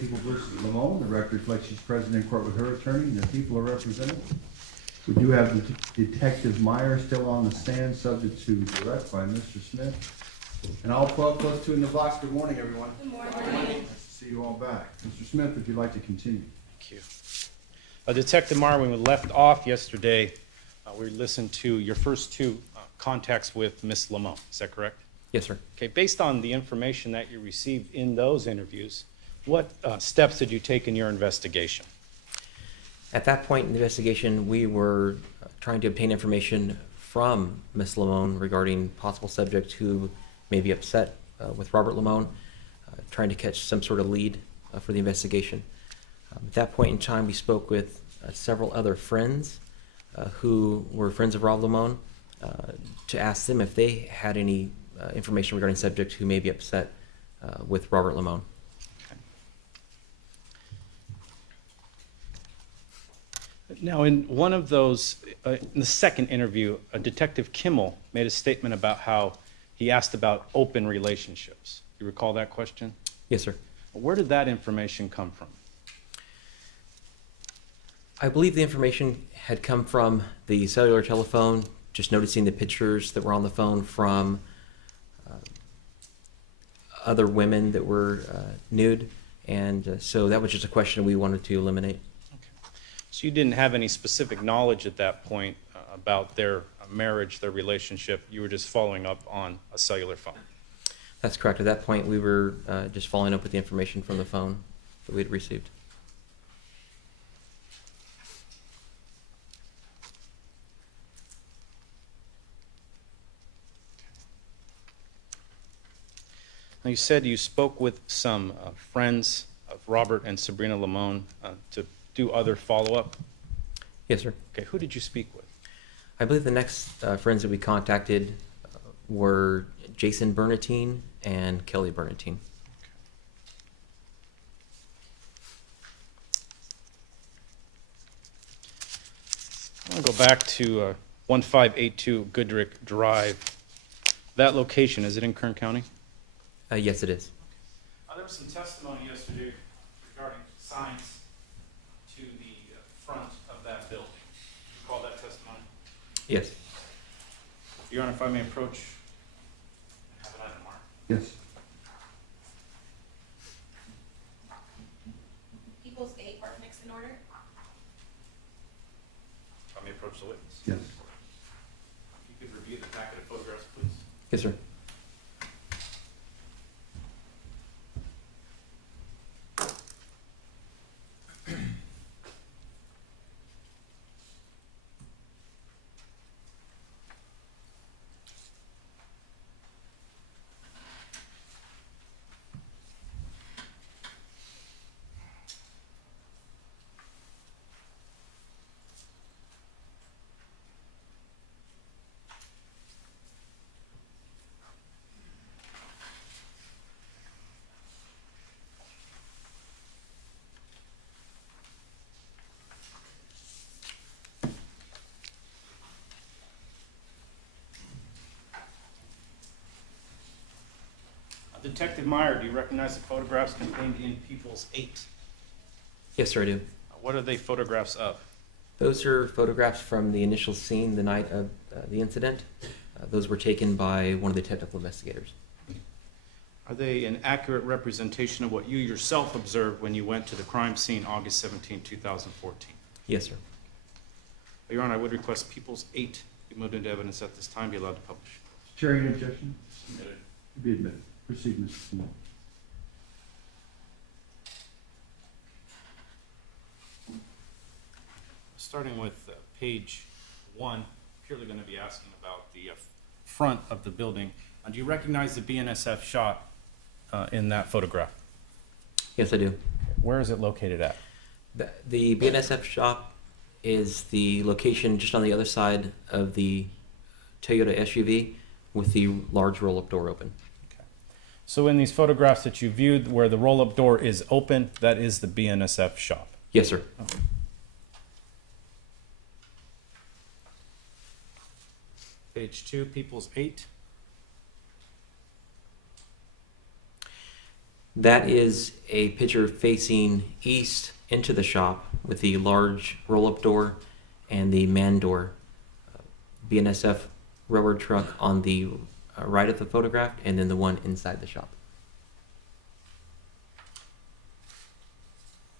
People versus Limon. The record reflects she's present in court with her attorney and the people are represented. We do have Detective Meyer still on the stand, subject to direct by Mr. Smith. And all 12 plus 2 in the box. Good morning, everyone. Good morning. Nice to see you all back. Mr. Smith, if you'd like to continue. Thank you. Detective Meyer, when we left off yesterday, we listened to your first two contacts with Ms. Limon. Is that correct? Yes, sir. Okay, based on the information that you received in those interviews, what steps did you take in your investigation? At that point in the investigation, we were trying to obtain information from Ms. Limon regarding possible subjects who may be upset with Robert Limon, trying to catch some sort of lead for the investigation. At that point in time, we spoke with several other friends who were friends of Rob Limon to ask them if they had any information regarding subjects who may be upset with Robert Limon. Now, in one of those, in the second interview, Detective Kimmel made a statement about how he asked about open relationships. You recall that question? Yes, sir. Where did that information come from? I believe the information had come from the cellular telephone, just noticing the pictures that were on the phone from other women that were nude, and so that was just a question we wanted to eliminate. So you didn't have any specific knowledge at that point about their marriage, their relationship. You were just following up on a cellular phone. That's correct. At that point, we were just following up with the information from the phone that we had received. Now, you said you spoke with some friends of Robert and Sabrina Limon to do other follow-up. Yes, sir. Okay, who did you speak with? I believe the next friends that we contacted were Jason Bernatine and Kelly Bernatine. I want to go back to 1582 Goodrick Drive. That location, is it in Kern County? Yes, it is. There was some testimony yesterday regarding signs to the front of that building. Do you recall that testimony? Yes. Your Honor, if I may approach, have an item mark. Yes. People's 8 are next in order. If I may approach the witness. Yes. If you could review the packet of photographs, please. Yes, sir. Detective Meyer, do you recognize the photographs contained in People's 8? Yes, sir, I do. What are they photographs of? Those are photographs from the initial scene the night of the incident. Those were taken by one of the technical investigators. Are they an accurate representation of what you yourself observed when you went to the crime scene August 17, 2014? Yes, sir. Your Honor, I would request People's 8 be moved into evidence at this time, be allowed to publish. Chair, any objection? Submitted. Be admitted. Proceed, Mr. Smith. Starting with page 1, purely going to be asking about the front of the building. Do you recognize the Bnsf shot in that photograph? Yes, I do. Where is it located at? The Bnsf shop is the location just on the other side of the Toyota SUV with the large roll-up door open. Okay. So in these photographs that you viewed where the roll-up door is open, that is the Bnsf shop? Yes, sir. Okay. Page 2, People's 8. That is a picture facing east into the shop with the large roll-up door and the man door. BNSF railroad truck on the right of the photograph, and then the one inside the shop.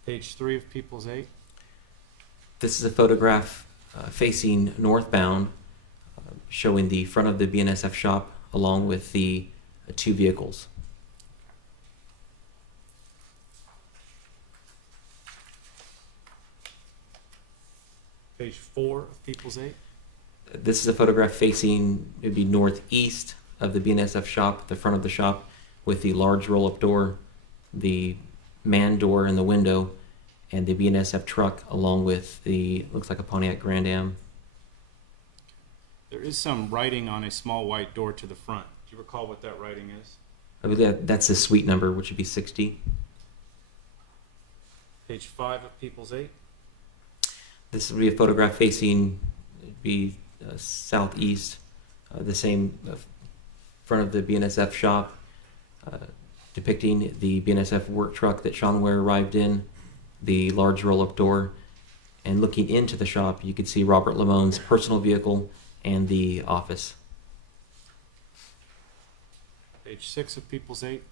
Page 3 of People's 8. This is a photograph facing northbound, showing the front of the BNSF shop along with the two vehicles. Page 4 of People's 8. This is a photograph facing, it'd be northeast of the BNSF shop, the front of the shop, with the large roll-up door, the man door in the window, and the BNSF truck along with the, looks like a Pontiac Grand Am. There is some writing on a small white door to the front. Do you recall what that writing is? I believe that's the suite number, which would be 60. Page 5 of People's 8. This would be a photograph facing, it'd be southeast, the same front of the BNSF shop, depicting the BNSF work truck that Sean Ware arrived in, the large roll-up door, and looking into the shop, you could see Robert Limon's personal vehicle and the office. Page 6 of People's 8.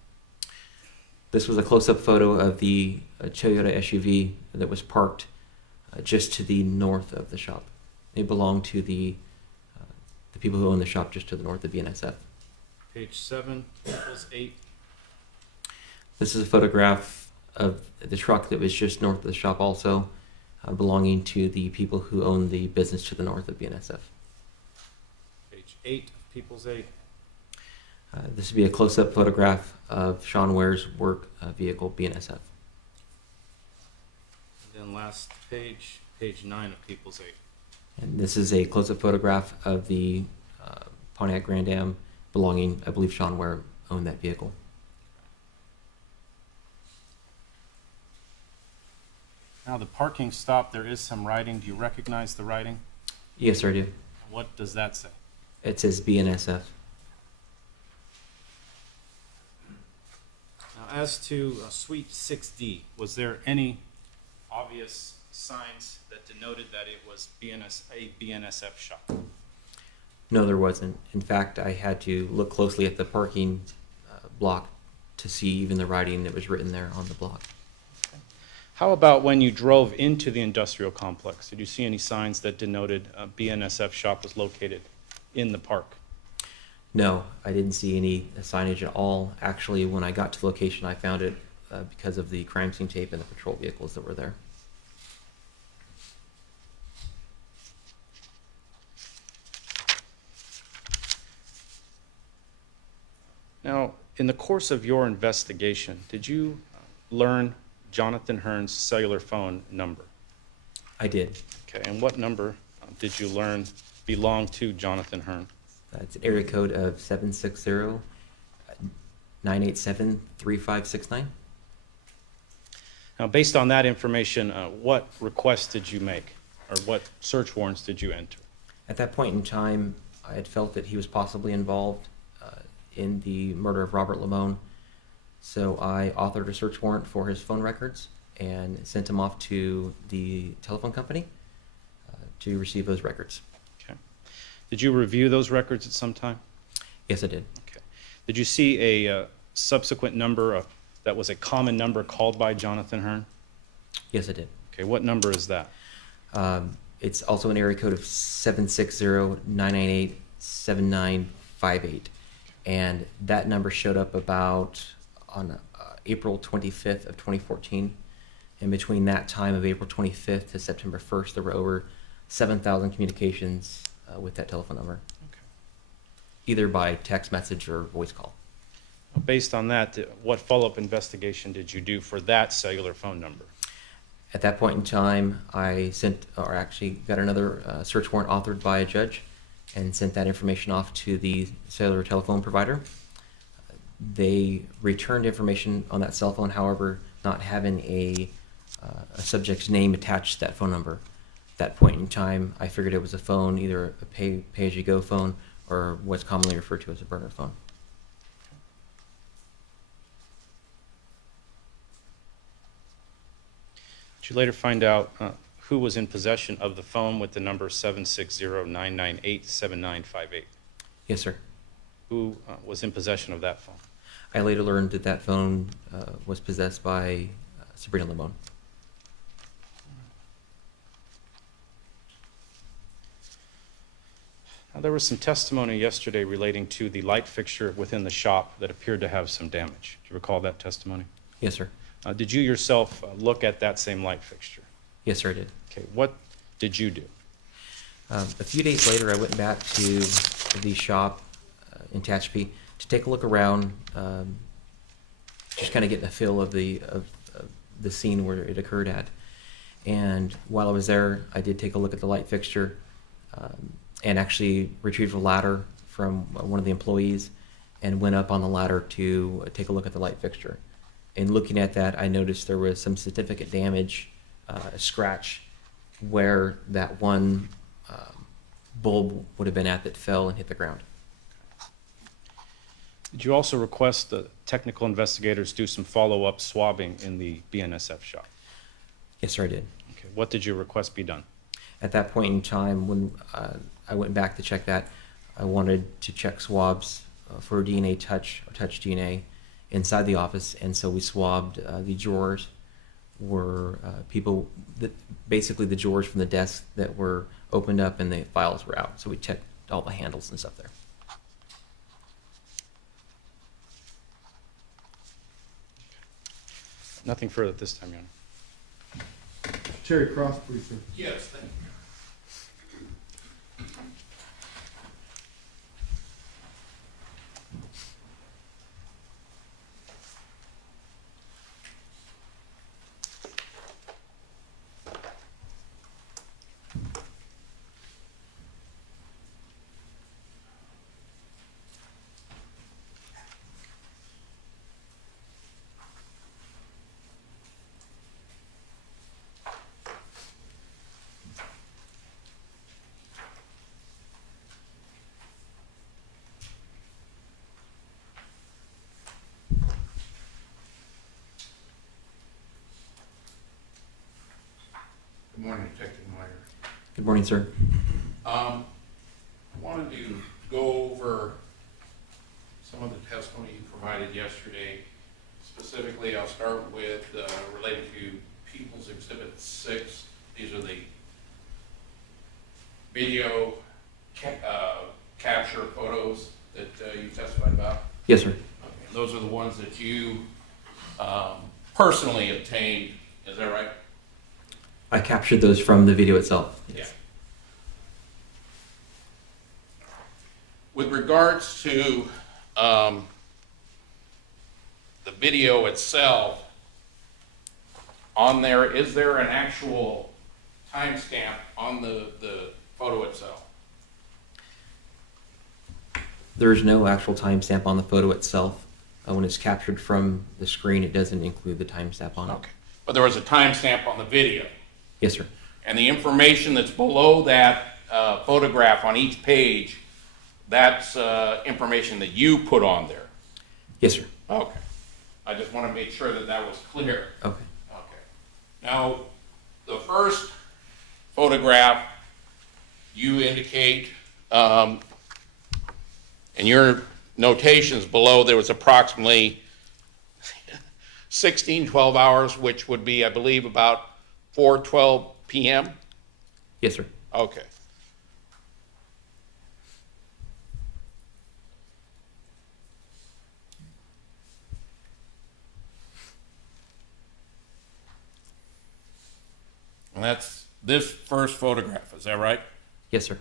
This was a close-up photo of the Toyota SUV that was parked just to the north of the shop. It belonged to the people who own the shop just to the north of BNSF. Page 7, People's 8. This is a photograph of the truck that was just north of the shop also, belonging to the people who own the business to the north of BNSF. Page 8 of People's 8. This would be a close-up photograph of Sean Ware's work vehicle, BNSF. And then last page, page 9 of People's 8. And this is a close-up photograph of the Pontiac Grand Am belonging, I believe Sean Ware owned that vehicle. Now the parking stop, there is some writing. Do you recognize the writing? Yes, sir, I do. What does that say? It says BNSF. Now as to Suite 6D, was there any obvious signs that denoted that it was a BNSF shop? No, there wasn't. In fact, I had to look closely at the parking block to see even the writing that was written there on the block. How about when you drove into the industrial complex? Did you see any signs that denoted a BNSF shop was located in the park? No, I didn't see any signage at all. Actually, when I got to the location, I found it because of the crime scene tape and the patrol vehicles that were there. Now, in the course of your investigation, did you learn Jonathan Hearn's cellular phone number? I did. Okay, and what number did you learn belonged to Jonathan Hearn? It's an area code of 760-987-3569. Now, based on that information, what requests did you make, or what search warrants did you enter? At that point in time, I had felt that he was possibly involved in the murder of Robert Limon, so I authored a search warrant for his phone records and sent him off to the telephone company to receive those records. Okay. Did you review those records at some time? Yes, I did. Okay. Did you see a subsequent number that was a common number called by Jonathan Hearn? Yes, I did. Okay, what number is that? It's also an area code of 760-998-7958. And that number showed up about on April 25th of 2014. And between that time of April 25th to September 1st, there were over 7,000 communications with that telephone number, Okay. either by text message or voice call. Based on that, what follow-up investigation did you do for that cellular phone number? At that point in time, I got another search warrant authored by a judge and sent that information off to the cellular telephone provider. They returned information on that cell phone, however, not having a subject's name attached to that phone number. At that point in time, I figured it was a phone, either a pay-as-you-go phone or what's commonly referred to as a burner phone. Did you later find out who was in possession of the phone with the number 760-998-7958? Yes, sir. Who was in possession of that phone? I later learned that that phone was possessed by Sabrina Limon. Now, there was some testimony yesterday relating to the light fixture within the shop that appeared to have some damage. Do you recall that testimony? Yes, sir. Did you yourself look at that same light fixture? Yes, sir, I did. Okay, what did you do? A few days later, I went back to the shop in Tehachapi to take a look around, just kind of getting a feel of the scene where it occurred at. And while I was there, I did take a look at the light fixture and actually retrieved a ladder from one of the employees and went up on the ladder to take a look at the light fixture. And looking at that, I noticed there was some significant damage, a scratch, where that one bulb would have been at that fell and hit the ground. Did you also request the technical investigators do some follow-up swabbing in the Bnsf shop? Yes, sir, I did. Okay, what did you request be done? At that point in time, when I went back to check that, I wanted to check swabs for DNA touch or touch DNA inside the office, and so we swabbed the drawers were people that basically the drawers from the desk that were opened up and the files were out. So we checked all the handles and stuff there. Nothing further at this time, Your Honor. Terry Cross, please, sir. Yes, thank you. Good morning, Detective Meyer. Good morning, sir. I wanted to go over some of the testimony you provided yesterday. Specifically, I'll start with related to People's Exhibit 6. These are the video capture photos that you testified about. Yes, sir. Okay. Those are the ones that you personally obtained, is that right? I captured those from the video itself. Yeah. With regards to the video itself, on there, is there an actual timestamp on the photo itself? There's no actual timestamp on the photo itself. When it's captured from the screen, it doesn't include the timestamp on it. Okay. But there was a timestamp on the video. Yes, sir. And the information that's below that photograph on each page, that's information that you put on there. Yes, sir. Okay. I just want to make sure that that was clear. Okay. Okay. Now, the first photograph, you indicate, in your notations below, there was approximately 12 hours, which would be, I believe, about 4:12 p.m.? Yes, sir. Okay. And that's this first photograph, is that right? Yes, sir.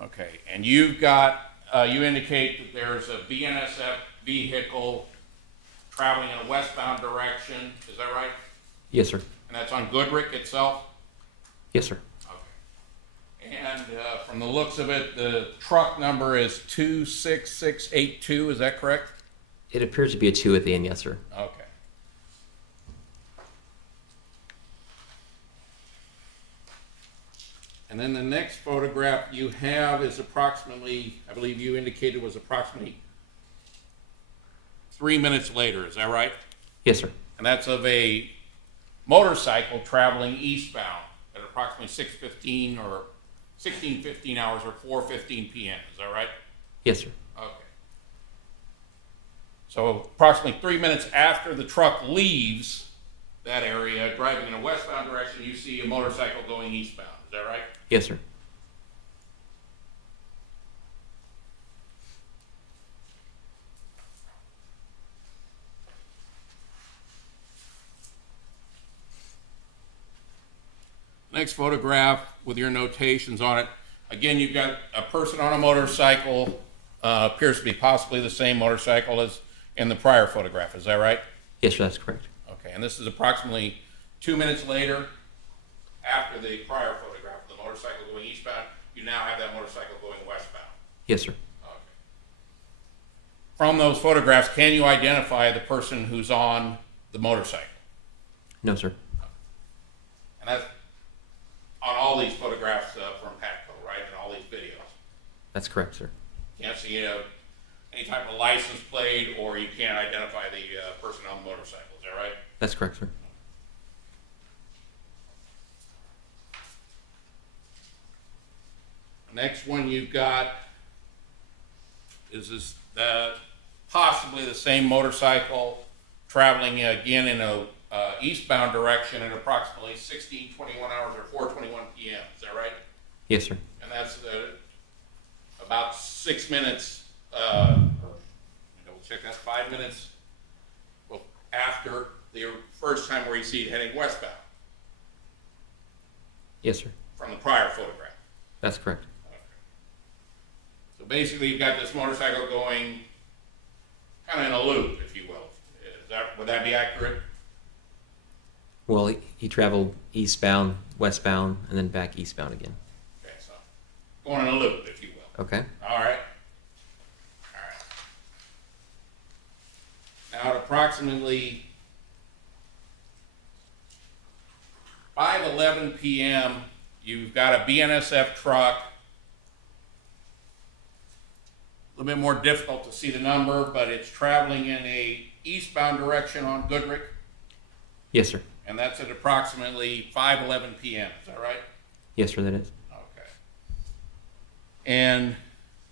Okay, and you've got, you indicate that there's a BNSF vehicle traveling in a westbound direction, is that right? Yes, sir. And that's on Goodrick itself? Yes, sir. Okay. And from the looks of it, the truck number is 26682, is that correct? It appears to be a 2 at the end, yes, sir. Okay. And then the next photograph you have is approximately, I believe you indicated was approximately 3 minutes later, is that right? Yes, sir. And that's of a motorcycle traveling eastbound at approximately 6:15 or 16:15 hours or 4:15 p.m. Is that right? Yes, sir. Okay. So approximately 3 minutes after the truck leaves that area, driving in a westbound direction, you see a motorcycle going eastbound. Is that right? Yes, sir. Next photograph with your notations on it. Again, you've got a person on a motorcycle, appears to be possibly the same motorcycle as in the prior photograph. Is that right? Yes, sir, that's correct. Okay, and this is approximately 2 minutes later after the prior photograph of the motorcycle going eastbound. You now have that motorcycle going westbound. Yes, sir. Okay. From those photographs, can you identify the person who's on the motorcycle? No, sir. And that's on all these photographs from Patco, right? And all these videos. That's correct, sir. Can't see any type of license plate, or you can't identify the person on the motorcycle. Is that right? That's correct, sir. Next one you've got is possibly the same motorcycle traveling again in a eastbound direction at approximately 16:21 hours or 4:21 p.m. Is that right? Yes, sir. And that's about 6 minutes. Double check. That's 5 minutes. Well, after the first time where you see it heading westbound Yes, sir. from the prior photograph. That's correct. So basically, you've got this motorcycle going kind of in a loop, if you will. Would that be accurate? Well, he traveled eastbound, westbound, and then back eastbound again. Okay, so going in a loop, if you will. Okay. All right. All right. Now, at approximately 5:11 p.m., you've got a Bnsf truck. A little bit more difficult to see the number, but it's traveling in a eastbound direction on Goodrich, Yes, sir. and that's at approximately 5:11 p.m. Is that right? Yes, sir, that is. Okay. And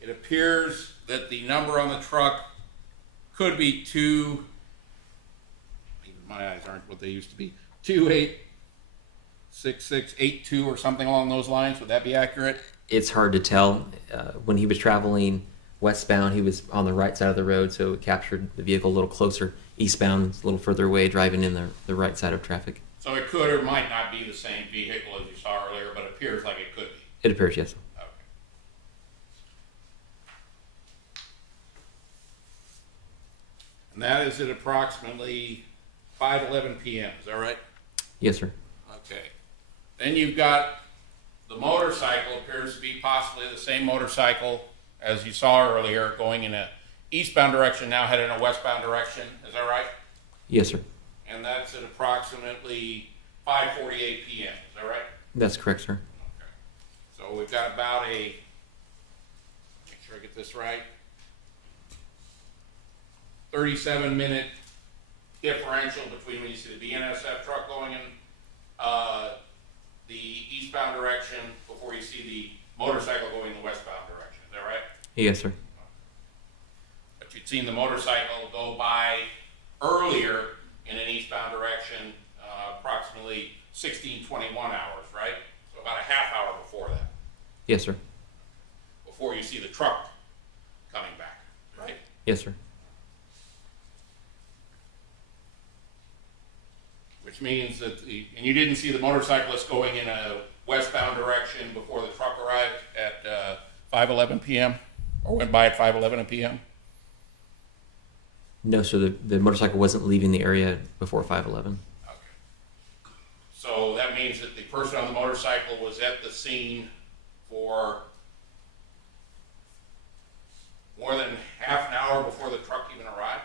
it appears that the number on the truck could be even my eyes aren't what they used to be, 286682 or something along those lines. Would that be accurate? It's hard to tell. When he was traveling westbound, he was on the right side of the road, so it captured the vehicle a little closer. Eastbound, a little further away, driving in the right side of traffic. So it could or might not be the same vehicle as you saw earlier, but it appears like it could be. It appears, yes. Okay. And that is at approximately 5:11 p.m. Is that right? Yes, sir. Okay. Then you've got the motorcycle appears to be possibly the same motorcycle as you saw earlier, going in a eastbound direction, now headed in a westbound direction. Is that right? Yes, sir. And that's at approximately 5:48 p.m. Is that right? That's correct, sir. Okay. So we've got about make sure I get this right, 37-minute differential between when you see the Bnsf truck going in the eastbound direction before you see the motorcycle going in the westbound direction. Is that right? Yes, sir. But you'd seen the motorcycle go by earlier in an eastbound direction, approximately 16:21 hours, right? So about a half hour before that, Yes, sir. before you see the truck coming back, right? Yes, sir. Which means that and you didn't see the motorcyclist going in a westbound direction before the truck arrived at 5:11 p.m. or went by at 5:11 p.m. No, sir. The motorcycle wasn't leaving the area before 5:11. Okay. So that means that the person on the motorcycle was at the scene for more than half an hour before the truck even arrived?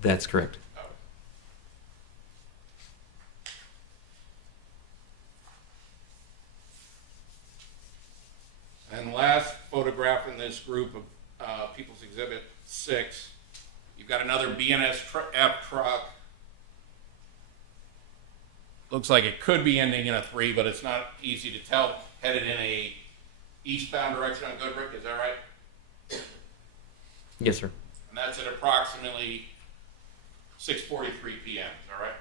That's correct. Oh. And last photograph in this group of People's Exhibit 6 You've got another Bnsf truck. Looks like it could be ending in a 3, but it's not easy to tell. Headed in a eastbound direction on Goodrick, is that right? Yes, sir. And that's at approximately 6:43 p.m., is that right?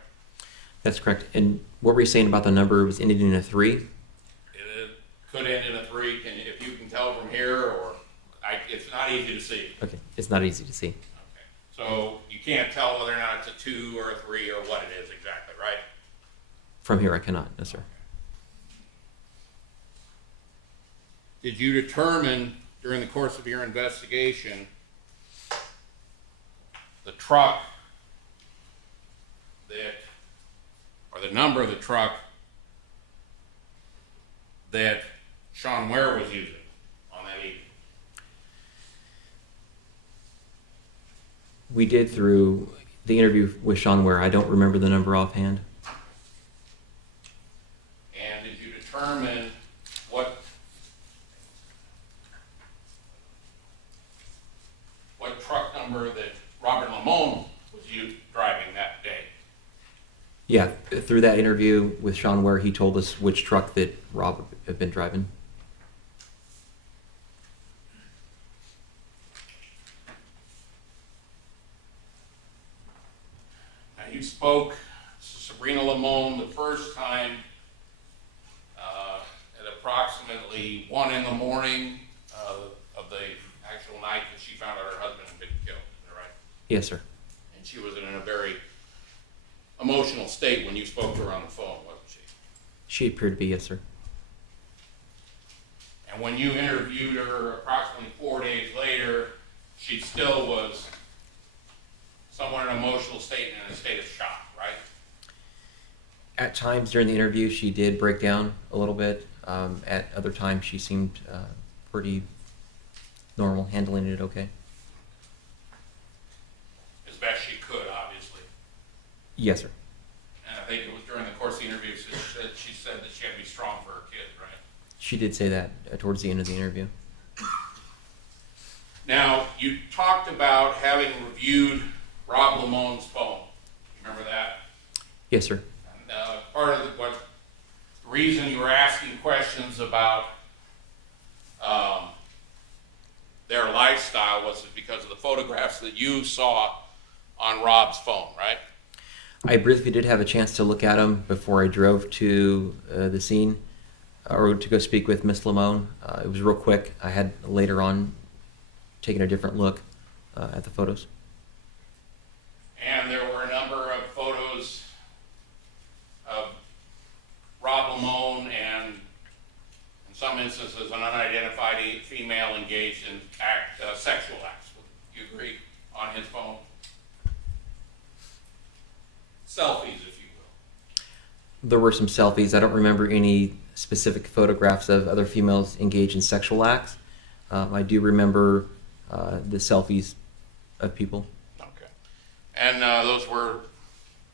That's correct. And what were you saying about the number was ending in a 3? It could end in a 3. If you can tell from here, or it's not easy to see. Okay, it's not easy to see. Okay. So you can't tell whether or not it's a 2 or a 3 or what it is exactly, right? From here, I cannot. No, sir. Did you determine during the course of your investigation the truck that, or the number of the truck that Sean Ware was using on that evening? We did through the interview with Sean Ware. I don't remember the number offhand. And did you determine what truck number that Robert Limon was driving that day? Yeah, through that interview with Sean Ware, he told us which truck that Rob had been driving. Now, you spoke to Sabrina Limon the first time at approximately 1 in the morning of the actual night that she found out her husband had been killed, is that right? Yes, sir. And she was in a very emotional state when you spoke to her on the phone, wasn't she? She appeared to be, yes, sir. And when you interviewed her approximately 4 days later, she still was somewhat in an emotional state and in a state of shock, right? At times during the interview, she did break down a little bit. At other times, she seemed pretty normal, handling it okay. As best she could, obviously. Yes, sir. And I think it was during the course of the interview she said that she had to be strong for her kid, right? She did say that towards the end of the interview. Now, you talked about having reviewed Rob Limon's phone. You remember that? Yes, sir. And part of the reason you were asking questions about their lifestyle was because of the photographs that you saw on Rob's phone, right? I briefly did have a chance to look at them before I drove to the scene, or to go speak with Miss Limon. It was real quick. I had later on taken a different look at the photos. And there were a number of photos of Rob Limon and, in some instances, an unidentified female engaged in sexual acts. Would you agree, on his phone? Selfies, if you will. There were some selfies. I don't remember any specific photographs of other females engaged in sexual acts. I do remember the selfies of people. Okay. And those were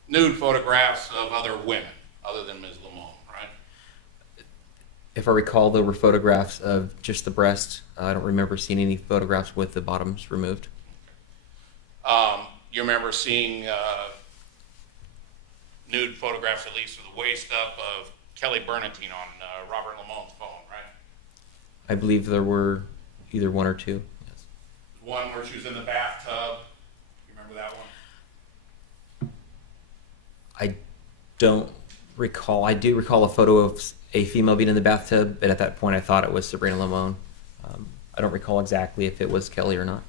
nude photographs of other women, other than Ms. Limon, right? If I recall, there were photographs of just the breast. I don't remember seeing any photographs with the bottoms removed. You remember seeing nude photographs, at least of the waist up, of Kelly Bernatine on Robert Limon's phone, right? I believe there were either one or two. Yes. One where she was in the bathtub. You remember that one? I don't recall. I do recall a photo of a female being in the bathtub, but at that point I thought it was Sabrina Limon. I don't recall exactly if it was Kelly or not.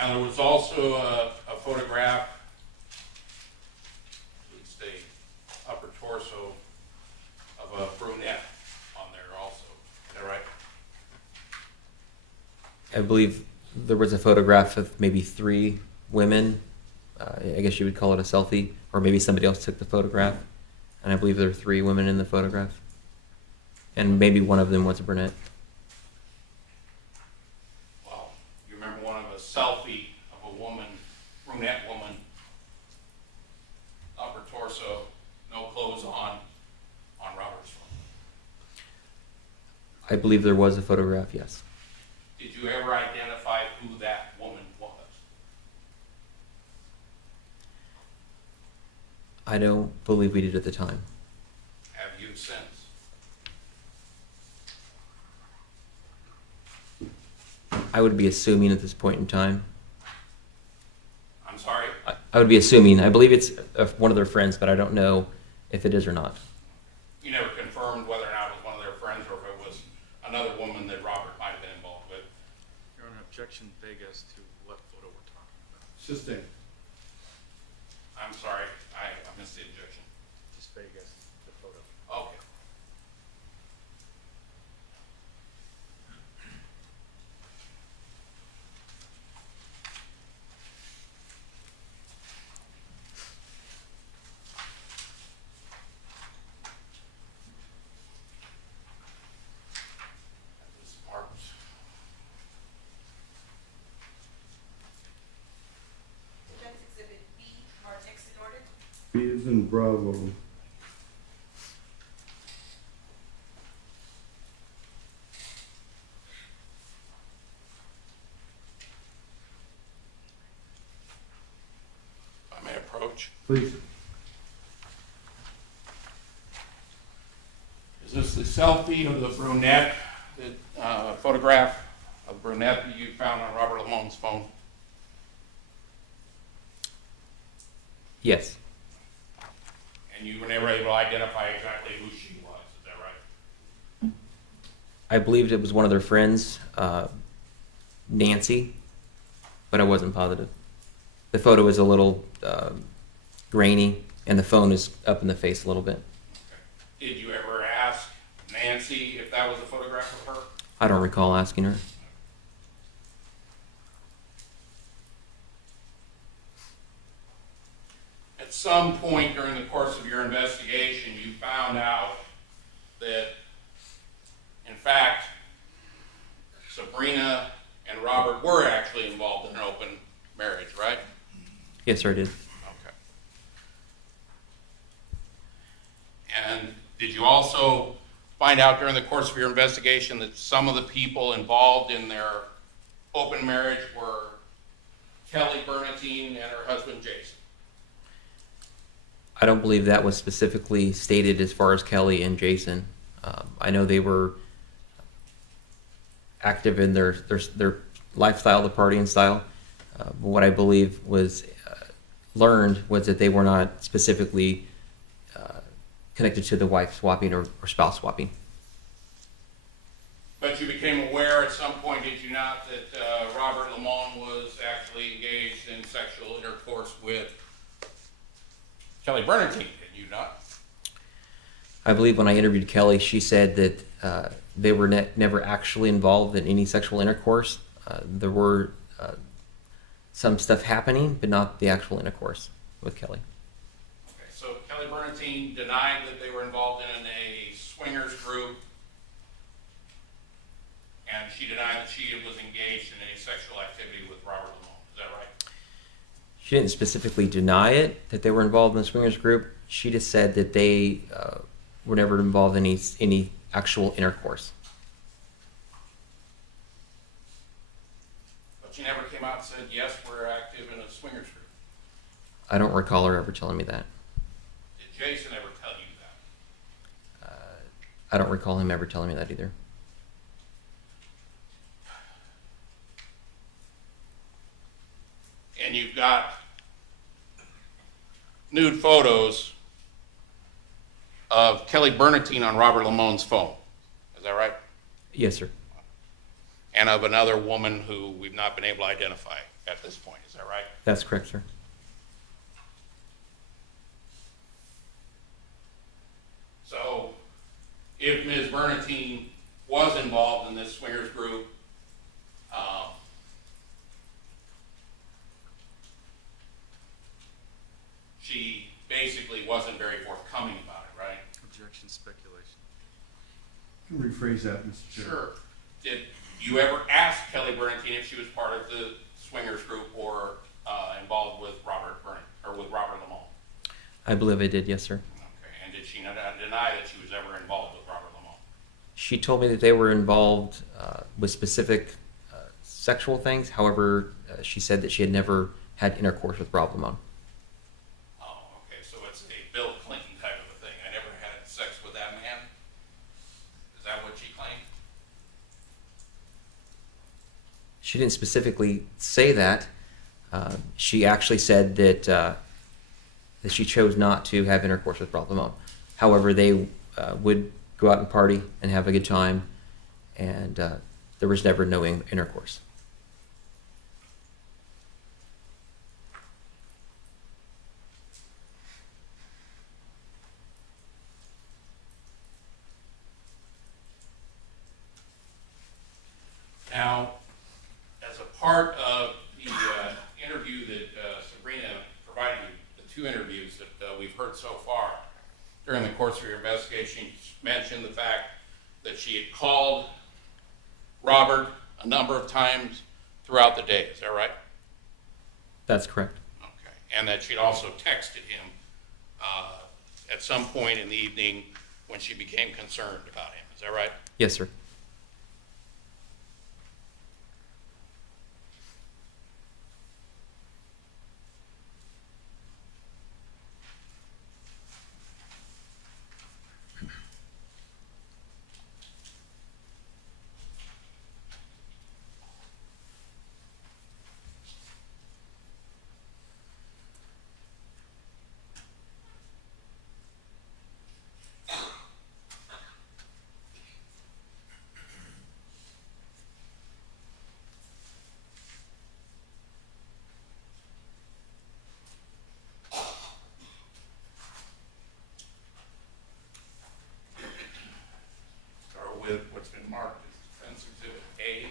Now, there was also a photograph, at least a upper torso of a brunette on there also. Is that right? I believe there was a photograph of maybe 3 women. I guess you would call it a selfie, or maybe somebody else took the photograph. And I believe there were 3 women in the photograph. And maybe one of them was a brunette. Well, you remember one of a selfie of a woman, brunette woman, upper torso, no clothes on Robert's phone. I believe there was a photograph, yes. Did you ever identify who that woman was? I don't believe we did at the time. Have you since? I would be assuming at this point in time. I'm sorry? I would be assuming. I believe it's one of their friends, but I don't know if it is or not. You never confirmed whether or not it was one of their friends or if it was another woman that Robert might have been involved with. Your Honor, objection vague as to what photo we're talking about. Sustained. I'm sorry, I missed the objection. Just vague as the photo. Okay. That was marked. Defense Exhibit B, marked next in order. B is in Bravo. If I may approach. Please. Is this the selfie of the brunette, the photograph of the brunette that you found on Robert Lamone's phone? Yes. And you were never able to identify exactly who she was, is that right? I believed it was one of their friends, Nancy, but I wasn't positive. The photo is a little grainy, and the phone is up in the face a little bit. Did you ever ask Nancy if that was a photograph of her? I don't recall asking her. At some point during the course of your investigation, you found out that, in fact, Sabrina and Robert were actually involved in an open marriage, right? Yes, sir, I did. Okay. And did you also find out during the course of your investigation that some of the people involved in their open marriage were Kelly Bernatine and her husband Jason? I don't believe that was specifically stated as far as Kelly and Jason. I know they were active in their lifestyle, the partying style. What I believe was learned was that they were not specifically connected to the wife swapping or spouse swapping. But you became aware at some point, did you not, that Robert Limon was actually engaged in sexual intercourse with Kelly Bernatine, did you not? I believe when I interviewed Kelly, she said that they were never actually involved in any sexual intercourse. There were some stuff happening, but not the actual intercourse with Kelly. Okay, so Kelly Bernatine denied that they were involved in a swingers group, and she denied that she was engaged in any sexual activity with Robert Limon. Is that right? She didn't specifically deny it, that they were involved in the swingers group. She just said that they were never involved in any actual intercourse. But she never came out and said, yes, we're active in a swingers group. I don't recall her ever telling me that. Did Jason ever tell you that? I don't recall him ever telling me that either. And you've got nude photos of Kelly Bernatine on Robert Lamone's phone. Is that right? Yes, sir. And of another woman who we've not been able to identify at this point. Is that right? That's correct, sir. if Ms. Bernatine was involved in this swingers group, she basically wasn't very forthcoming about it, right? Objection, speculation. Can you rephrase that, Mr. Chair? Sure. Did you ever ask Kelly Bernatine if she was part of the swingers group or involved with Robert Limon? I believe I did, yes, sir. Okay. And did she not deny that she was ever involved with Robert Limon? She told me that they were involved with specific sexual things. However, she said that she had never had intercourse with Rob Limon. Oh, okay. So it's a Bill Clinton type of a thing. I never had sex with that man. Is that what she claimed? She didn't specifically say that. She actually said that that she chose not to have intercourse with Rob Limon. However, they would go out and party and have a good time, and there was never no intercourse. Now, as a part of the interview that Sabrina provided you, the two interviews that we've heard so far during the course of your investigation, you mentioned the fact that she had called Robert a number of times throughout the day. Is that right? That's correct. Okay. And that she'd also texted him at some point in the evening when she became concerned about him. Is that right? Yes, sir. Start with what's been marked as Defense Exhibit A.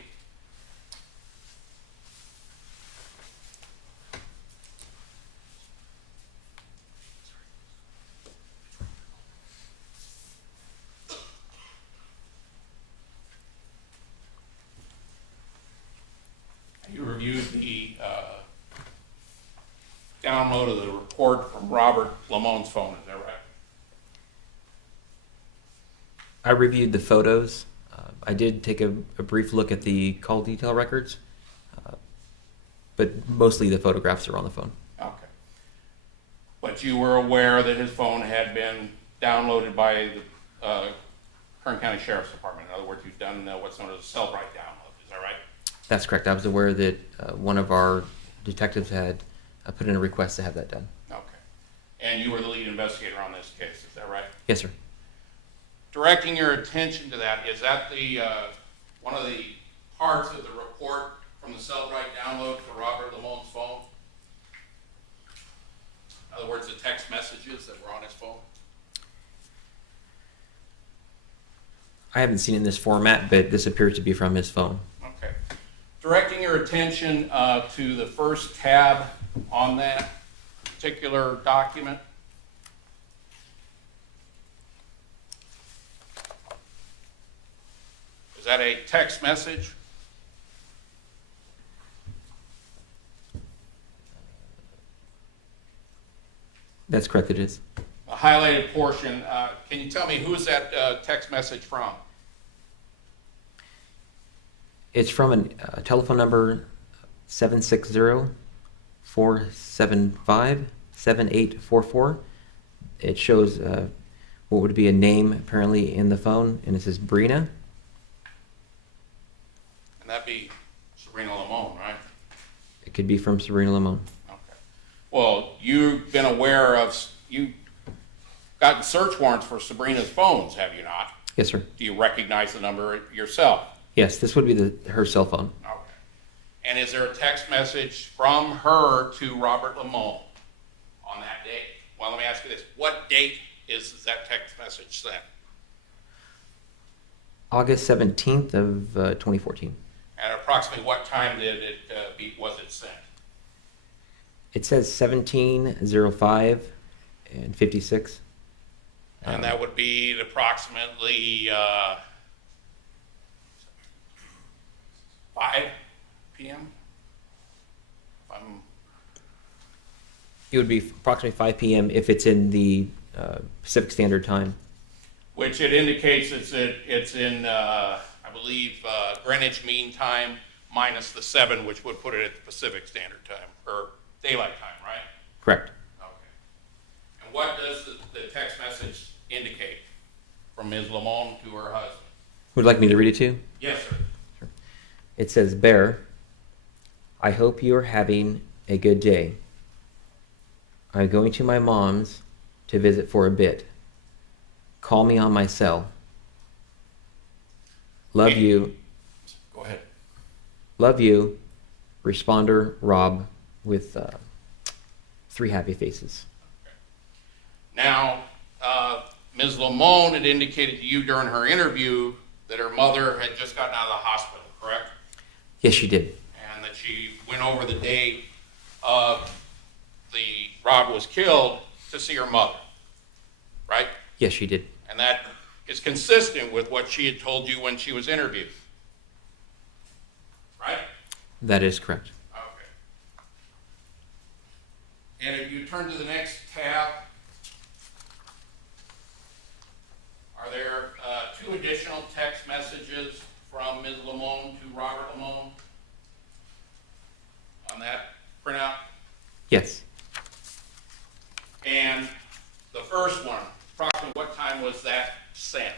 You reviewed the download of the report from Robert Lamone's phone, is that right? I reviewed the photos. I did take a brief look at the call detail records, but mostly the photographs are on the phone. Okay. But you were aware that his phone had been downloaded by the Hearn County Sheriff's Department. In other words, you've done what's known as a cell-right download, is that right? That's correct. I was aware that one of our detectives had put in a request to have that done. Okay. And you were the lead investigator on this case, is that right? Yes, sir. Directing your attention to that, is that the one of the parts of the report from the cell-right download for Robert Lamone's phone? In other words, the text messages that were on his phone? I haven't seen it in this format, but this appears to be from his phone. Okay. Directing your attention to the first tab on that particular document. Is that a text message? That's correct, it is. A highlighted portion. Can you tell me who is that text message from? It's from a telephone number 760-475-7844. It shows what would be a name apparently in the phone, and it says Sabrina. And that'd be Sabrina Limon, right? It could be from Sabrina Limon. Okay. Well, you've been aware of, you've gotten search warrants for Sabrina's phones, have you not? Yes, sir. Do you recognize the number yourself? Yes, this would be her cell phone. Okay. And is there a text message from her to Robert Limon on that date? Well, let me ask you this. What date is that text message sent? August 17th of 2014. And approximately what time was it sent? It says 17:05 and 56. And that would be approximately 5 p.m.? It would be approximately 5 p.m. if it's in the Pacific Standard Time. Which it indicates it's in, I believe, Greenwich Mean Time minus the 7, which would put it at the Pacific Standard Time, or Daylight Time, right? Correct. Okay. And what does the text message indicate from Ms. Limon to her husband? Would you like me to read it to you? Yes, sir. It says, Bear, I hope you are having a good day. I'm going to my mom's to visit for a bit. Call me on my cell. Love Okay. you. Go ahead. Love you. Responder Rob with 3 happy faces. Now, Ms. Limon had indicated to you during her interview that her mother had just gotten out of the hospital, correct? Yes, she did. And that she went over the day Rob was killed to see her mother, right? Yes, she did. And that is consistent with what she had told you when she was interviewed, right? That is correct. Okay. And if you turn to the next tab, are there 2 additional text messages from Ms. Limon to Robert Limon on that printout? Yes. And the first one, approximately what time was that sent?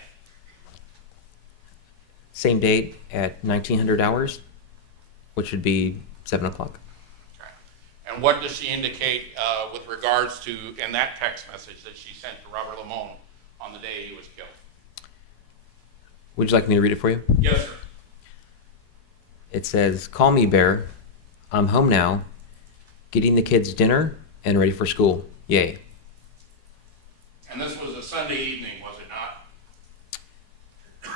Same date at 1900 hours, which would be 7 o'clock. Okay. And what does she indicate with regards to, in that text message that she sent to Robert Limon on the day he was killed? Would you like me to read it for you? Yes, sir. It says, Call me, Bear. I'm home now, getting the kids dinner and ready for school. Yay. And this was a Sunday evening, was it not?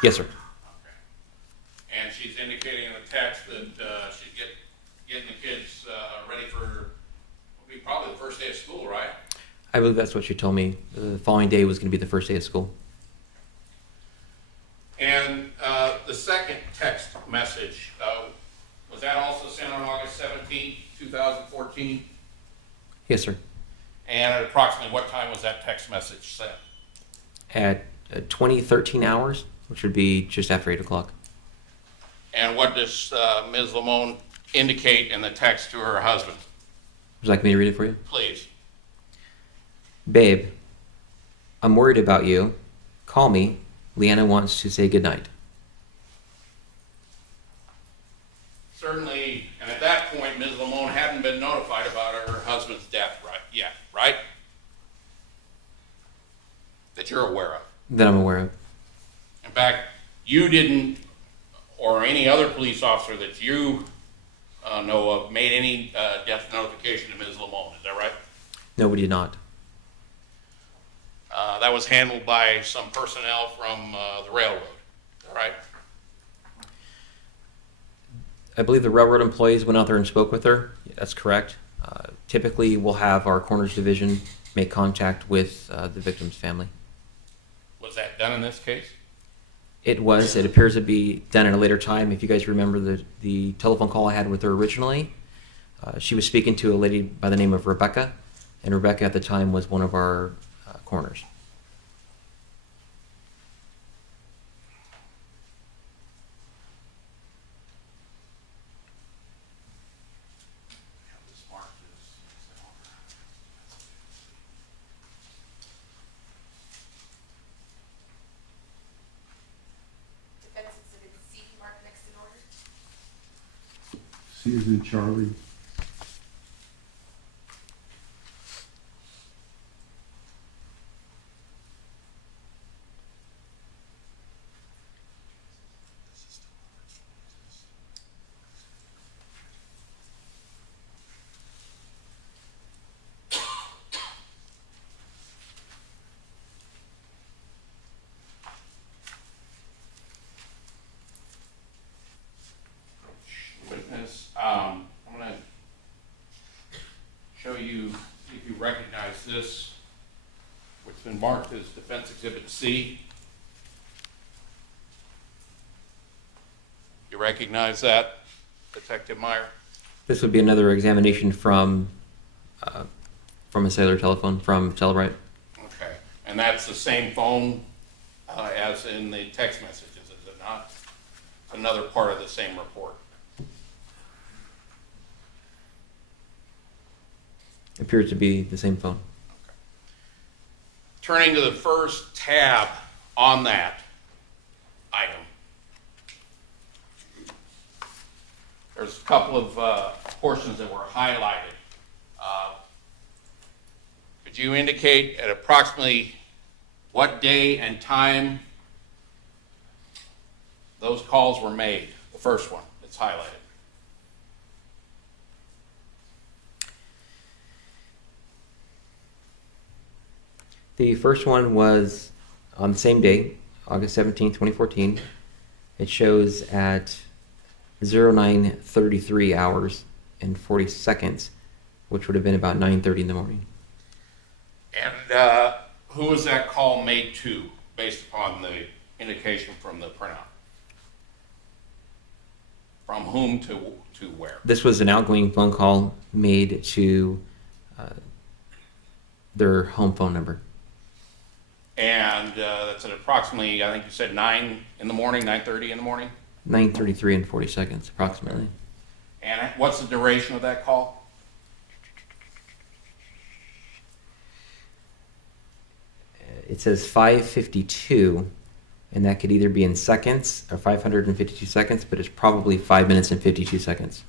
Yes, sir. Okay. And she's indicating in the text that she's getting the kids ready for, will be probably the first day of school, right? I believe that's what she told me. The following day was going to be the first day of school. And the second text message, was that also sent on August 17th, 2014? Yes, sir. And at approximately what time was that text message sent? At 2013 hours, which would be just after 8 o'clock. And what does Ms. Limon indicate in the text to her husband? Would you like me to read it for you? Please. Babe, I'm worried about you. Call me. Leanna wants to say goodnight. Certainly, and at that point, Ms. Limon hadn't been notified about her husband's death yet, right? That you're aware of. That I'm aware of. In fact, you didn't, or any other police officer that you know of, made any death notification to Ms. Limon, is that right? No, we did not. That was handled by some personnel from the railroad, is that right? I believe the railroad employees went out there and spoke with her. That's correct. Typically, we'll have our coroner's division make contact with the victim's family. Was that done in this case? It was. It appears to be done at a later time. If you guys remember the telephone call I had with her originally, she was speaking to a lady by the name of Rebecca, and Rebecca at the time was one of our coroners. Defense Exhibit C marked next in order. C is in Charlie. if you recognize this, which has been marked as Defense Exhibit C. You recognize that, Detective Meyer? This would be another examination from a cellular telephone from Celebrite. Okay, and that's the same phone as in the text messages, is it not? Another part of the same report. Appears to be the same phone. Turning to the first tab on that item, there's a couple of portions that were highlighted. Could you indicate at approximately what day and time those calls were made? The first one that's highlighted. The first one was on the same day, August 17th, 2014. It shows at 09:33 hours and 40 seconds, which would have been about 9:30 in the morning. And who was that call made to, based upon the indication from the printout? From whom to where? This was an outgoing phone call made to their home phone number. And that's at approximately, I think you said 9 in the morning, 9:30 in the morning? 9:33 and 40 seconds, approximately. And what's the duration of that call? It says 5:52, and that could either be in seconds or 552 seconds, but it's probably 5 minutes and 52 seconds.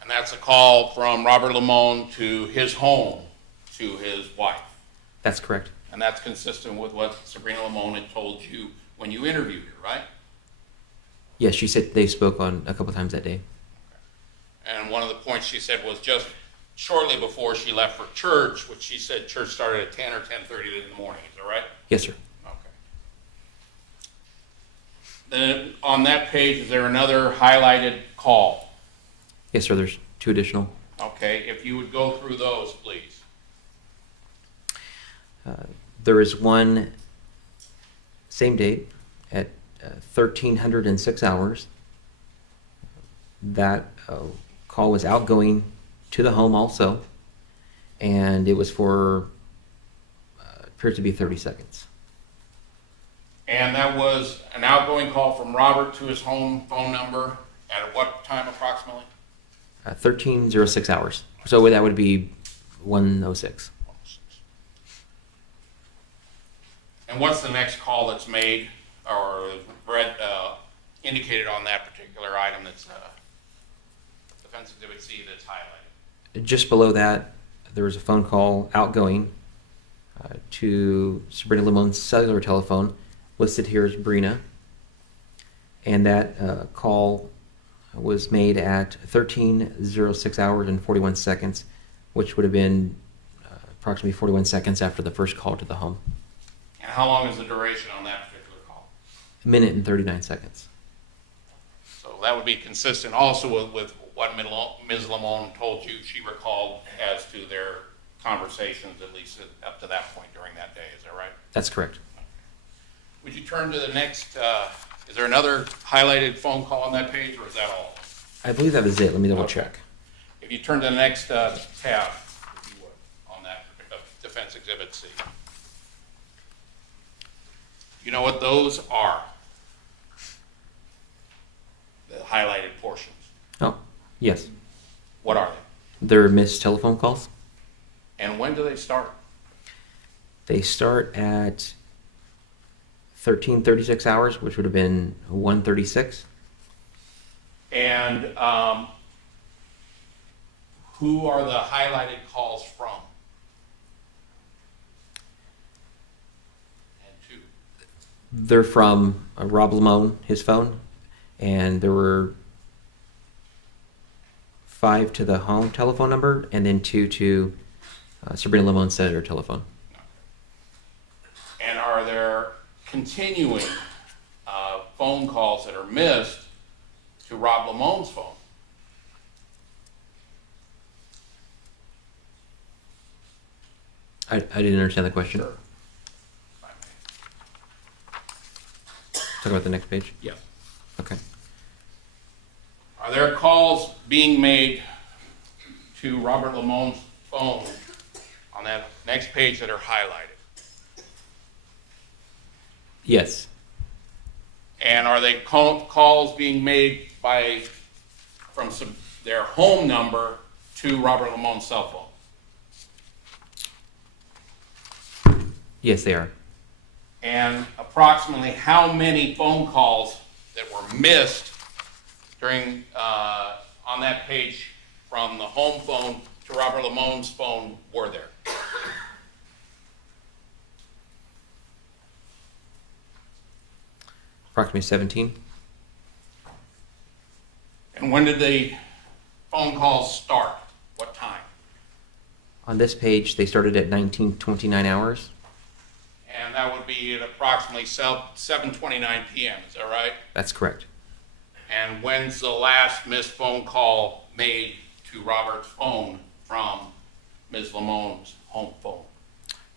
And that's a call from Robert Limon to his home, to his wife. That's correct. And that's consistent with what Sabrina Limon had told you when you interviewed her, right? Yes, she said they spoke on a couple times that day. And one of the points she said was just shortly before she left for church, which she said church started at 10 or 10:30 in the morning. Is that right? Yes, sir. Okay. Then on that page, is there another highlighted call? Yes, sir. There's two additional. Okay, if you would go through those, please. There is one same date at 1306 hours. That call was outgoing to the home also, and it was for appears to be 30 seconds. And that was an outgoing call from Robert to his home phone number at what time approximately? 1306 hours. So that would be 106. And what's the next call that's made or read, indicated on that particular item that's Defense Exhibit C that's highlighted? Just below that, there was a phone call outgoing to Sabrina Limon's cellular telephone, listed here as Brina. And that call was made at 1306 hours and 41 seconds, which would have been approximately 41 seconds after the first call to the home. And how long is the duration on that particular call? A minute and 39 seconds. So that would be consistent also with what Ms. Limon told you she recalled as to their conversations, at least up to that point during that day. Is that right? That's correct. Would you turn to the next, is there another highlighted phone call on that page, or is that all? I believe that was it. Let me double Okay. check. If you turn to the next tab, if you would, on that Defense Exhibit C. You know what those are? The highlighted portions. Oh, yes. What are they? They're missed telephone calls. And when do they start? They start at 1336 hours, which would have been 136. And who are the highlighted calls from? And to? They're from Rob Limon, his phone, and there were 5 to the home telephone number, and then 2 to Sabrina Limon's cellular telephone. And are there continuing phone calls that are missed to Rob Limon's phone? I didn't understand the question. Sure. Talk about the next page. Yes. Okay. Are there calls being made to Robert Limon's phone on that next page that are highlighted? Yes. And are they calls being made from their home number to Robert Limon's cell phone? Yes, they are. And approximately how many phone calls that were missed during, on that page from the home phone to Robert Limon's phone were there? Approximately 17. And when did the phone calls start? What time? On this page, they started at 19:29 hours. And that would be at approximately 7:29 p.m., is that right? That's correct. And when's the last missed phone call made to Robert's phone from Ms. Limon's home phone?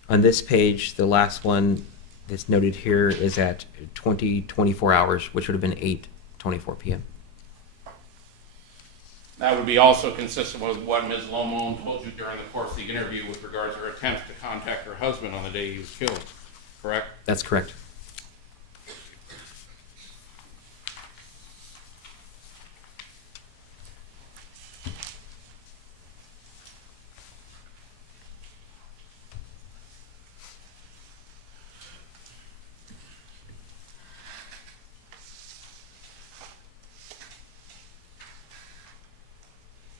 On this page, the last one that's noted here is at 20:24 hours, which would have been 8:24 p.m. That would be also consistent with what Ms. Limon told you during the course of the interview with regards to her attempts to contact her husband on the day he was killed, correct? That's correct.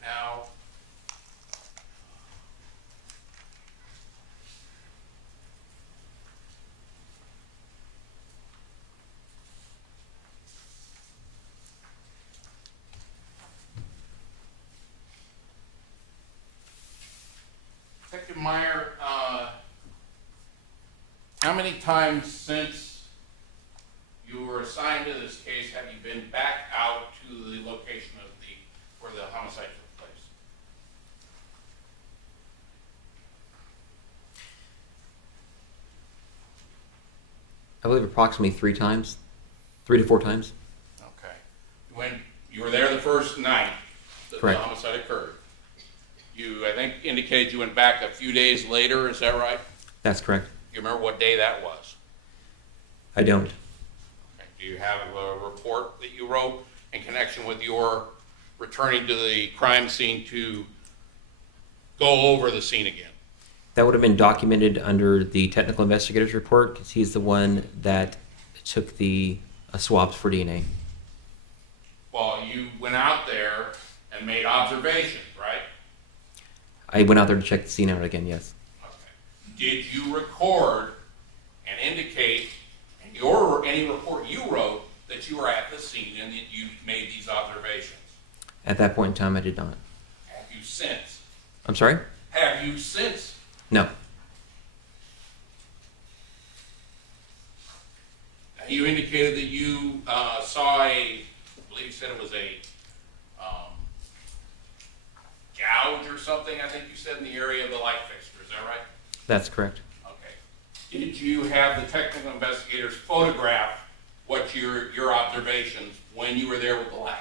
Now, Detective Meyer, how many times since you were assigned to this case have you been back out to the location of where the homicide took place? I believe approximately 3 times, 3 to 4 times. Okay. When you were there the first night that the Correct. homicide occurred, you, I think, indicated you went back a few days later, is that right? That's correct. You remember what day that was? I don't. Okay. Do you have a report that you wrote in connection with your returning to the crime scene to go over the scene again? That would have been documented under the technical investigator's report because he's the one that took the swabs for DNA. Well, you went out there and made observations, right? I went out there to check the scene out again, yes. Okay. Did you record and indicate in any report you wrote that you were at the scene and that you made these observations? At that point in time, I did not. Have you since? I'm sorry? Have you since? No. You indicated that you saw I believe you said it was a gouge or something, I think you said, in the area of the light fixture, is that right? That's correct. Okay. Did you have the technical investigators photograph what your observations when you were there with the ladder?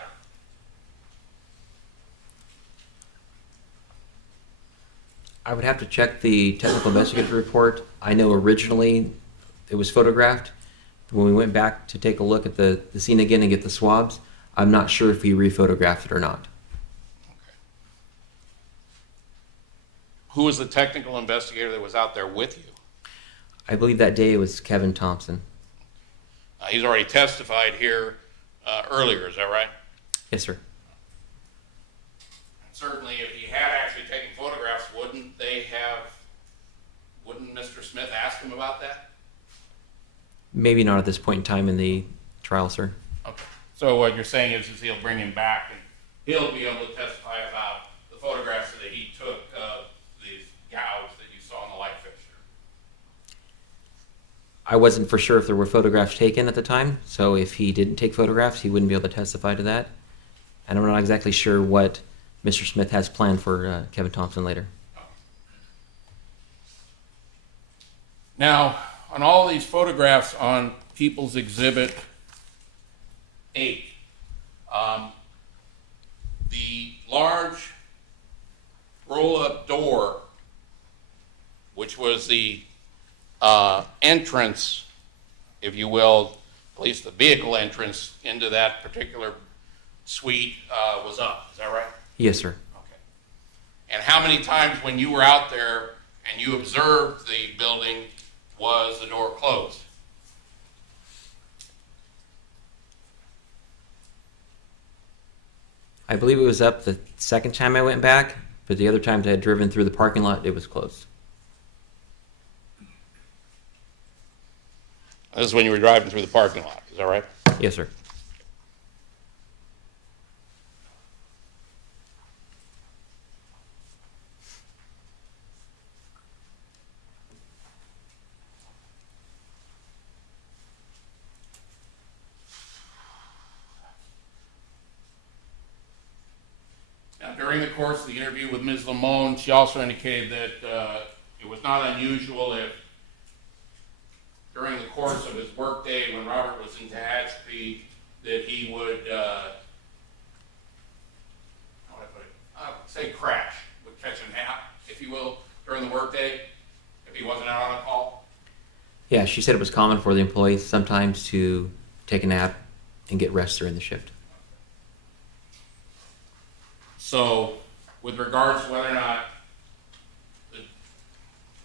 I would have to check the technical investigator's report. I know originally it was photographed. When we went back to take a look at the scene again and get the swabs, I'm not sure if we re-photographed it or not. Okay. Who was the technical investigator that was out there with you? I believe that day it was Kevin Thompson. He's already testified here earlier, is that right? Yes, sir. Certainly, if he had actually taken photographs, wouldn't Mr. Smith ask him about that? Maybe not at this point in time in the trial, sir. Okay. So what you're saying is he'll bring him back and he'll be able to testify about the photographs that he took of these gouges that you saw in the light fixture. I wasn't for sure if there were photographs taken at the time, so if he didn't take photographs, he wouldn't be able to testify to that. And I'm not exactly sure what Mr. Smith has planned for Kevin Thompson later. Now, on all these photographs on People's Exhibit 8, the large roll-up door, which was the entrance, if you will, at least the vehicle entrance into that particular suite, was up. Is that right? Yes, sir. Okay. And how many times when you were out there and you observed the building was the door closed? I believe it was up the second time I went back, but the other times I had driven through the parking lot, it was closed. This is when you were driving through the parking lot. Is that right? Yes, sir. Now, during the course of the interview with Ms. Limon, she also indicated that it was not unusual if during the course of his workday when Robert was in Tehachapi that he would, how would I put it, say crash, would catch a nap, if you will, during the workday, if he wasn't out on a call. Yeah, she said it was common for the employees sometimes to take a nap and get rest during the shift. So, with regards to whether or not the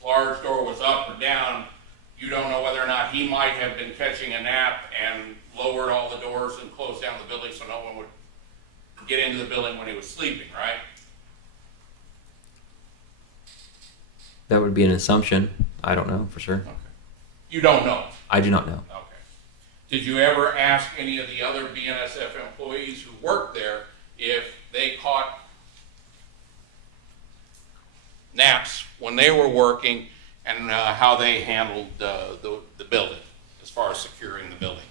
large door was up or down, you don't know whether or not he might have been catching a nap and lowered all the doors and closed down the building so no one would get into the building when he was sleeping, right? That would be an assumption. I don't know for sure. Okay. You don't know? I do not know. Okay. Did you ever ask any of the other BNSF employees who worked there if they caught naps when they were working and how they handled the building as far as securing the building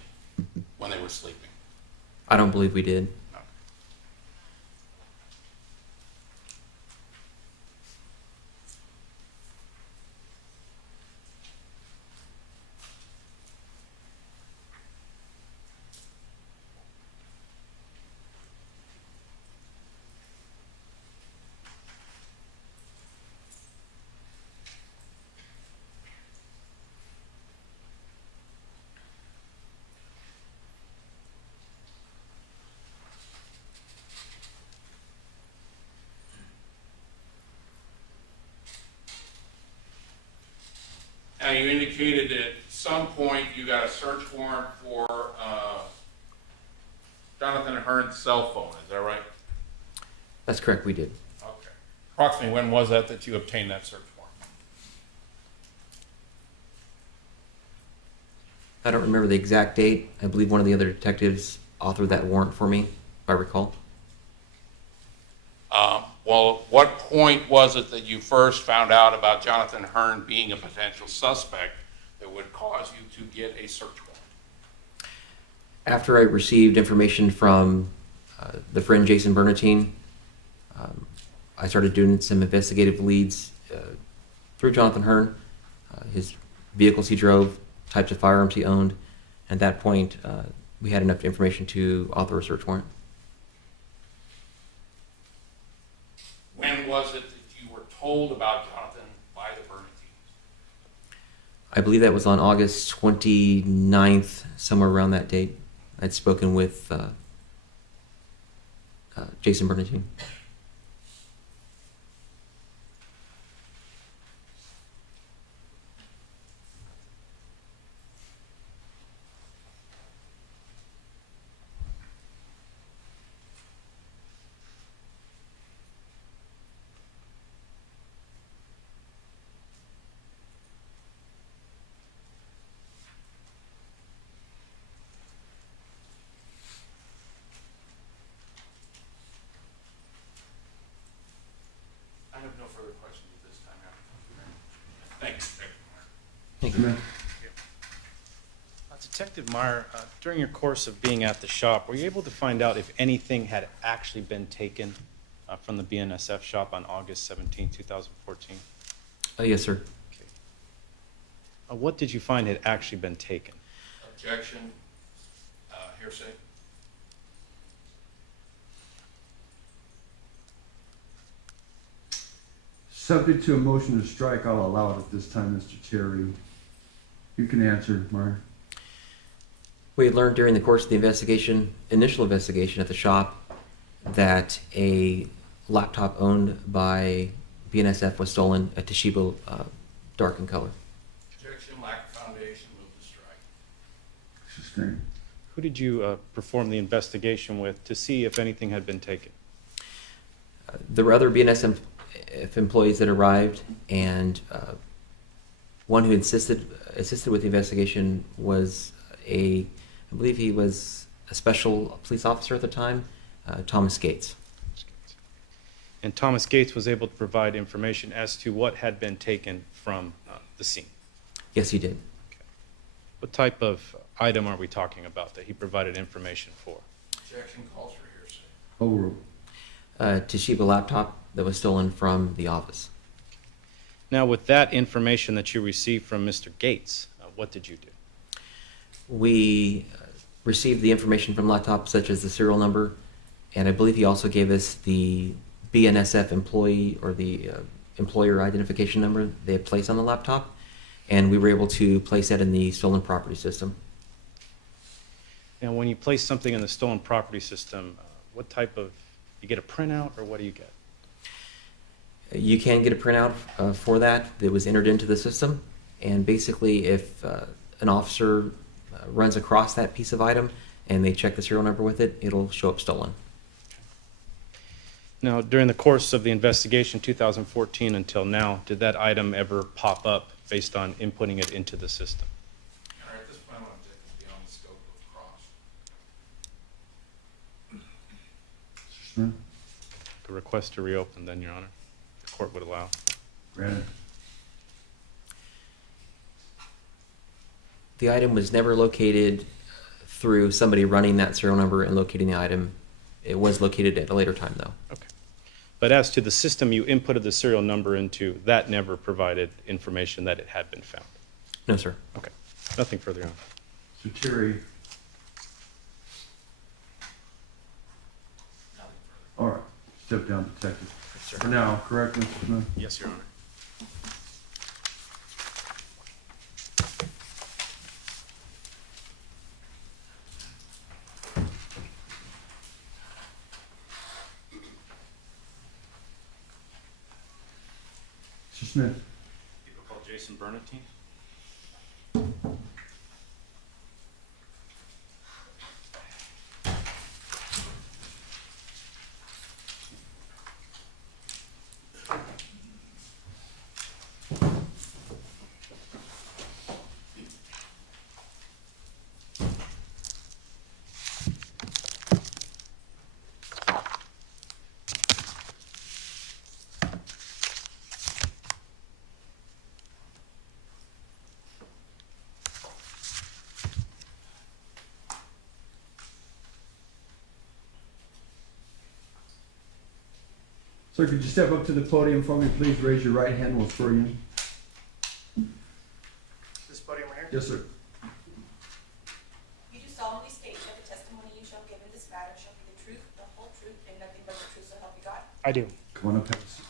when they were sleeping? I don't believe we did. Okay. Now, you indicated that at some point you got a search warrant for Jonathan Hearn's cell phone, is that right? That's correct, we did. Okay. Approximately when was that you obtained that search warrant? I don't remember the exact date. I believe one of the other detectives authored that warrant for me, if I recall. Well, what point was it that you first found out about Jonathan Hearn being a potential suspect that would cause you to get a search warrant? After I received information from the friend Jason Bernatine, I started doing some investigative leads through Jonathan Hearn, his vehicles he drove, types of firearms he owned. At that point, we had enough information to author a search warrant. When was it that you were told about Jonathan by the Bernatines? I believe that was on August 29th, somewhere around that date. I'd spoken with Jason Bernatine. I have no further questions at this time. Thanks. Thank you. Detective Meyer, during your course of being at the shop, were you able to find out if anything had actually been taken from the BNSF shop on August 17, 2014? Yes, sir. Okay. What did you find had actually been taken? Objection, hearsay. Subject to a motion to strike, I'll allow it at this time, Mr. Terry. You can answer, Meyer. We had learned during the course of the investigation, initial investigation at the shop, that a laptop owned by Bnsf was stolen, a Toshiba, dark in color. Objection, lack of foundation, move to strike. Sustained. Who did you perform the investigation with to see if anything had been taken? There were other BNSF employees that arrived, and one who assisted with the investigation was I believe he was a special police officer at the time, Thomas Gates. And Thomas Gates was able to provide information as to what had been taken from the scene. Yes, he did. What type of item are we talking about that he provided information for? Objection calls for hearsay. Overruled. Toshiba laptop that was stolen from the office. Now, with that information that you received from Mr. Gates, what did you do? We received the information from laptop, such as the serial number, and I believe he also gave us the BNSF employee or the employer identification number they had placed on the laptop, and we were able to place that in the stolen property system. Now, when you place something in the stolen property system, what type of, you get a printout or what do you get? You can get a printout for that was entered into the system, and basically if an officer runs across that piece of item and they check the serial number with it, it'll show up stolen. Now, during the course of the investigation, 2014 until now, did that item ever pop up based on inputting it into the system? Your Honor, at this point, I'm objecting beyond the scope of cross. Mr. Smith? A request to reopen, then, Your Honor. The court would allow. Granted. The item was never located through somebody running that serial number and locating the item. It was located at a later time, though. Okay. But as to the system you inputted the serial number into, that never provided information that it had been found? No, sir. Okay. Nothing further, Your Honor. Mr. Terry? Nothing further. All right. Step down, Detective. Yes, sir. For now, correct, Mr. Smith? Yes, Your Honor. Mr. Smith? People call Jason Bernatine. Sir, could you step up to the podium for me, please? Raise your right hand, we'll swear you in. This podium right here? Yes, sir. You do solemnly state that the testimony you shall give in this matter shall be the truth, the whole truth, and nothing but the truth, so help you God? I do. Come on up, have a seat.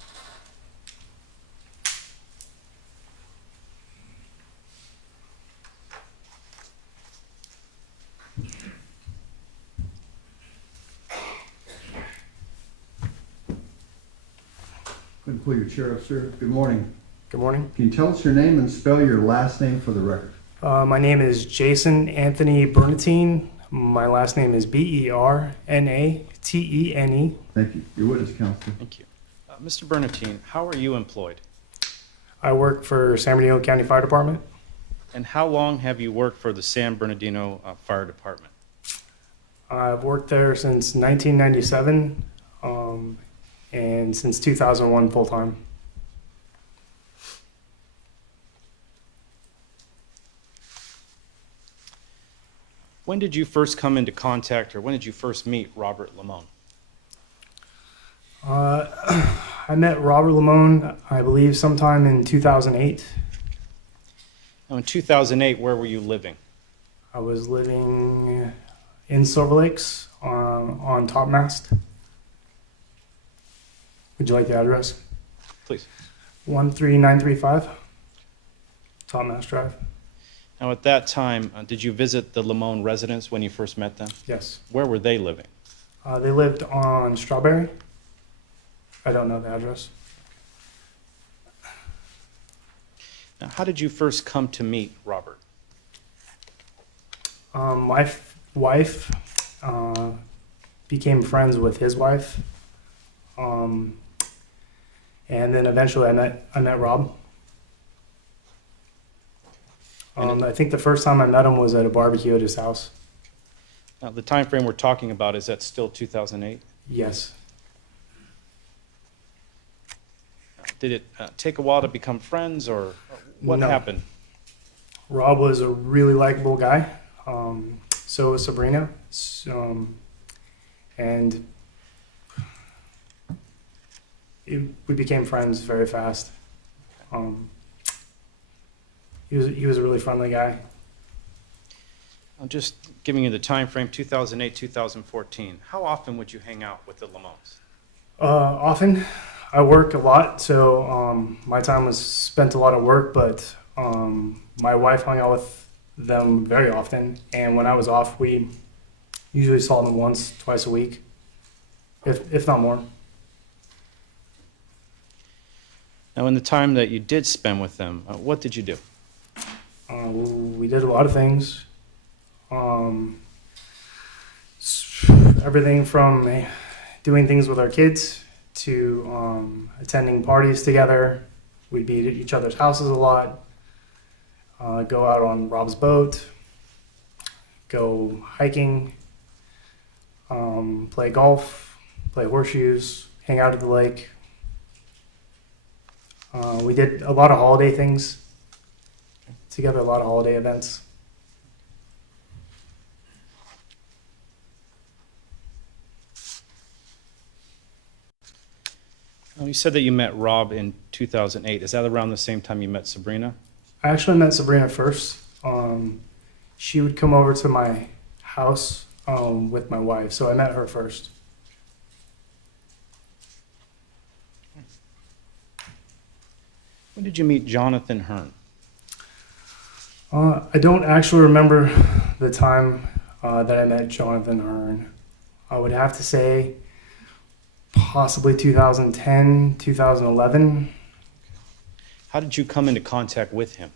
Go ahead and pull your chair up, sir. Good morning. Good morning. Can you tell us your name and spell your last name for the record? My name is Jason Anthony Bernatine. My last name is Bernatene. Thank you. Your witness, counsel. Thank you. Mr. Bernatine, how are you employed? I work for San Bernardino County Fire Department. And how long have you worked for the San Bernardino Fire Department? I've worked there since 1997 and since 2001 full-time. When did you first come into contact, or when did you first meet Robert Limon? I met Robert Limon, I believe, sometime in 2008. Now, in 2008, where were you living? I was living in Silver Lakes on Topmast. Would you like the address? Please. 13935 Topmast Drive. Now, at that time, did you visit the Limon residence when you first met them? Yes. Where were they living? They lived on Strawberry. I don't know the address. Now, how did you first come to meet Robert? My wife became friends with his wife, and then eventually I met Rob. I think the first time I met him was at a barbecue at his house. Now, the time frame we're talking about, is that still 2008? Yes. Did it take a while to become friends, or what No. happened? Rob was a really likable guy. So was Sabrina. And we became friends very fast. He was a really friendly guy. I'm just giving you the time frame, 2008, 2014. How often would you hang out with the Limons? Often. I work a lot, so my time was spent a lot at work, but my wife hung out with them very often, and when I was off, we usually saw them once, twice a week, if not more. Now, in the time that you did spend with them, what did you do? We did a lot of things. Everything from doing things with our kids to attending parties together. We'd be at each other's houses a lot. Go out on Rob's boat. Go hiking. Play golf. Play horseshoes. Hang out at the lake. We did a lot of holiday things together, a lot of holiday events. You said that you met Rob in 2008. Is that around the same time you met Sabrina? I actually met Sabrina first. She would come over to my house with my wife, so I met her first. When did you meet Jonathan Hearn? I don't actually remember the time that I met Jonathan Hearn. I would have to say possibly 2010, 2011. How did you come into contact with him?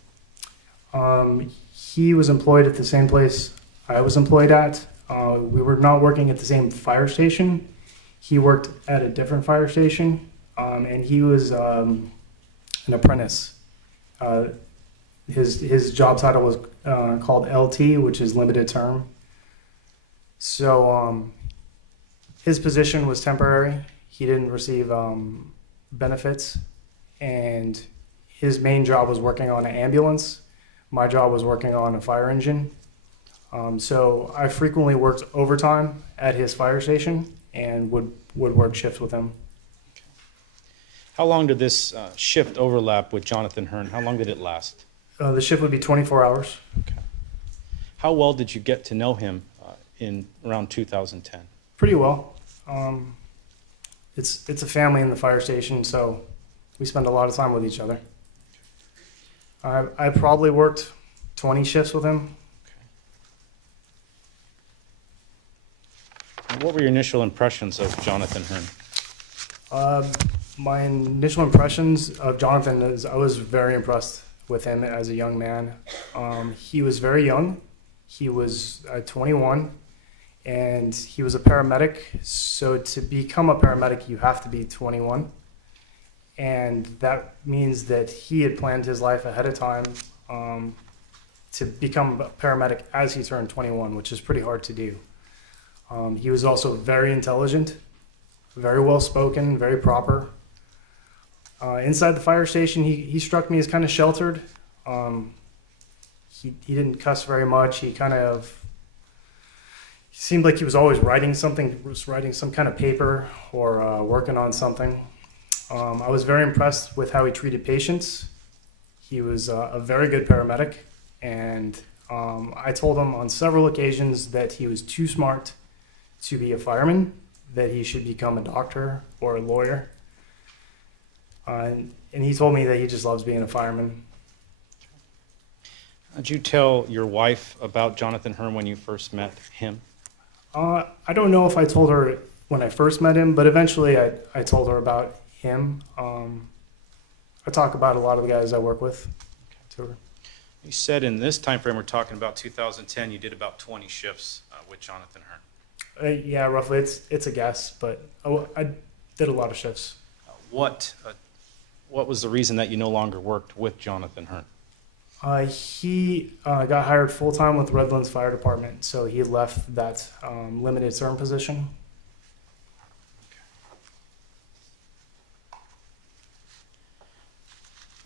He was employed at the same place I was employed at. We were not working at the same fire station. He worked at a different fire station, and he was an apprentice. His job title was called LT, which is limited term. So his position was temporary. He didn't receive benefits, and his main job was working on an ambulance. My job was working on a fire engine. So I frequently worked overtime at his fire station and would work shifts with him. How long did this shift overlap with Jonathan Hearn? How long did it last? The shift would be 24 hours. Okay. How well did you get to know him in around 2010? Pretty well. It's a family in the fire station, so we spend a lot of time with each other. I probably worked 20 shifts with him. And what were your initial impressions of Jonathan Hearn? My initial impressions of Jonathan is I was very impressed with him as a young man. He was very young. He was 21, and he was a paramedic. So to become a paramedic, you have to be 21. And that means that he had planned his life ahead of time to become a paramedic as he turned 21, which is pretty hard to do. He was also very intelligent, very well spoken, very proper. Inside the fire station, he struck me as kind of sheltered. He didn't cuss very much. He seemed like he was always writing something, writing some kind of paper or working on something. I was very impressed with how he treated patients. He was a very good paramedic, and I told him on several occasions that he was too smart to be a fireman, that he should become a doctor or a lawyer. And he told me that he just loves being a fireman. Did you tell your wife about Jonathan Hearn when you first met him? I don't know if I told her when I first met him, but eventually I told her about him. I talk about a lot of the guys I work with to her. You said in this time frame, we're talking about 2010, you did about 20 shifts with Jonathan Hearn. Yeah, roughly. It's a guess, but I did a lot of shifts. What was the reason that you no longer worked with Jonathan Hearn? He got hired full-time with Redlands Fire Department, so he left that limited term position.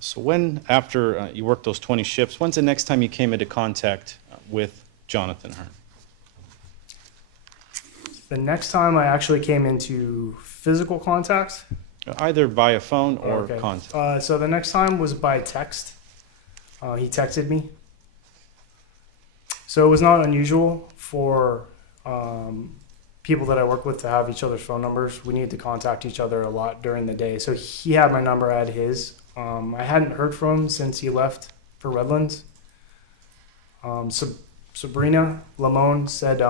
So when, after you worked those 20 shifts, when's the next time you came into contact with Jonathan Hearn? The next time I actually came into physical contact. Either via phone or Okay. contact. So the next time was by text. He texted me. So it was not unusual for people that I work with to have each other's phone numbers. We needed to contact each other a lot during the day. So he had my number, I had his. I hadn't heard from him since he left for Redlands. Sabrina Limon said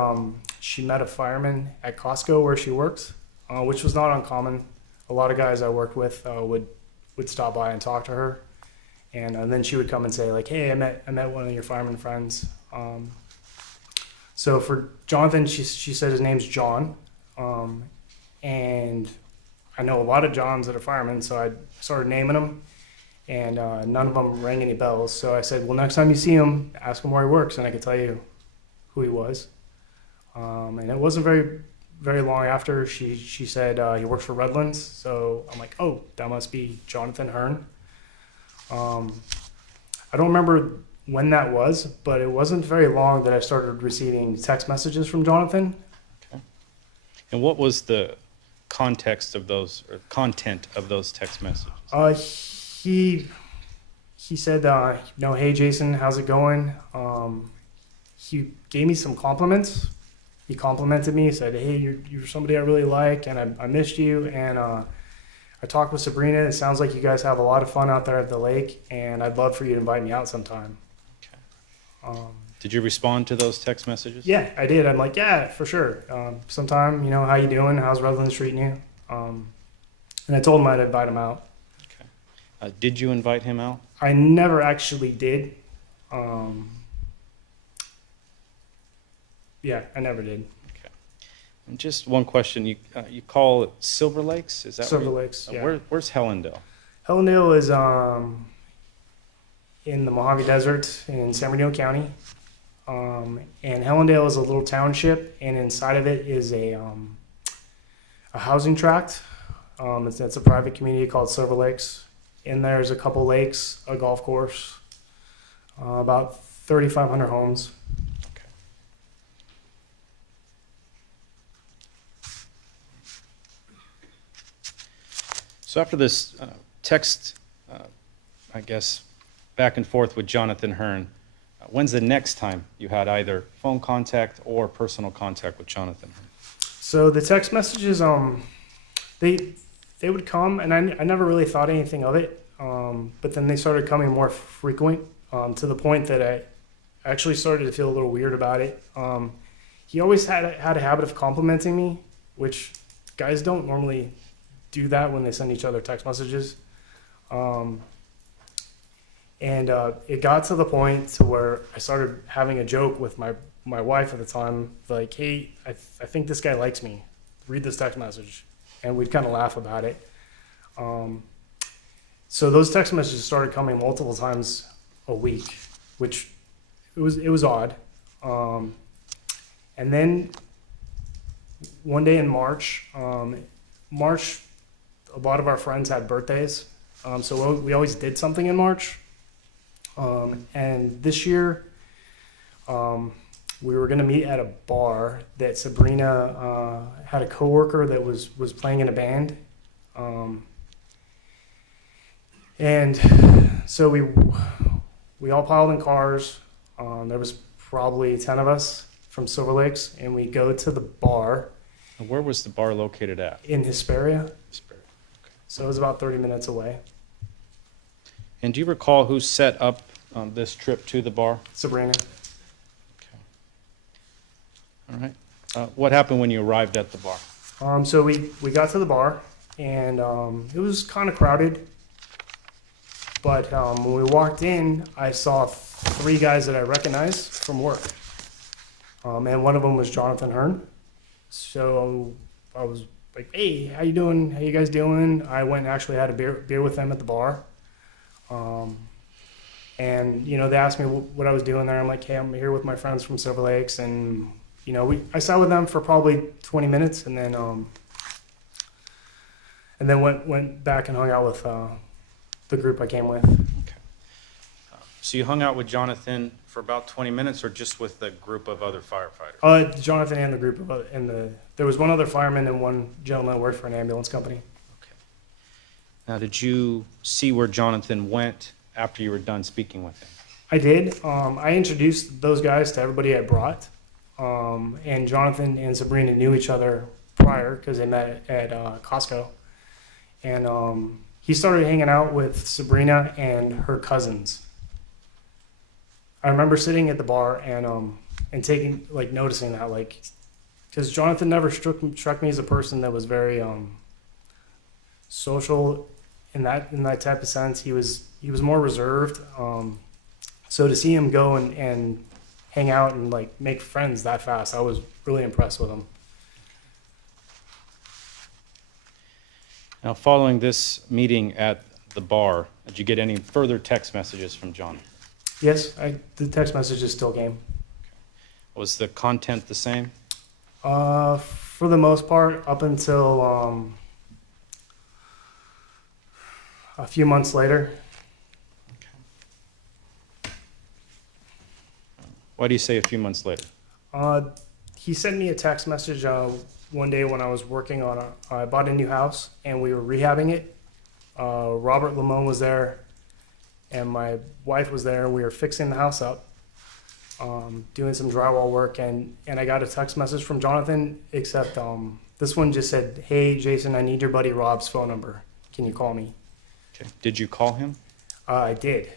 she met a fireman at Costco where she works, which was not uncommon. A lot of guys I worked with would stop by and talk to her. And then she would come and say, like, hey, I met one of your fireman friends. So for Jonathan, she said his name's John. And I know a lot of Johns that are firemen, so I started naming them. And none of them rang any bells. So I said, well, next time you see him, ask him where he works, and I can tell you who he was. And it wasn't very long after she said he works for Redlands. So I'm like, oh, that must be Jonathan Hearn. I don't remember when that was, but it wasn't very long that I started receiving text messages from Jonathan. Okay. And what was the context of those, or content of those text messages? He said, hey, Jason, how's it going? He gave me some compliments. He complimented me, said, hey, you're somebody I really like, and I missed you. And I talked with Sabrina. It sounds like you guys have a lot of fun out there at the lake, and I'd love for you to invite me out sometime. Okay. Did you respond to those text messages? Yeah, I did. I'm like, yeah, for sure. Sometime, how you doing? How's Redlands treating you? And I told him I'd invite him out. Okay. Did you invite him out? I never actually did. Yeah, I never did. Okay. And just one question. You call it Silver Lakes? Is that Silver Lakes, yeah. Where's Hellendale? Hellendale is in the Mojave Desert in San Bernardino County. And Hellendale is a little township, and inside of it is a housing tract. It's a private community called Silver Lakes. In there's a couple lakes, a golf course, about 3,500 homes. Okay. So after this text, I guess, back and forth with Jonathan Hearn, when's the next time you had either phone contact or personal contact with Jonathan Hearn? So the text messages, they would come, and I never really thought anything of it, but then they started coming more frequent, to the point that I actually started to feel a little weird about it. He always had a habit of complimenting me, which guys don't normally do that when they send each other text messages. And it got to the point to where I started having a joke with my wife at the time, like, hey, I think this guy likes me. Read this text message. And we'd kind of laugh about it. So those text messages started coming multiple times a week, which it was odd. And then one day in March, a lot of our friends had birthdays. So we always did something in March. And this year, we were going to meet at a bar that Sabrina had a coworker that was playing in a band. And so we all piled in cars. There was probably 10 of us from Silver Lakes, and we go to the bar And where was the bar located at? in Hesperia. Spare. So it was about 30 minutes away. And do you recall who set up this trip to the bar? Sabrina. All right. What happened when you arrived at the bar? So we got to the bar, and it was kind of crowded. But when we walked in, I saw 3 guys that I recognized from work. And one of them was Jonathan Hearn. So I was like, hey, how you doing? How you guys doing? I went and actually had a beer with them at the bar. And, you know, they asked me what I was doing there. I'm like, hey, I'm here with my friends from Silver Lakes. And, you know, I sat with them for probably 20 minutes and then went back and hung out with the group I came with. Okay. So you hung out with Jonathan for about 20 minutes or just with the group of other firefighters? Jonathan and the group there was one other fireman and one gentleman that worked for an ambulance company. Okay. Now, did you see where Jonathan went after you were done speaking with him? I did. I introduced those guys to everybody I brought. And Jonathan and Sabrina knew each other prior because they met at Costco. And he started hanging out with Sabrina and her cousins. I remember sitting at the bar and taking, like, noticing that, like, because Jonathan never struck me as a person that was very social in that type of sense. He was more reserved. So to see him go and hang out and, like, make friends that fast, I was really impressed with him. Now, following this meeting at the bar, did you get any further text messages from Jonathan? Yes, the text messages still came. Was the content the same? For the most part, up until a few months later. Why do you say a few months later? He sent me a text message one day when I was working on I bought a new house and we were rehabbing it. Robert Limon was there and my wife was there. We were fixing the house up, doing some drywall work, and I got a text message from Jonathan, except this one just said, hey, Jason, I need your buddy Rob's phone number. Can you call me? Okay. Did you call him? I did.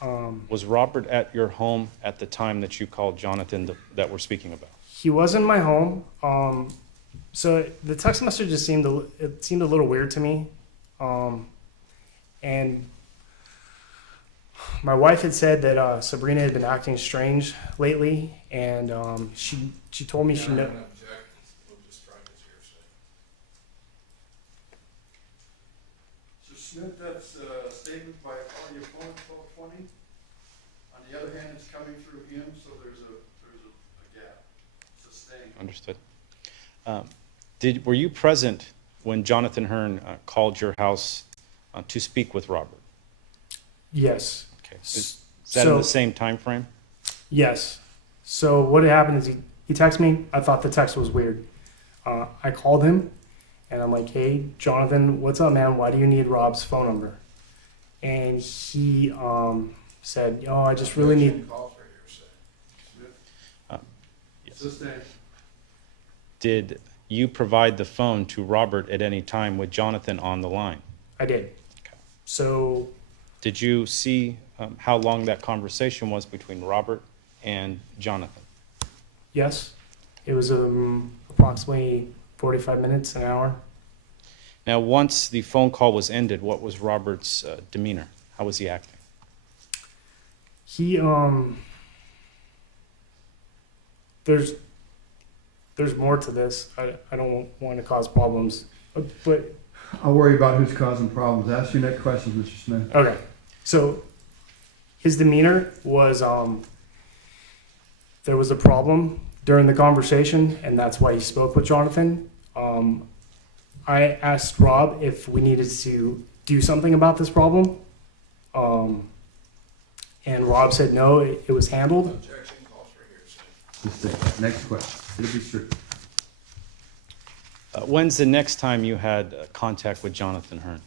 Okay. Was Robert at your home at the time that you called Jonathan that we're speaking about? He was in my home. So the text message just seemed a little weird to me. And my wife had said that Sabrina had been acting strange lately, and she told me she knew. So Smith, that's a statement by party opponent 1220. On the other hand, it's coming through him, so there's a gap. Sustained. Understood. Were you present when Jonathan Hearn called your house to speak with Robert? Yes. Okay. Is that in So- the same time frame? Yes. So what had happened is he texted me. I thought the text was weird. I called him, and I'm like, hey, Jonathan, what's up, man? Why do you need Rob's phone number? And he said, oh, I just really need... Yes. Sustained. Did you provide the phone to Robert at any time with Jonathan on the line? I did. Okay. So Did you see how long that conversation was between Robert and Jonathan? yes, it was approximately 45 minutes, an hour. Now, once the phone call was ended, what was Robert's demeanor? How was he acting? He there's more to this. I don't want to cause problems, but I'll worry about who's causing problems. Ask your next questions, Mr. Smith. okay. So his demeanor was there was a problem during the conversation, and that's why he spoke with Jonathan. I asked Rob if we needed to do something about this problem, and Rob said no, it was handled. Objection calls for hearsay. Sustained. Next question. It'll be strict. When's the next time you had contact with Jonathan Hearn?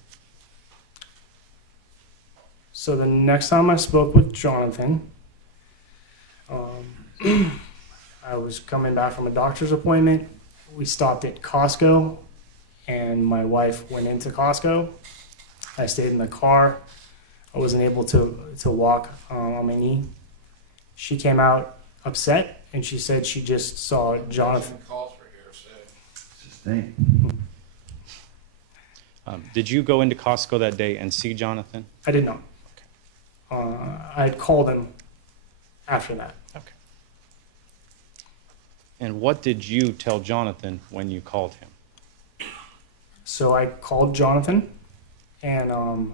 So the next time I spoke with Jonathan, I was coming back from a doctor's appointment. We stopped at Costco, and my wife went into Costco. I stayed in the car. I wasn't able to walk on my knee. She came out upset, and she said she just saw Jonathan. Calls for hearsay. Sustained. Did you go into Costco that day and see Jonathan? I did not. I had called him after that. Okay. And what did you tell Jonathan when you called him? So I called Jonathan, and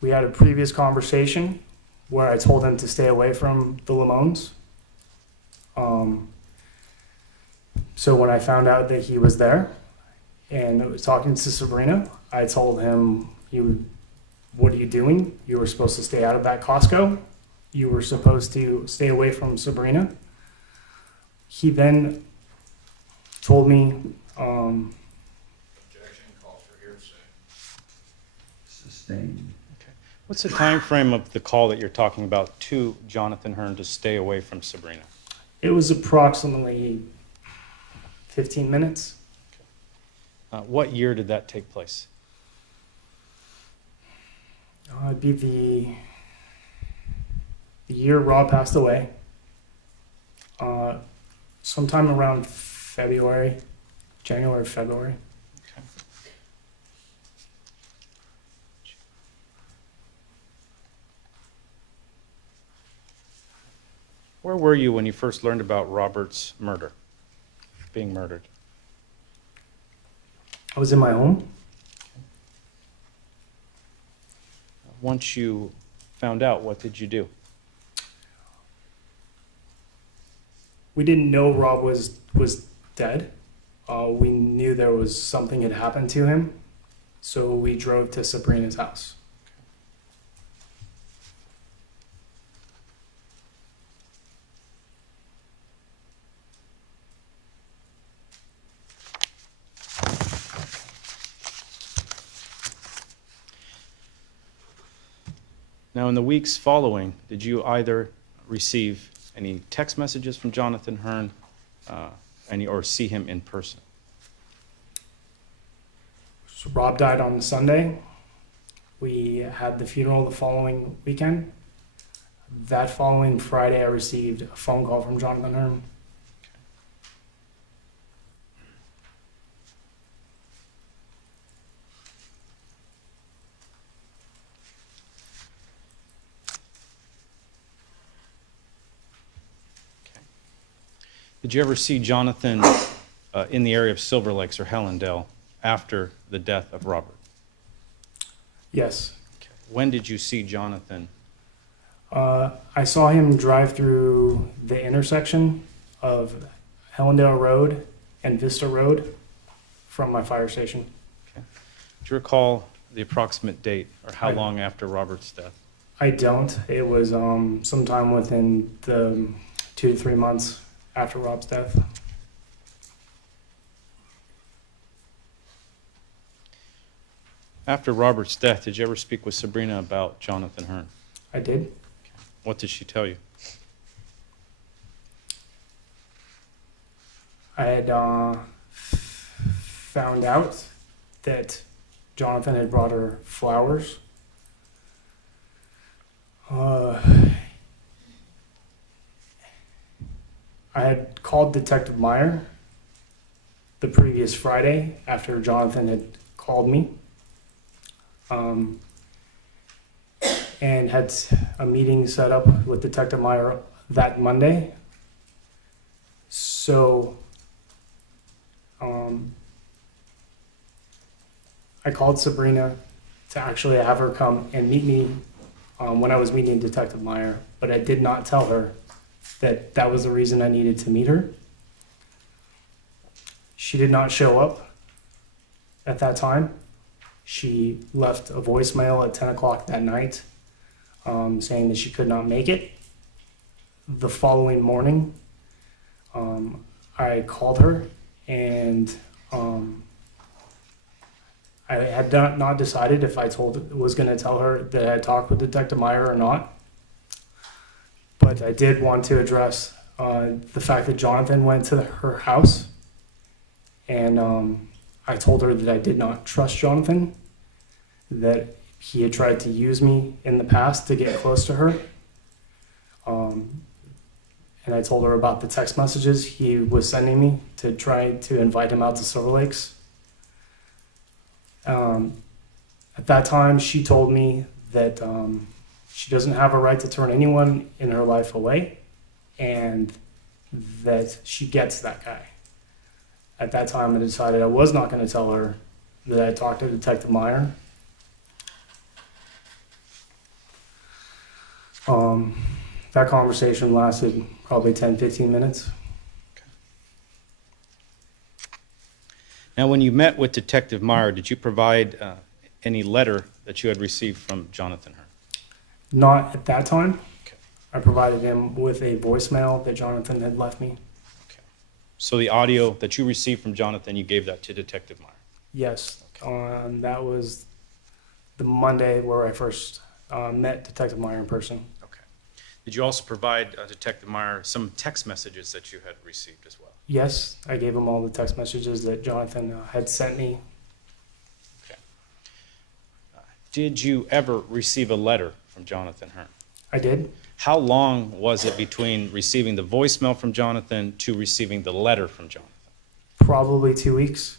we had a previous conversation where I told him to stay away from the Limons. So when I found out that he was there and I was talking to Sabrina, I told him, what are you doing? You were supposed to stay out of that Costco. You were supposed to stay away from Sabrina. He then told me, Objection, calls for hearsay. Sustained. Okay. What's the time frame of the call that you're talking about to Jonathan Hearn to stay away from Sabrina? it was approximately 15 minutes. What year did that take place? It'd be the year Rob passed away. Sometime around February, January, February. Okay. Where were you when you first learned about Robert's murder, being murdered? I was in my home. Once you found out, what did you do? We didn't know Rob was dead. We knew there was something had happened to him, so we drove to Sabrina's house. Now, in the weeks following, did you either receive any text messages from Jonathan Hearn, or see him in person? So Rob died on Sunday. We had the funeral the following weekend. That following Friday, I received a phone call from Jonathan Hearn. Did you ever see Jonathan in the area of Silver Lakes or Hellendale after the death of Robert? Yes. Okay. When did you see Jonathan? I saw him drive through the intersection of Hellendale Road and Vista Road from my fire station. Okay. Do you recall the approximate date or how I- long after Robert's death? I don't. It was sometime within the 2 to 3 months after Rob's death. After Robert's death, did you ever speak with Sabrina about Jonathan Hearn? I did. What did she tell you? I had found out that Jonathan had brought her flowers. I had called Detective Meyer the previous Friday after Jonathan had called me, and had a meeting set up with Detective Meyer that Monday. So I called Sabrina to actually have her come and meet me when I was meeting Detective Meyer, but I did not tell her that that was the reason I needed to meet her. She did not show up at that time. She left a voicemail at 10 o'clock that night saying that she could not make it. The following morning, I called her and I had not decided if I was going to tell her that I had talked with Detective Meyer or not. But I did want to address the fact that Jonathan went to her house, and I told her that I did not trust Jonathan, that he had tried to use me in the past to get close to her. And I told her about the text messages he was sending me to try to invite him out to Silver Lakes. At that time, she told me that she doesn't have a right to turn anyone in her life away, and that she gets that guy. At that time, I decided I was not going to tell her that I talked to Detective Meyer. That conversation lasted probably 10-15 minutes. Now, when you met with Detective Meyer, did you provide any letter that you had received from Jonathan Hearn? Not at that time. Okay. I provided him with a voicemail that Jonathan had left me. Okay. So the audio that you received from Jonathan, you gave that to Detective Meyer? Yes. That was the Monday where I first met Detective Meyer in person. Okay. Did you also provide Detective Meyer some text messages that you had received as well? Yes, I gave him all the text messages that Jonathan had sent me. Okay. Did you ever receive a letter from Jonathan Hearn? I did. How long was it between receiving the voicemail from Jonathan to receiving the letter from Jonathan? Probably 2 weeks.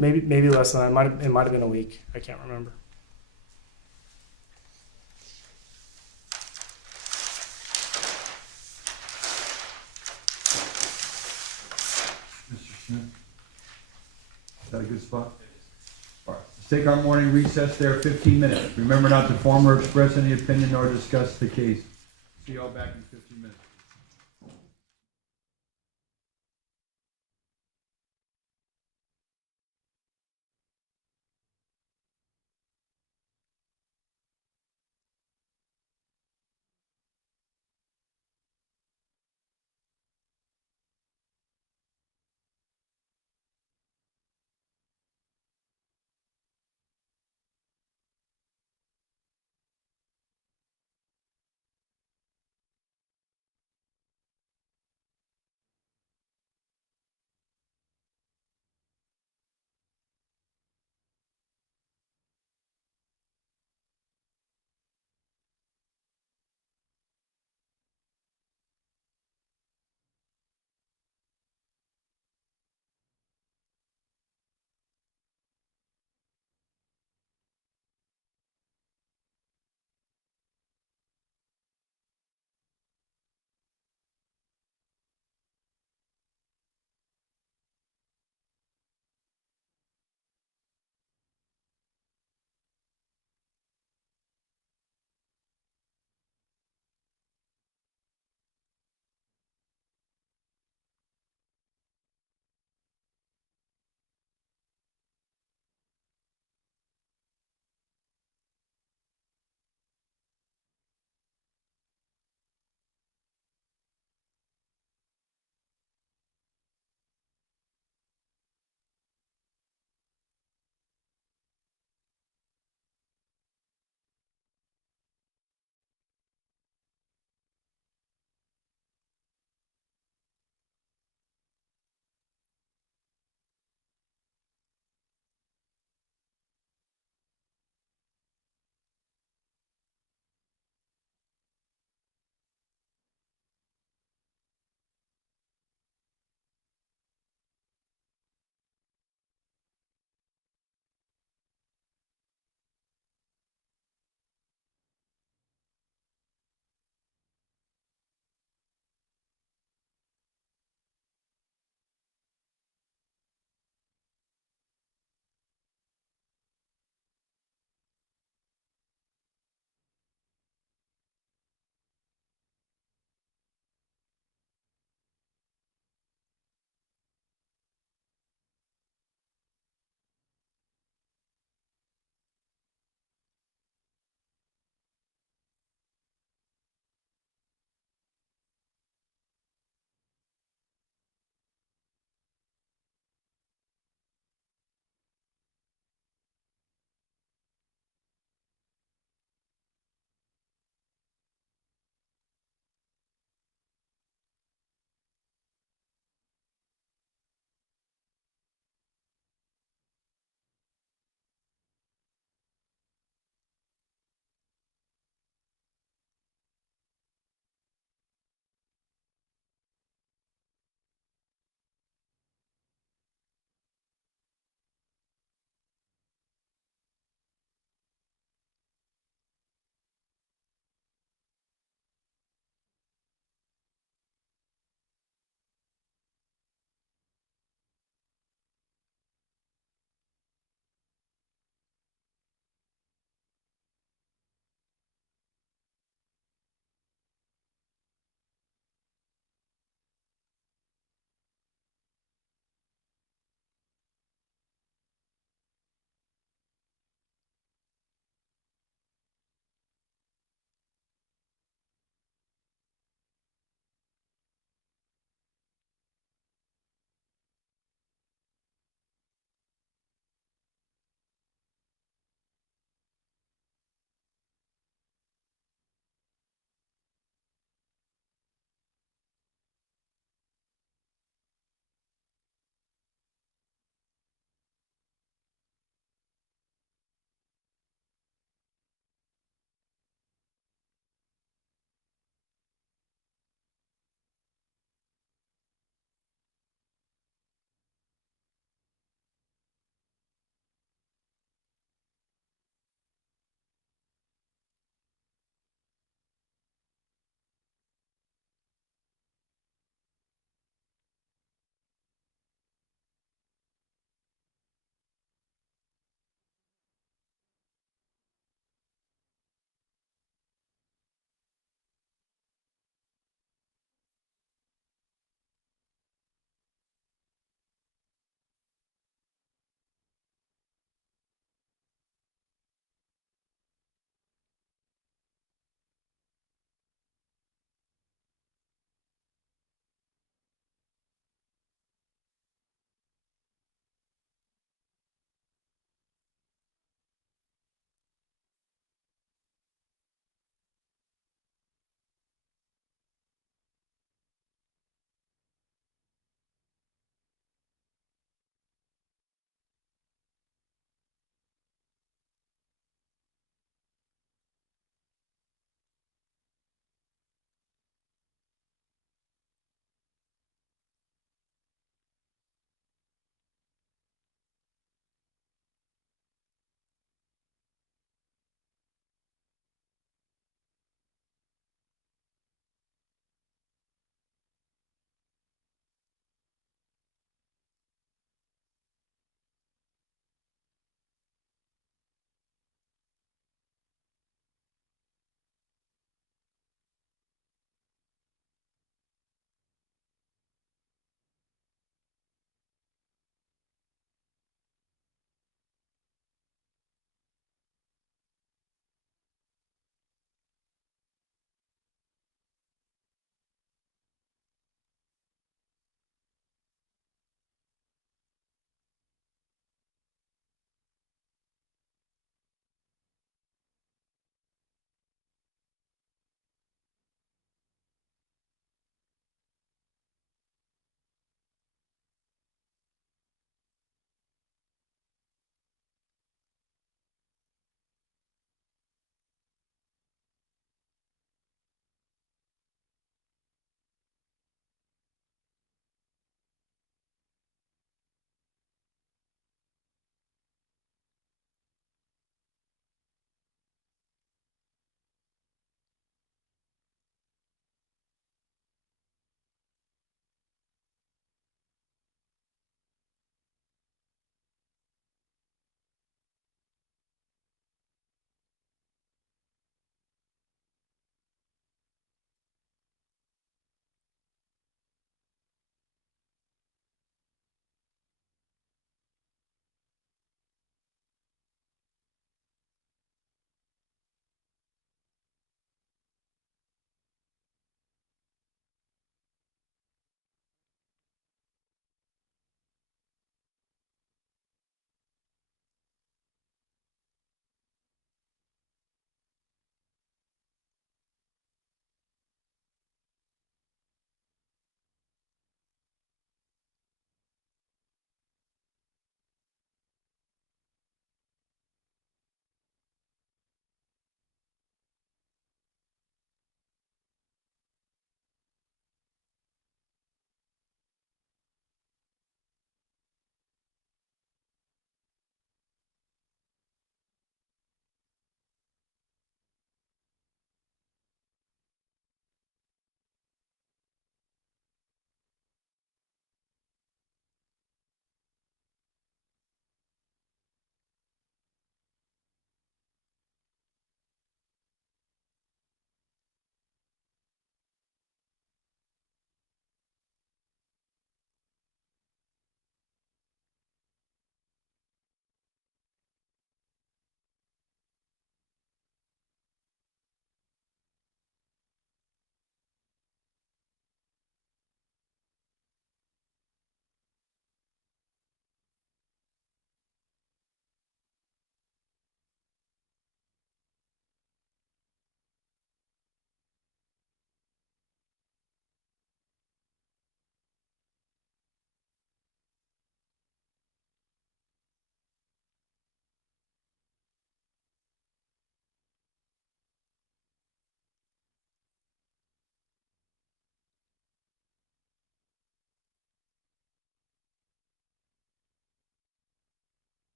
Maybe less than that. It might have been a week. I can't remember. Mr. Smith? Is that a good spot? All right, let's take our morning recess there, 15 minutes. Remember not to form or express any opinion or discuss the case. See you all back in 15 minutes.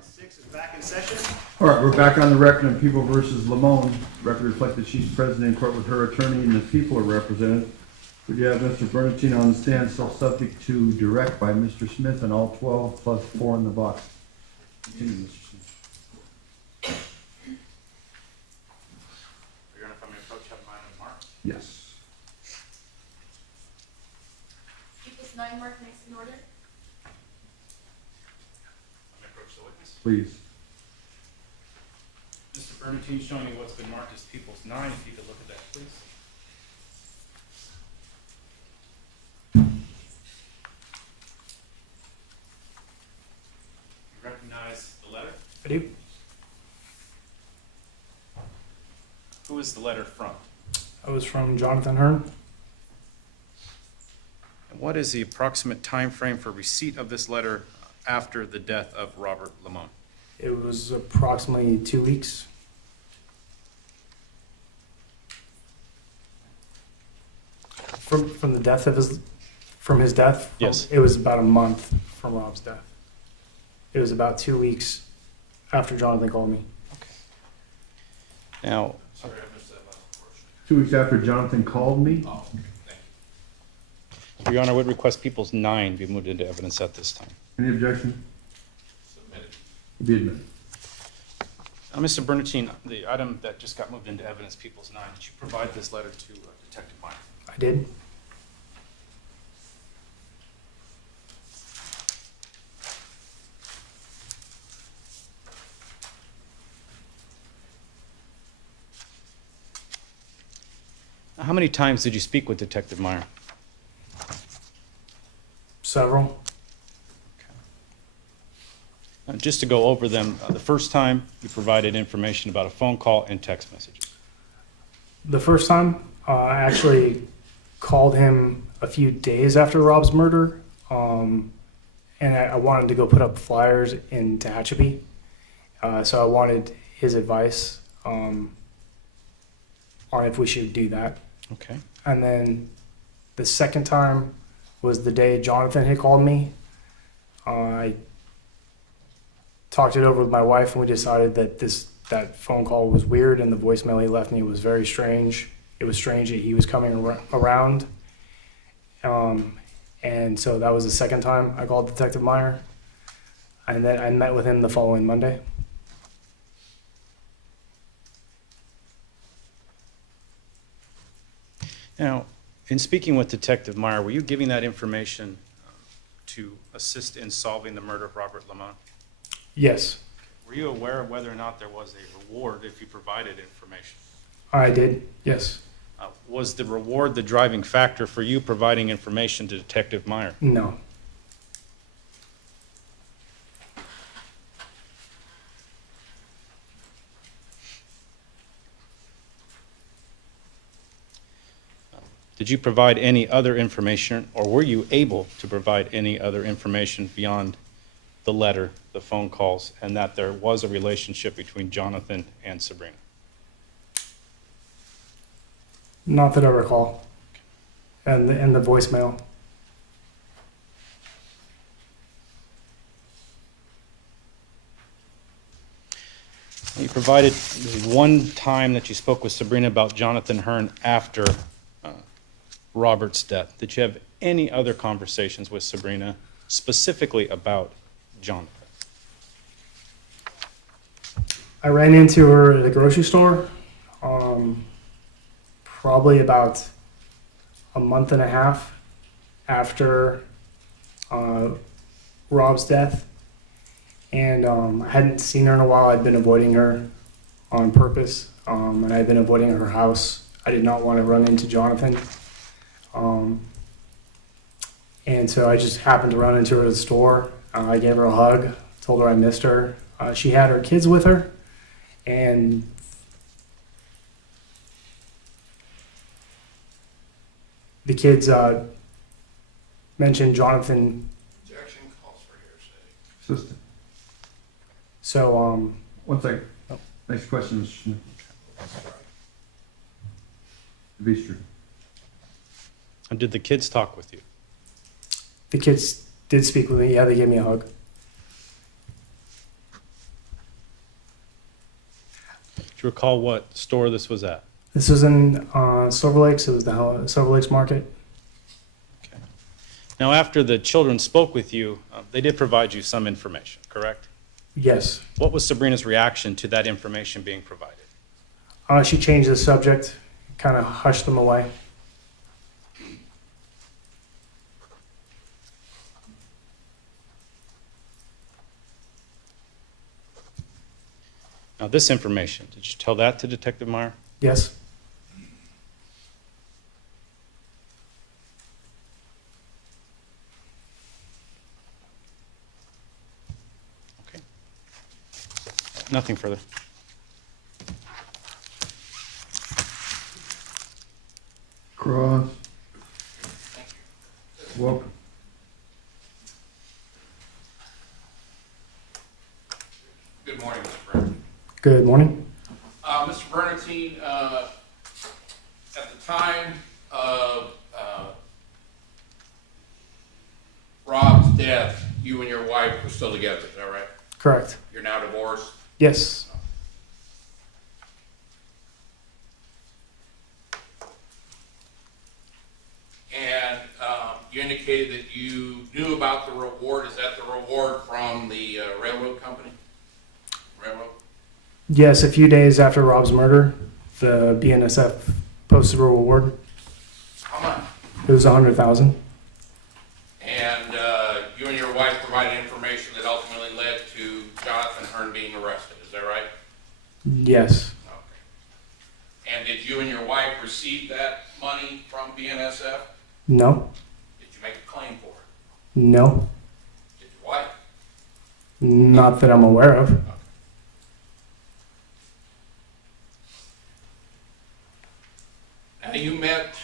Department 6 is back in session. All right, we're back on the record on People versus Limon. Record reflects that she's present in court with her attorney and the people are represented. We do have Mr. Bernatine on the stand, still subject to direct by Mr. Smith and all 12 plus 4 in the box. Continue, Mr. Smith. You're gonna come and approach, have mine and Mark. Yes. People's 9 mark next in order. Let me approach the witness. Please. Mr. Bernatine, showing you what's been marked as People's 9, if you could look at that, please. You recognize the letter? I do. Who is the letter from? I was from Jonathan Hearn. And what is the approximate time frame for receipt of this letter after the death of Robert Limon? It was approximately 2 weeks. From the death of his death? Yes. It was about a month from Rob's death. It was about 2 weeks after Jonathan called me. Now, Sorry, I missed that last portion. 2 weeks after Jonathan called me. Oh, thank you. Your Honor, I would request People's 9 be moved into evidence at this time. Any objection? Submitted. Be admitted. Mr. Bernatine, the item that just got moved into evidence, People's 9, did you provide this letter to Detective Meyer? I did. How many times did you speak with Detective Meyer? Several. Just to go over them, the first time you provided information about a phone call and text messages. The first time, I actually called him a few days after Rob's murder, and I wanted to go put up flyers in Tehachapi. So I wanted his advice on if we should do that. Okay. And then the second time was the day Jonathan had called me. I talked it over with my wife, and we decided that that phone call was weird, and the voicemail he left me was very strange. It was strange that he was coming around. And so that was the second time I called Detective Meyer. And then I met with him the following Monday. Now, in speaking with Detective Meyer, were you giving that information to assist in solving the murder of Robert Limon? Yes, Were you aware of whether or not there was a reward if you provided information? I did. Yes. Was the reward the driving factor for you providing information to Detective Meyer? No. Did you provide any other information, or were you able to provide any other information beyond the letter, the phone calls, and that there was a relationship between Jonathan and Sabrina? Not that I recall. And the voicemail. You provided one time that you spoke with Sabrina about Jonathan Hearn after Robert's death. Did you have any other conversations with Sabrina specifically about Jonathan? I ran into her at a grocery store probably about a month and a half after Rob's death. And I hadn't seen her in a while. I'd been avoiding her on purpose, and I'd been avoiding her house. I did not want to run into Jonathan. And so I just happened to run into her at the store. I gave her a hug, told her I missed her. She had her kids with her, and the kids mentioned Jonathan. Objection calls for hearsay. Assistant. So, 1 second. Next question, Mr. Smith. Beaster. And did the kids talk with you? the kids did speak with me. Yeah, they gave me a hug. you recall what store this was at? This was in Silver Lakes. It was the Silver Lakes Market. Okay. Now, after the children spoke with you, they did provide you some information, correct? Yes. What was Sabrina's reaction to that information being provided? She changed the subject, kind of hushed them away. Now, this information, did you tell that to Detective Meyer? Yes. Okay. Nothing further. Cross. Welcome. Good morning, Mr. Bernstein. Good morning. Mr. Bernstein, at the time of Rob's death, you and your wife were still together, is that right? Correct. You're now divorced? Yes. And you indicated that you knew about the reward. Is that the reward from the railroad company? Railroad? Yes, a few days after Rob's murder, the Bnsf posted a reward. How much? It was $100,000. And you and your wife provided information that ultimately led to Jonathan Hearn being arrested. Is that right? Yes. Okay. And did you and your wife receive that money from BNSF? No. Did you make a claim for it? No. Did your wife? Not that I'm aware of. Okay. Now you met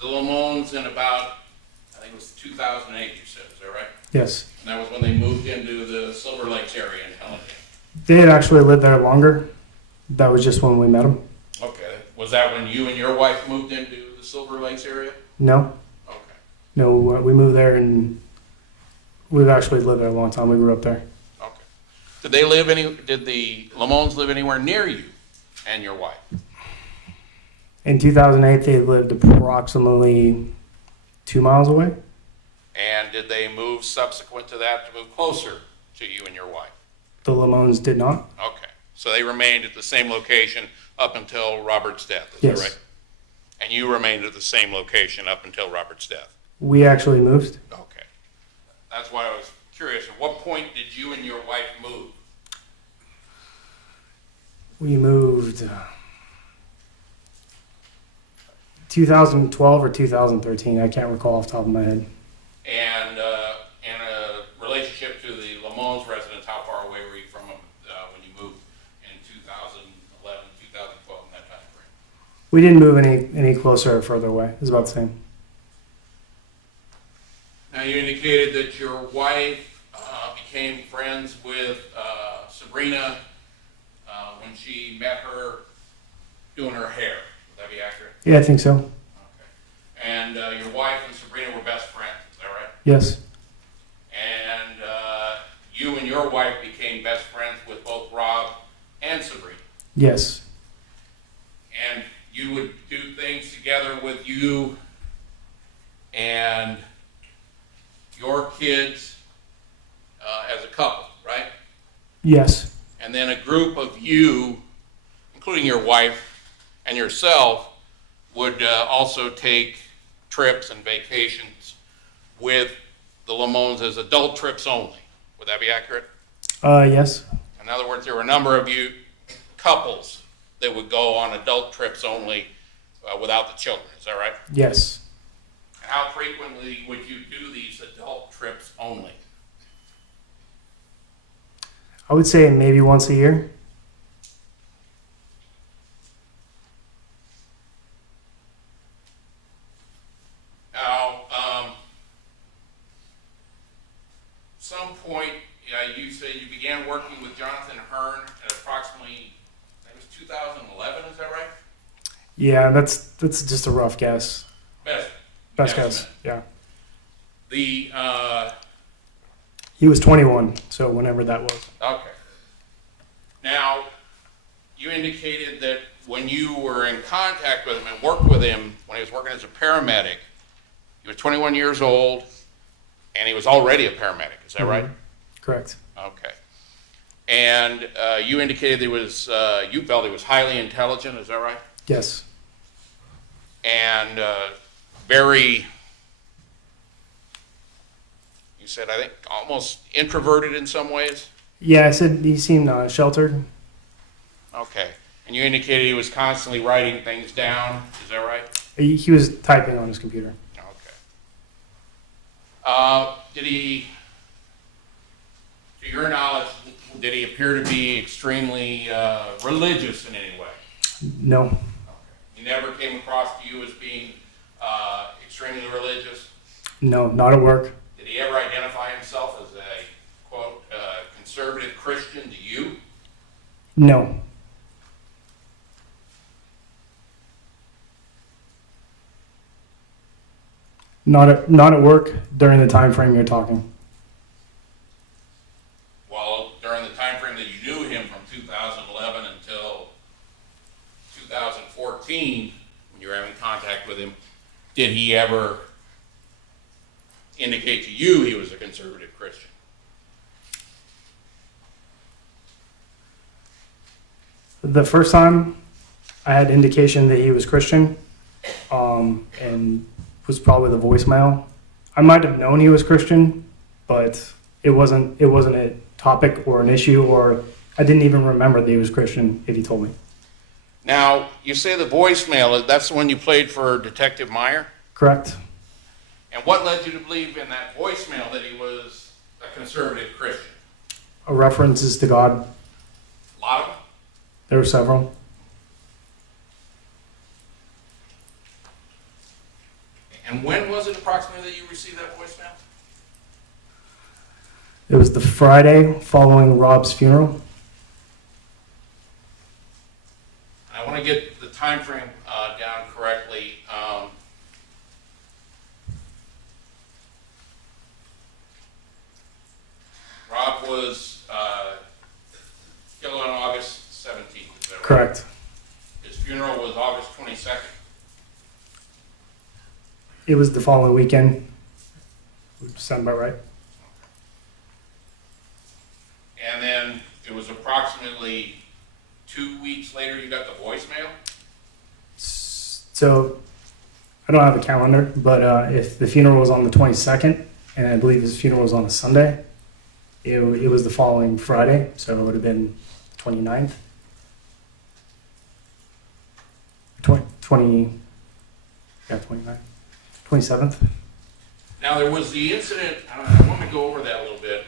the Limons in about, I think it was 2008, you said, is that right? Yes. And that was when they moved into the Silver Lakes area in Helena. They had actually lived there longer. That was just when we met them. Okay. Was that when you and your wife moved into the Silver Lakes area? No. Okay. No, we moved there and we've actually lived there a long time. We grew up there. Okay. Did the Limons live anywhere near you and your wife? In 2008, they lived approximately 2 miles away. And did they move subsequent to that to move closer to you and your wife? The Limons did not. Okay. So they remained at the same location up until Robert's death, is Yes. that right? And you remained at the same location up until Robert's death? We actually moved. Okay. That's why I was curious. At what point did you and your wife move? We moved 2012 or 2013. I can't recall off the top of my head. And in a relationship to the Limons residence, how far away were you from them when you moved in 2011, 2012, in that time frame? We didn't move any closer or further away. It was about the same. Now, you indicated that your wife became friends with Sabrina when she met her doing her hair. Would that be accurate? Yeah, I think so. Okay. And your wife and Sabrina were best friends, is that right? Yes. And you and your wife became best friends with both Rob and Sabrina. Yes. And you would do things together with you and your kids as a couple, right? Yes. And then a group of you, including your wife and yourself, would also take trips and vacations with the Limons as adult trips only. Would that be accurate? Yes. In other words, there were a number of you couples that would go on adult trips only without the children. Is that right? Yes. And how frequently would you do these adult trips only? I would say maybe once a year. Now, some point, you said you began working with Jonathan Hearn at approximately, I think it was 2011, is that right? Yeah, that's just a rough guess. Best guess. Yeah. The, He was 21, so whenever that was. okay. Now, you indicated that when you were in contact with him and worked with him when he was working as a paramedic, he was 21 years old and he was already a paramedic. Is that right? Correct. Okay. And you indicated you felt he was highly intelligent. Is that right? Yes. And very, you said, I think, almost introverted in some ways? Yeah, I said he seemed sheltered. Okay. And you indicated he was constantly writing things down. Is that right? He was typing on his computer. Okay. Did he, to your knowledge, did he appear to be extremely religious in any way? No. Okay. He never came across to you as being extremely religious? No, not at work. Did he ever identify himself as a, quote, conservative Christian to you? No. Not at work during the time frame you're talking. Well, during the time frame that you knew him from 2011 until 2014, when you were having contact with him, did he ever indicate to you he was a conservative Christian? The first time I had indication that he was Christian, and was probably the voicemail. I might have known he was Christian, but it wasn't a topic or an issue, or I didn't even remember that he was Christian if he told me. Now, you say the voicemail, that's the one you played for Detective Meyer? Correct. And what led you to believe in that voicemail that he was a conservative Christian? References to God. A lot of them? There were several. And when was it approximately that you received that voicemail? It was the Friday following Rob's funeral. I want to get the time frame down correctly. Rob was killed on August 17th, is that right? Correct. His funeral was August 22nd. It was the following weekend. Sound about right? And then it was approximately 2 weeks later you got the voicemail? So I don't have a calendar, but if the funeral was on the 22nd, and I believe his funeral was on a Sunday, it was the following Friday, so it would have been 29th. 29th. 27th. Now, there was the incident, I want to go over that a little bit.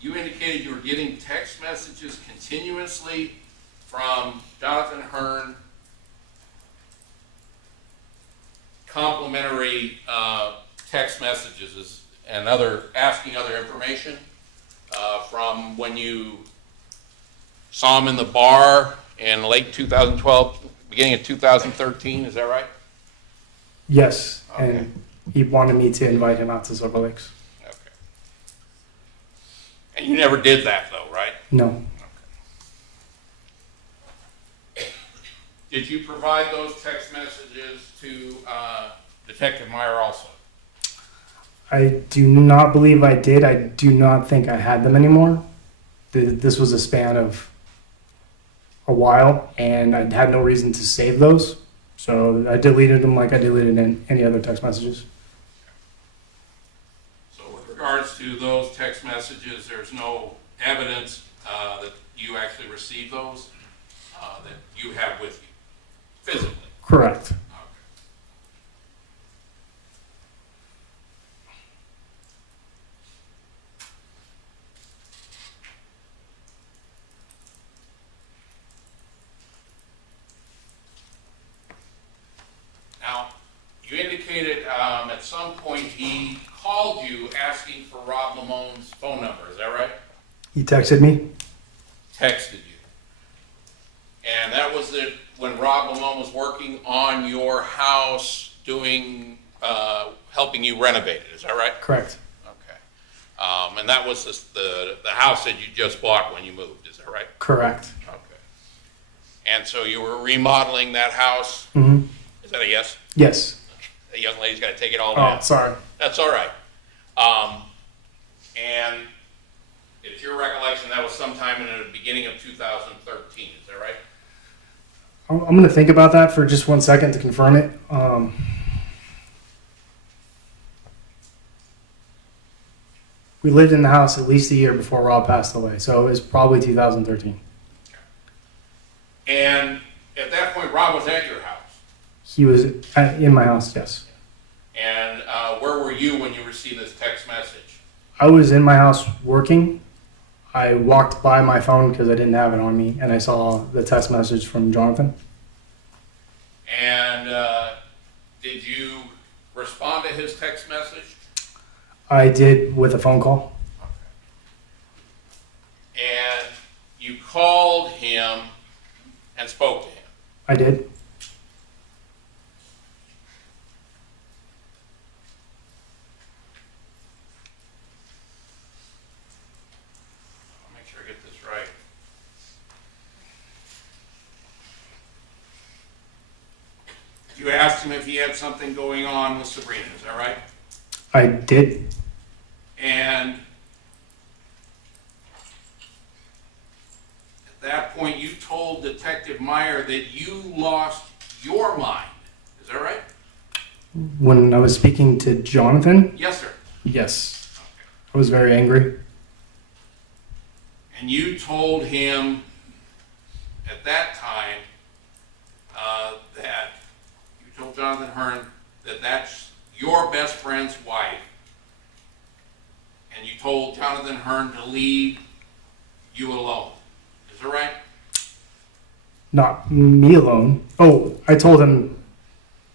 You indicated you were getting text messages continuously from Jonathan Hearn, complimentary text messages and asking other information from when you saw him in the bar in late 2012, beginning of 2013, is that right? Yes, Okay. and he wanted me to invite him out to Silver Lakes. Okay. And you never did that though, right? No. Did you provide those text messages to Detective Meyer also? I do not believe I did. I do not think I had them anymore. This was a span of a while, and I had no reason to save those. So I deleted them like I deleted any other text messages. So with regards to those text messages, there's no evidence that you actually received those, that you have with you, physically? Correct. Okay. Now, you indicated at some point he called you asking for Rob Limon's phone number, is that right? He texted me. Texted you. And that was when Rob Limon was working on your house doing, helping you renovate it, is that right? Correct. Okay. And that was the house that you just bought when you moved, is that right? Correct. Okay. And so you were remodeling that house? Mm-hmm. Is that a yes? Yes. The young lady's got to take it all Oh, down. sorry. That's all right. And it's your recollection that was sometime in the beginning of 2013, is that right? I'm going to think about that for just 1 second to confirm it. We lived in the house at least a year before Rob passed away, so it was probably 2013. And at that point, Rob was at your house. He was in my house, yes. And where were you when you received this text message? I was in my house working. I walked by my phone because I didn't have it on me, and I saw the text message from Jonathan. And did you respond to his text message? I did with a phone call. And you called him and spoke to him. I did. I'll make sure I get this right. You asked him if he had something going on with Sabrina, is that right? I did. And at that point, you told Detective Meyer that you lost your mind. Is that right? When I was speaking to Jonathan, Yes, sir. yes, Okay. I was very angry. And you told him at that time that you told Jonathan Hearn that that's your best friend's wife. And you told Jonathan Hearn to leave you alone. Is that right? Not me alone. Oh, I told him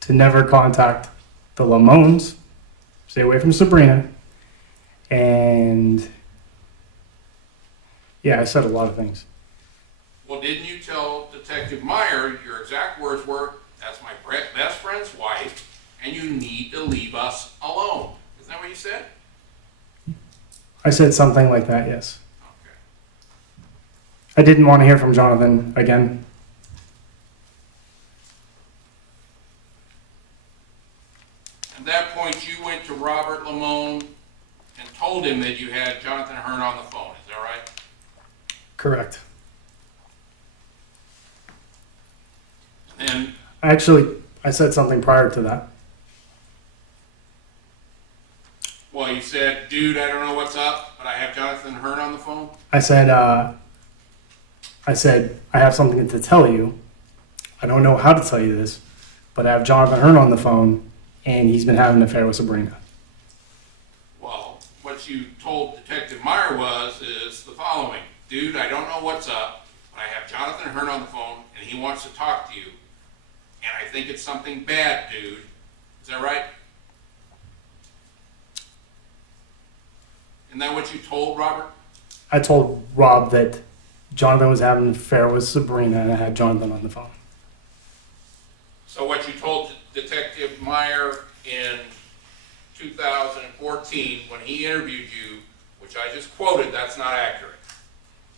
to never contact the Limons, stay away from Sabrina, and yeah, I said a lot of things. Well, didn't you tell Detective Meyer, your exact words were, that's my best friend's wife, and you need to leave us alone? Isn't that what you said? I said something like that, yes. Okay. I didn't want to hear from Jonathan again. At that point, you went to Robert Limon and told him that you had Jonathan Hearn on the phone. Is that right? Correct. And Actually, I said something prior to that. well, you said, dude, I don't know what's up, but I have Jonathan Hearn on the phone. I said, I have something to tell you. I don't know how to tell you this, but I have Jonathan Hearn on the phone, and he's been having an affair with Sabrina. Well, what you told Detective Meyer is the following. Dude, I don't know what's up, but I have Jonathan Hearn on the phone, and he wants to talk to you. And I think it's something bad, dude. Is that right? Isn't that what you told Robert? I told Rob that Jonathan was having an affair with Sabrina, and I had Jonathan on the phone. So what you told Detective Meyer in 2014 when he interviewed you, which I just quoted, that's not accurate.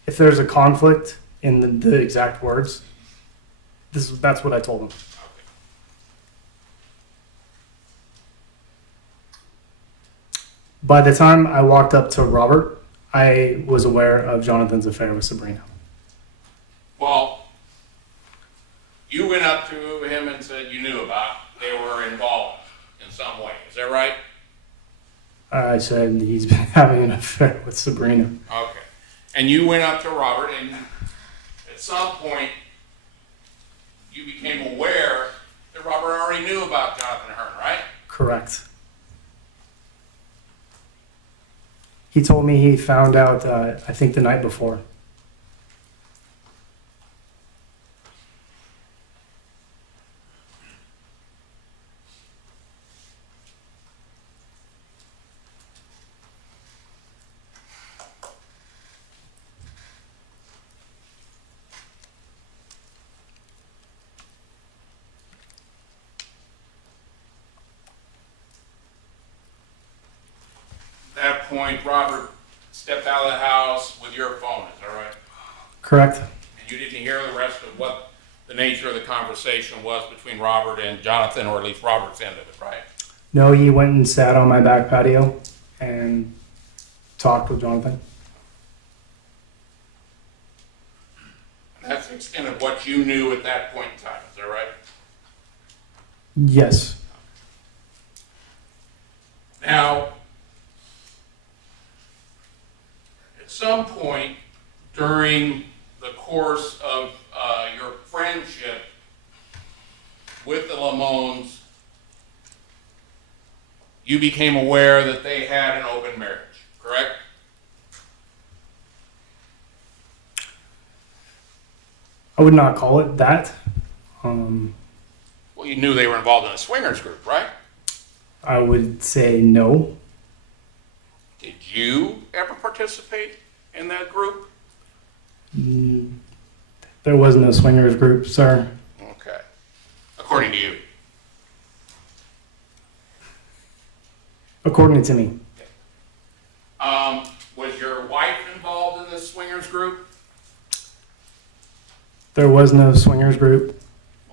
If there's a conflict in the exact words, that's what I told him. Okay. By the time I walked up to Robert, I was aware of Jonathan's affair with Sabrina. Well, you went up to him and said you knew about they were involved in some way. Is that right? I said he's been having an affair with Sabrina. Okay. And you went up to Robert, and at some point you became aware that Robert already knew about Jonathan Hearn, right? Correct. He told me he found out, I think the night before. At that point, Robert stepped out of the house with your phone, is that right? Correct. And you didn't hear the rest of what the nature of the conversation was between Robert and Jonathan, or at least Robert's end of it, right? No, he went and sat on my back patio and talked with Jonathan. And that's the extent of what you knew at that point in time, is that right? Yes. Now, at some point during the course of your friendship with the Limons, you became aware that they had an open marriage, correct? I would not call it that. Well, you knew they were involved in a swingers group, right? I would say no. Did you ever participate in that group? There was no swingers group, sir. Okay. According to you. According to me. Was your wife involved in this swingers group? There was no swingers group.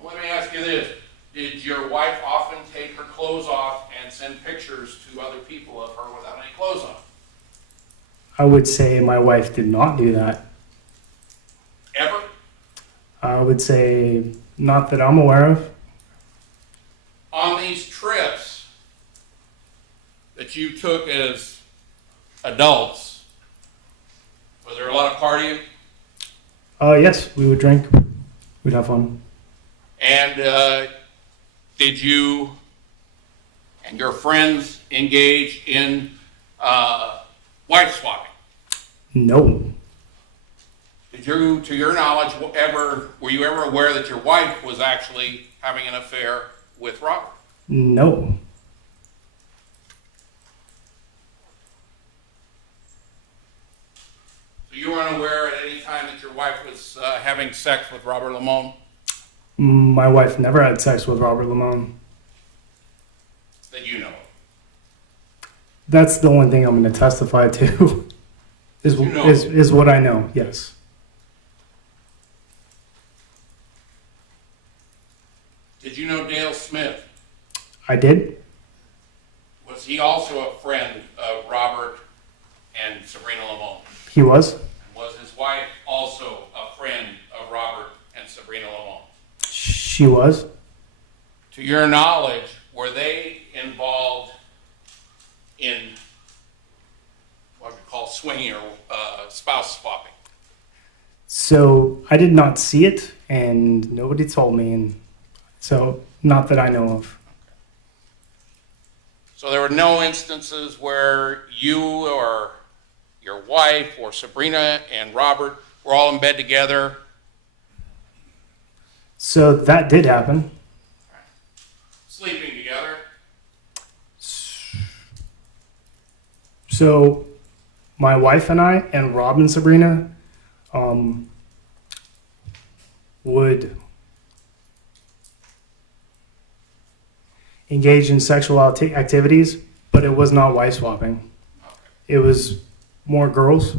Well, let me ask you this. Did your wife often take her clothes off and send pictures to other people of her without any clothes on? I would say my wife did not do that. Ever? I would say not that I'm aware of. On these trips that you took as adults, was there a lot of partying? Yes, we would drink. We'd have fun. And did you and your friends engage in wife swapping? No. Did you, to your knowledge, were you ever aware that your wife was actually having an affair with Robert? No. So you were unaware at any time that your wife was having sex with Robert Limon? My wife never had sex with Robert Limon. That you know of? That's the only thing I'm going to testify to. is, You know. is what I know, yes. Did you know Dale Smith? I did. Was he also a friend of Robert and Sabrina Limon? He was. Was his wife also a friend of Robert and Sabrina Limon? She was. To your knowledge, were they involved in what we call swinging or spouse swapping? So I did not see it, and nobody told me, and so not that I know of. So there were no instances where you or your wife or Sabrina and Robert were all in bed together? So that did happen. Sleeping together? So my wife and I and Rob and Sabrina would engage in sexual activities, but it was not wife swapping. Okay. It was more girls,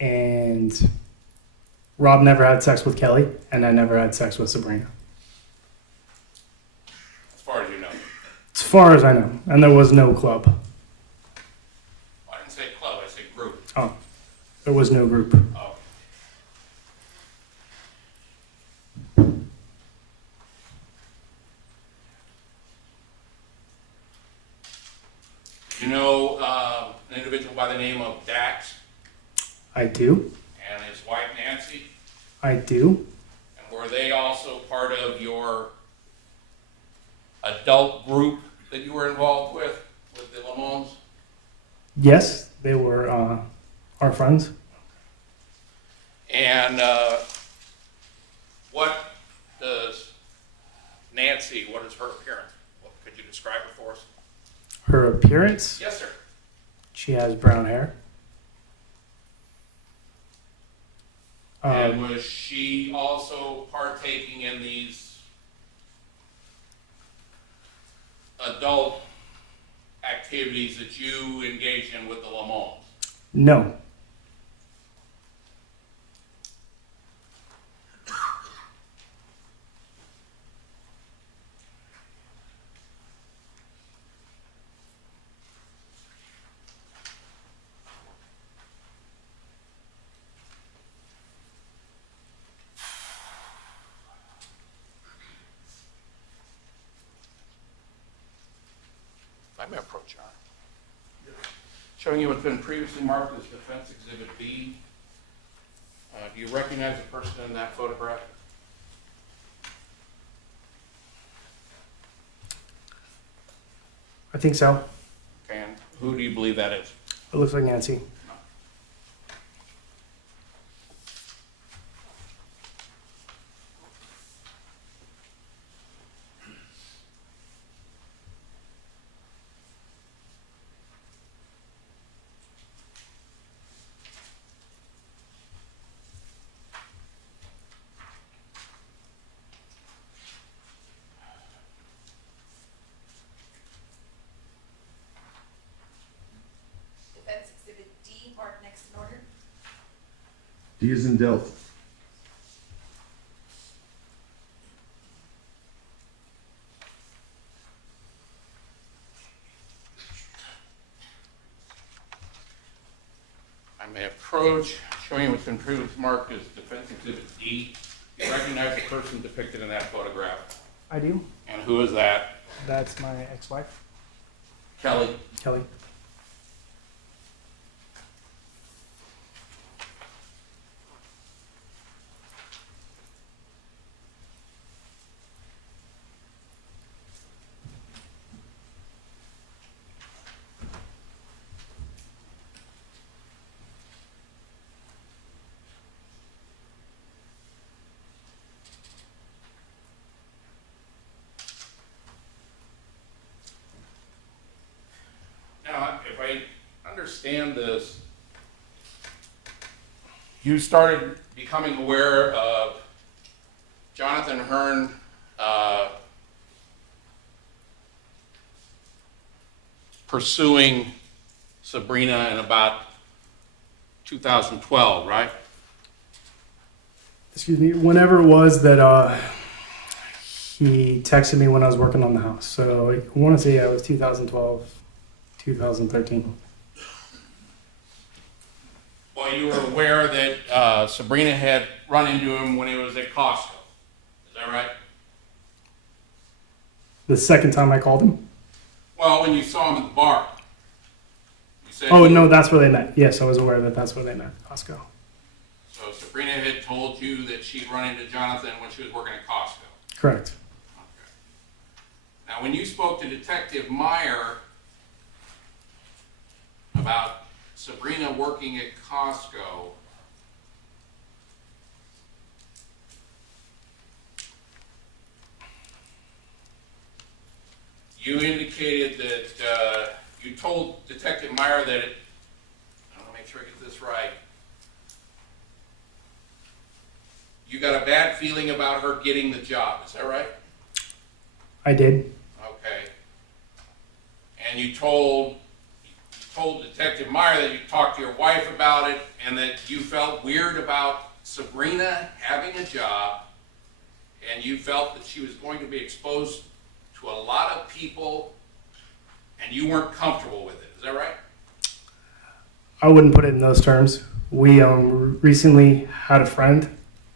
and Rob never had sex with Kelly, and I never had sex with Sabrina. As far as you know. As far as I know, and there was no club. I didn't say club, I said group. Oh, there was no group. Oh. You know an individual by the name of Dax I do. and his wife Nancy? I do. And were they also part of your adult group that you were involved with the Limons? Yes, they were our friends. And what does Nancy, what is her appearance? What, could you describe her for us? Her appearance, Yes, sir. she has brown hair. And was she also partaking in these adult activities that you engage in with the Limons? No, John. Showing you what's been previously marked as Defense Exhibit B. Do you recognize the person in that photograph? I think so. And who do you believe that is? It looks like Nancy. Defense Exhibit D, marked next in order. D is in Delta. I may approach, showing you what's been previously marked as Defense Exhibit D. You recognize the person depicted in that photograph? I do. And who is that? That's my ex-wife, Kelly. Kelly. Now, if I understand this, you started becoming aware of Jonathan Hearn pursuing Sabrina in about 2012, right? Excuse me. Whenever it was that he texted me when I was working on the house. So I want to say it was 2012, 2013. Well, you were aware that Sabrina had run into him when he was at Costco. Is that right? The second time I called him. Well, when you saw him at the bar. You said Oh no, that's where they met. Yes, I was aware that that's where they met. Costco. So Sabrina had told you that she'd run into Jonathan when she was working at Costco. Correct. Okay. Now, when you spoke to Detective Meyer about Sabrina working at Costco, you indicated that you told Detective Meyer that, I want to make sure I get this right, you got a bad feeling about her getting the job, is that right? I did. Okay. And you told Detective Meyer that you talked to your wife about it and that you felt weird about Sabrina having a job and you felt that she was going to be exposed to a lot of people and you weren't comfortable with it. Is that right? I wouldn't put it in those terms. We recently had a friend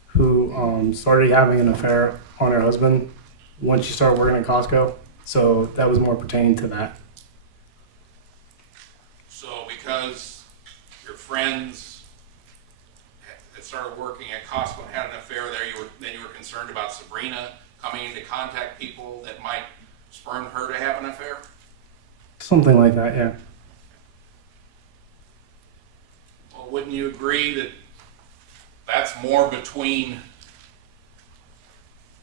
who started having an affair on her husband once she started working at Costco. So that was more pertaining to that. So because your friends that started working at Costco and had an affair there, then you were concerned about Sabrina coming into contact people that might spurn her to have an affair? Something like that, yeah. Well, wouldn't you agree that that's more between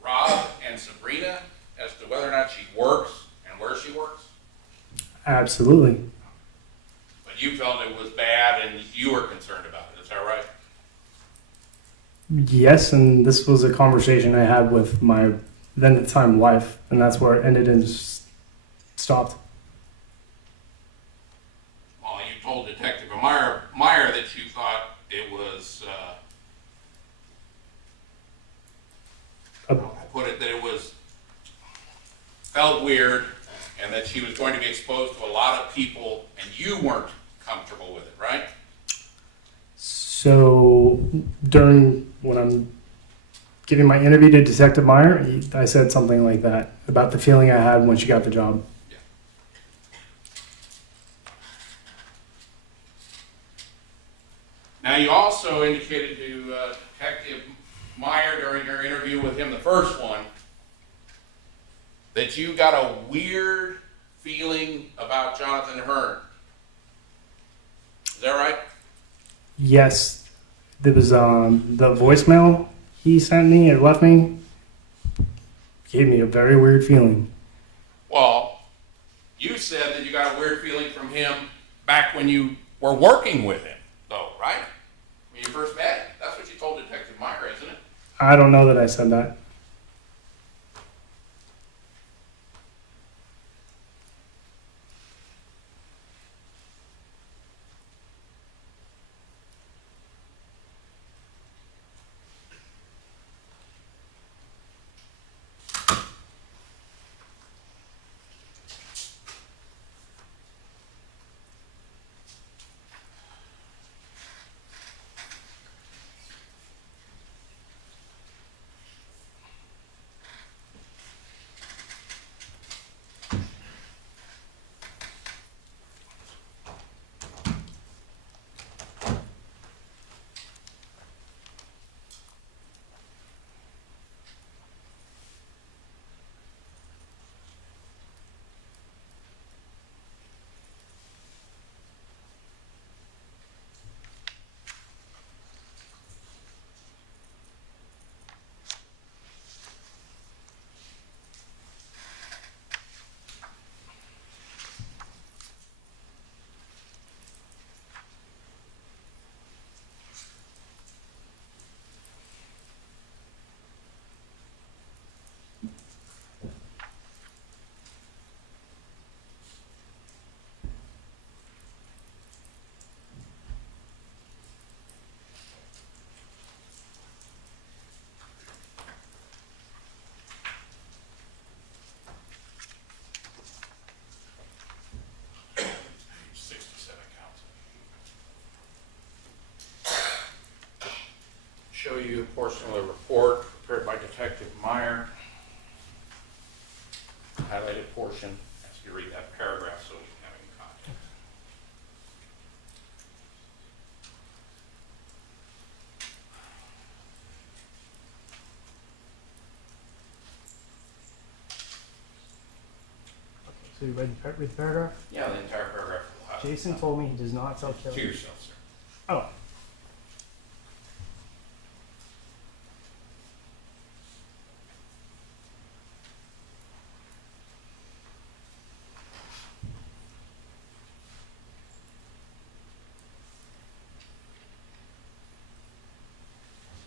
Rob and Sabrina as to whether or not she works and where she works? Absolutely. But you felt it was bad and you were concerned about it, is that right? Yes, and this was a conversation I had with my then at the time wife, and that's where it ended and stopped. Well, you told Detective Meyer that you thought it was, I put it that it was, felt weird and that she was going to be exposed to a lot of people and you weren't comfortable with it, right? So when I'm giving my interview to Detective Meyer, I said something like that about the feeling I had when she got the job. Now, you also indicated to Detective Meyer during your interview with him, the first one, that you got a weird feeling about Jonathan Hearn. Is that right? Yes, there was the voicemail he sent me or left me gave me a very weird feeling. Well, you said that you got a weird feeling from him back when you were working with him, though, right? When you first met him. That's what you told Detective Meyer, isn't it? I don't know that I said that. Page 67 counts. Show you a portion of the report prepared by Detective Meyer. Highlighted portion. Ask you to read that paragraph so you can have any context. So you read the paragraph? Yeah, the entire paragraph. Jason told me he does not sell To yourself, sir. Oh.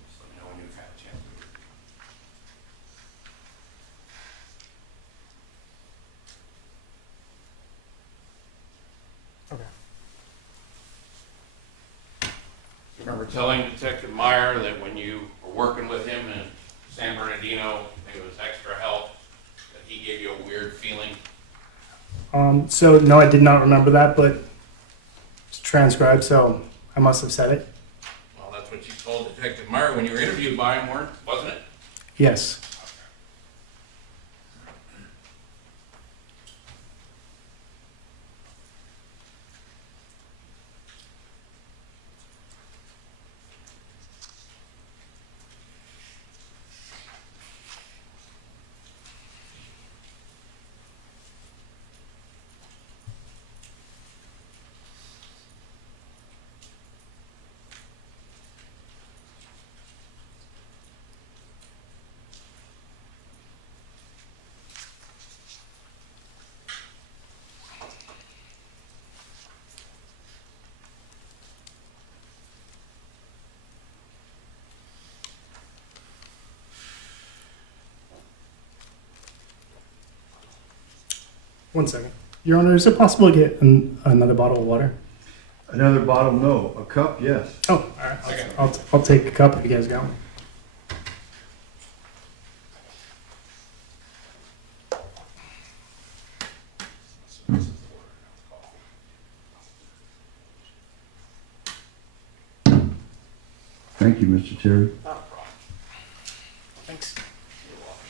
Just let me know when you've had a chance to read it. Okay. You remember telling Detective Meyer that when you were working with him in San Bernardino, it was extra help, that he gave you a weird feeling? So no, I did not remember that, but it's transcribed, so I must have said it. Well, that's what you told Detective Meyer when you were interviewed by him, wasn't it? Yes. One second. Your Honor, is it possible to get another bottle of water? Another bottle, no. A cup, yes. Oh, all right. I'll take a cup if you guys got one. Thank you, Mr. Terry. Not a problem. Thanks. You're welcome.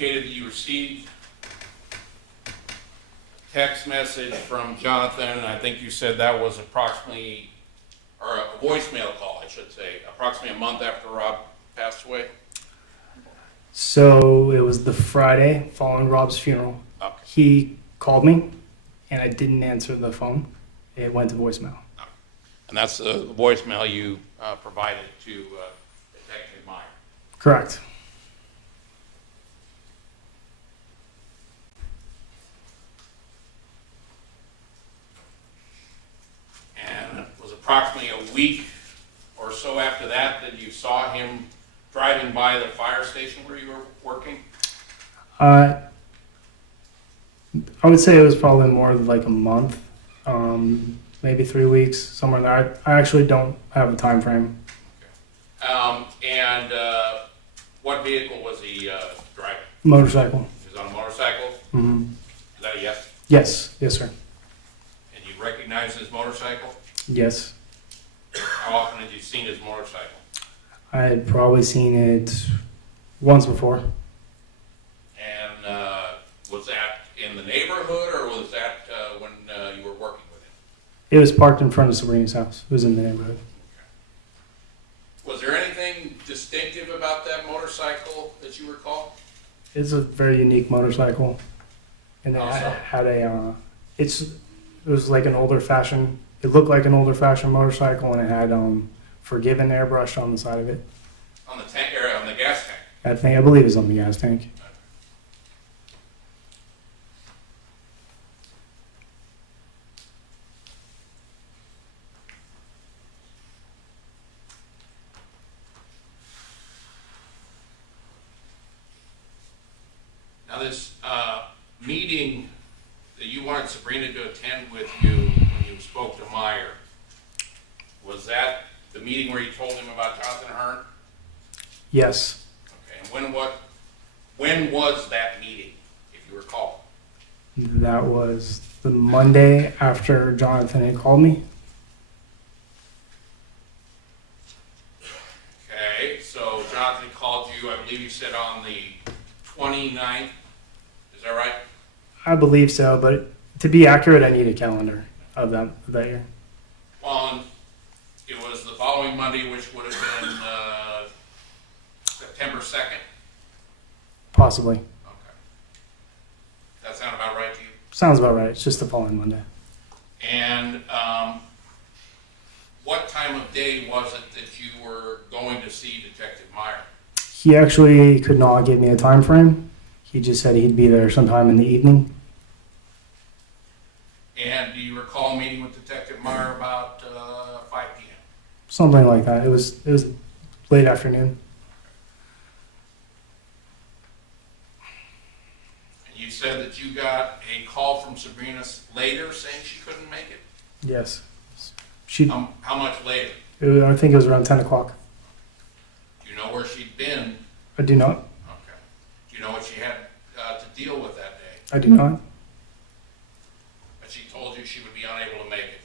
indicated that you received a text message from Jonathan, and I think you said that was approximately, or a voicemail call, I should say, approximately a month after Rob passed away. So it was the Friday following Rob's funeral. Okay. He called me, and I didn't answer the phone. It went to voicemail. And that's the voicemail you provided to Detective Meyer. Correct. And it was approximately a week or so after that that you saw him driving by the fire station where you were working? I would say it was probably more like a month, maybe 3 weeks, somewhere in there. I actually don't have a time frame. And what vehicle was he driving? Motorcycle. He was on a motorcycle? Hmm. Is that a yes? Yes, yes, sir. And you recognize his motorcycle? Yes. How often had you seen his motorcycle? I had probably seen it once before. And was that in the neighborhood, or was that when you were working with him? It was parked in front of Sabrina's house. It was in the neighborhood. Was there anything distinctive about that motorcycle that you recall? It's a very unique motorcycle, and it How so? had a. It was like an older fashioned. It looked like an older fashioned motorcycle, and it had "Forgiven" airbrushed on the side of it. On the tank, or on the gas tank? I believe it's on the gas tank. Now, this meeting that you wanted Sabrina to attend with you when you spoke to Meyer, was that the meeting where you told him about Jonathan Hearn? Yes, Okay, and when was that meeting, if you recall? that was the Monday after Jonathan had called me. Okay, so Jonathan called you, I believe you said on the 29th, is that right? I believe so, but to be accurate, I need a calendar of that year. On, it was the following Monday, which would have been September 2nd? Possibly. Okay. That sound about right to you? Sounds about right. It's just the following Monday. And what time of day was it that you were going to see Detective Meyer? He actually could not give me a time frame. He just said he'd be there sometime in the evening. And do you recall meeting with Detective Meyer about 5 p.m.? Something like that. It was late afternoon. And you said that you got a call from Sabrina later saying she couldn't make it? Yes. She. How much later? I think it was around 10 o'clock. Do you know where she'd been? I do not. Okay. Do you know what she had to deal with that day? I do not. But she told you she would be unable to make it.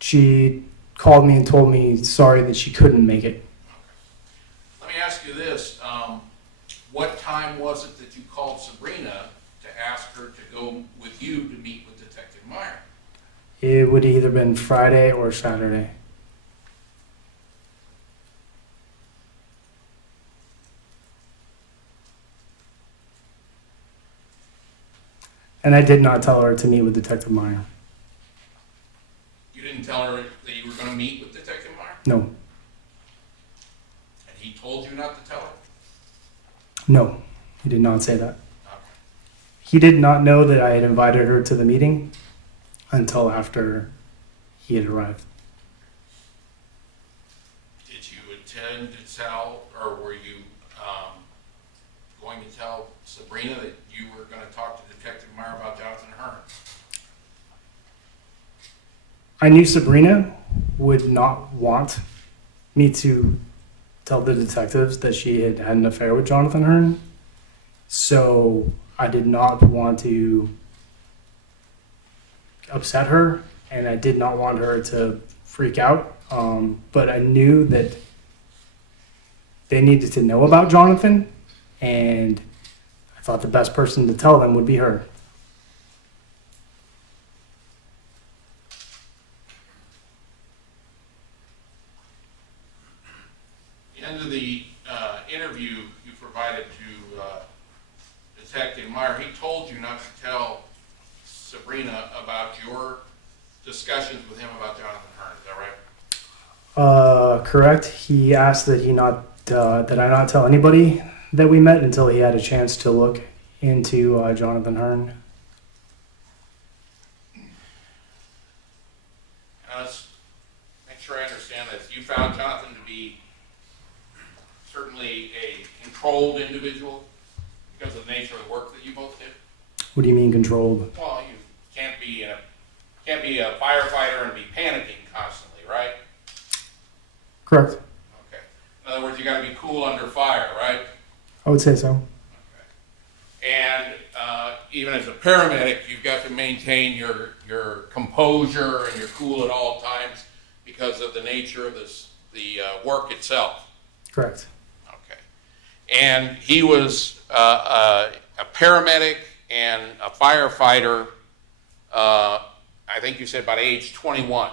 She called me and told me sorry that she couldn't make it. Let me ask you this. What time was it that you called Sabrina to ask her to go with you to meet with Detective Meyer? It would either been Friday or Saturday. And I did not tell her to meet with Detective Meyer. You didn't tell her that you were going to meet with Detective Meyer? No. And he told you not to tell her? No. He did not say that. Okay. He did not know that I had invited her to the meeting until after he had arrived. Did you intend to tell, or were you going to tell Sabrina that you were going to talk to Detective Meyer about Jonathan Hearn? I knew Sabrina would not want me to tell the detectives that she had had an affair with Jonathan Hearn. So I did not want to upset her, and I did not want her to freak out. But I knew that they needed to know about Jonathan, and I thought the best person to tell them would be her. At the end of the interview you provided to Detective Meyer, he told you not to tell Sabrina about your discussions with him about Jonathan Hearn. Is that right? Correct. He asked that that I not tell anybody that we met until he had a chance to look into Jonathan Hearn. Let's make sure I understand this. You found Jonathan to be certainly a controlled individual because of the nature of the work that you both did? What do you mean controlled? Well, you can't be a firefighter and be panicking constantly, right? Correct. Okay. In other words, you got to be cool under fire, right? I would say so. Okay. And even as a paramedic, you've got to maintain your composure and your cool at all times because of the nature of the work itself. Correct. Okay. And he was a paramedic and a firefighter, I think you said about age 21.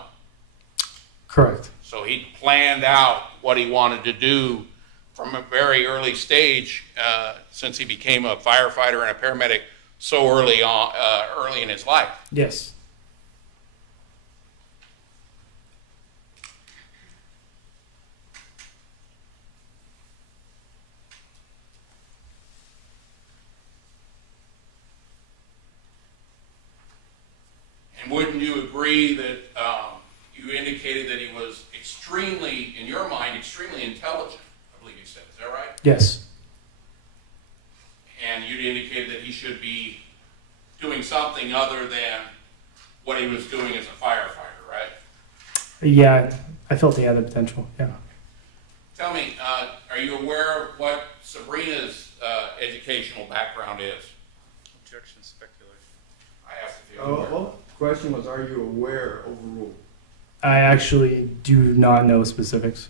Correct. So he planned out what he wanted to do from a very early stage, since he became a firefighter and a paramedic so early on, early in his life. Yes. And wouldn't you agree that you indicated that he was extremely, in your mind, extremely intelligent? I believe you said. Is that right? Yes. And you'd indicated that he should be doing something other than what he was doing as a firefighter, right? Yeah, I felt he had the potential. Yeah. Tell me, are you aware of what Sabrina's educational background is? Objection, speculation. I asked if you were aware. Well, question was, are you aware overruled? I actually do not know specifics.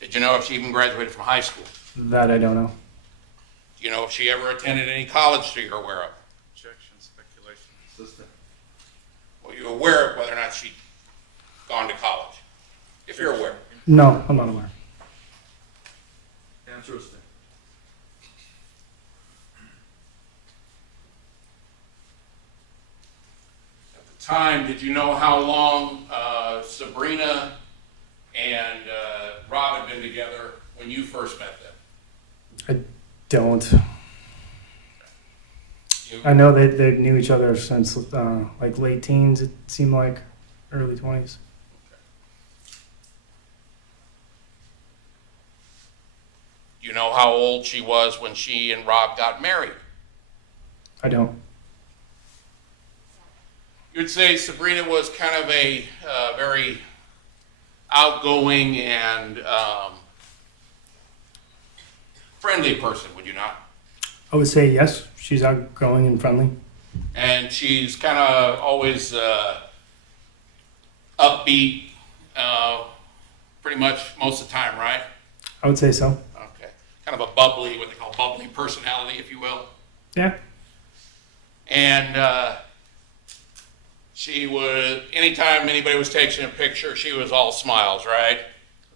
Did you know if she even graduated from high school? That I don't know. Do you know if she ever attended any college that you're aware of? Objection, speculation. Assistant. Were you aware of whether or not she'd gone to college? If you're aware. No, I'm not aware. Answer assistant. At the time, did you know how long Sabrina and Rob had been together when you first met them? I don't. You- I know they knew each other since like late teens. It seemed like early 20s. Do you know how old she was when she and Rob got married? I don't. You'd say Sabrina was kind of a very outgoing and friendly person, would you not? I would say yes. She's outgoing and friendly. And she's kind of always upbeat, pretty much most of the time, right? I would say so. Okay. Kind of a bubbly, what they call bubbly personality, if you will. Yeah. And she would, anytime anybody was taking a picture, she was all smiles, right?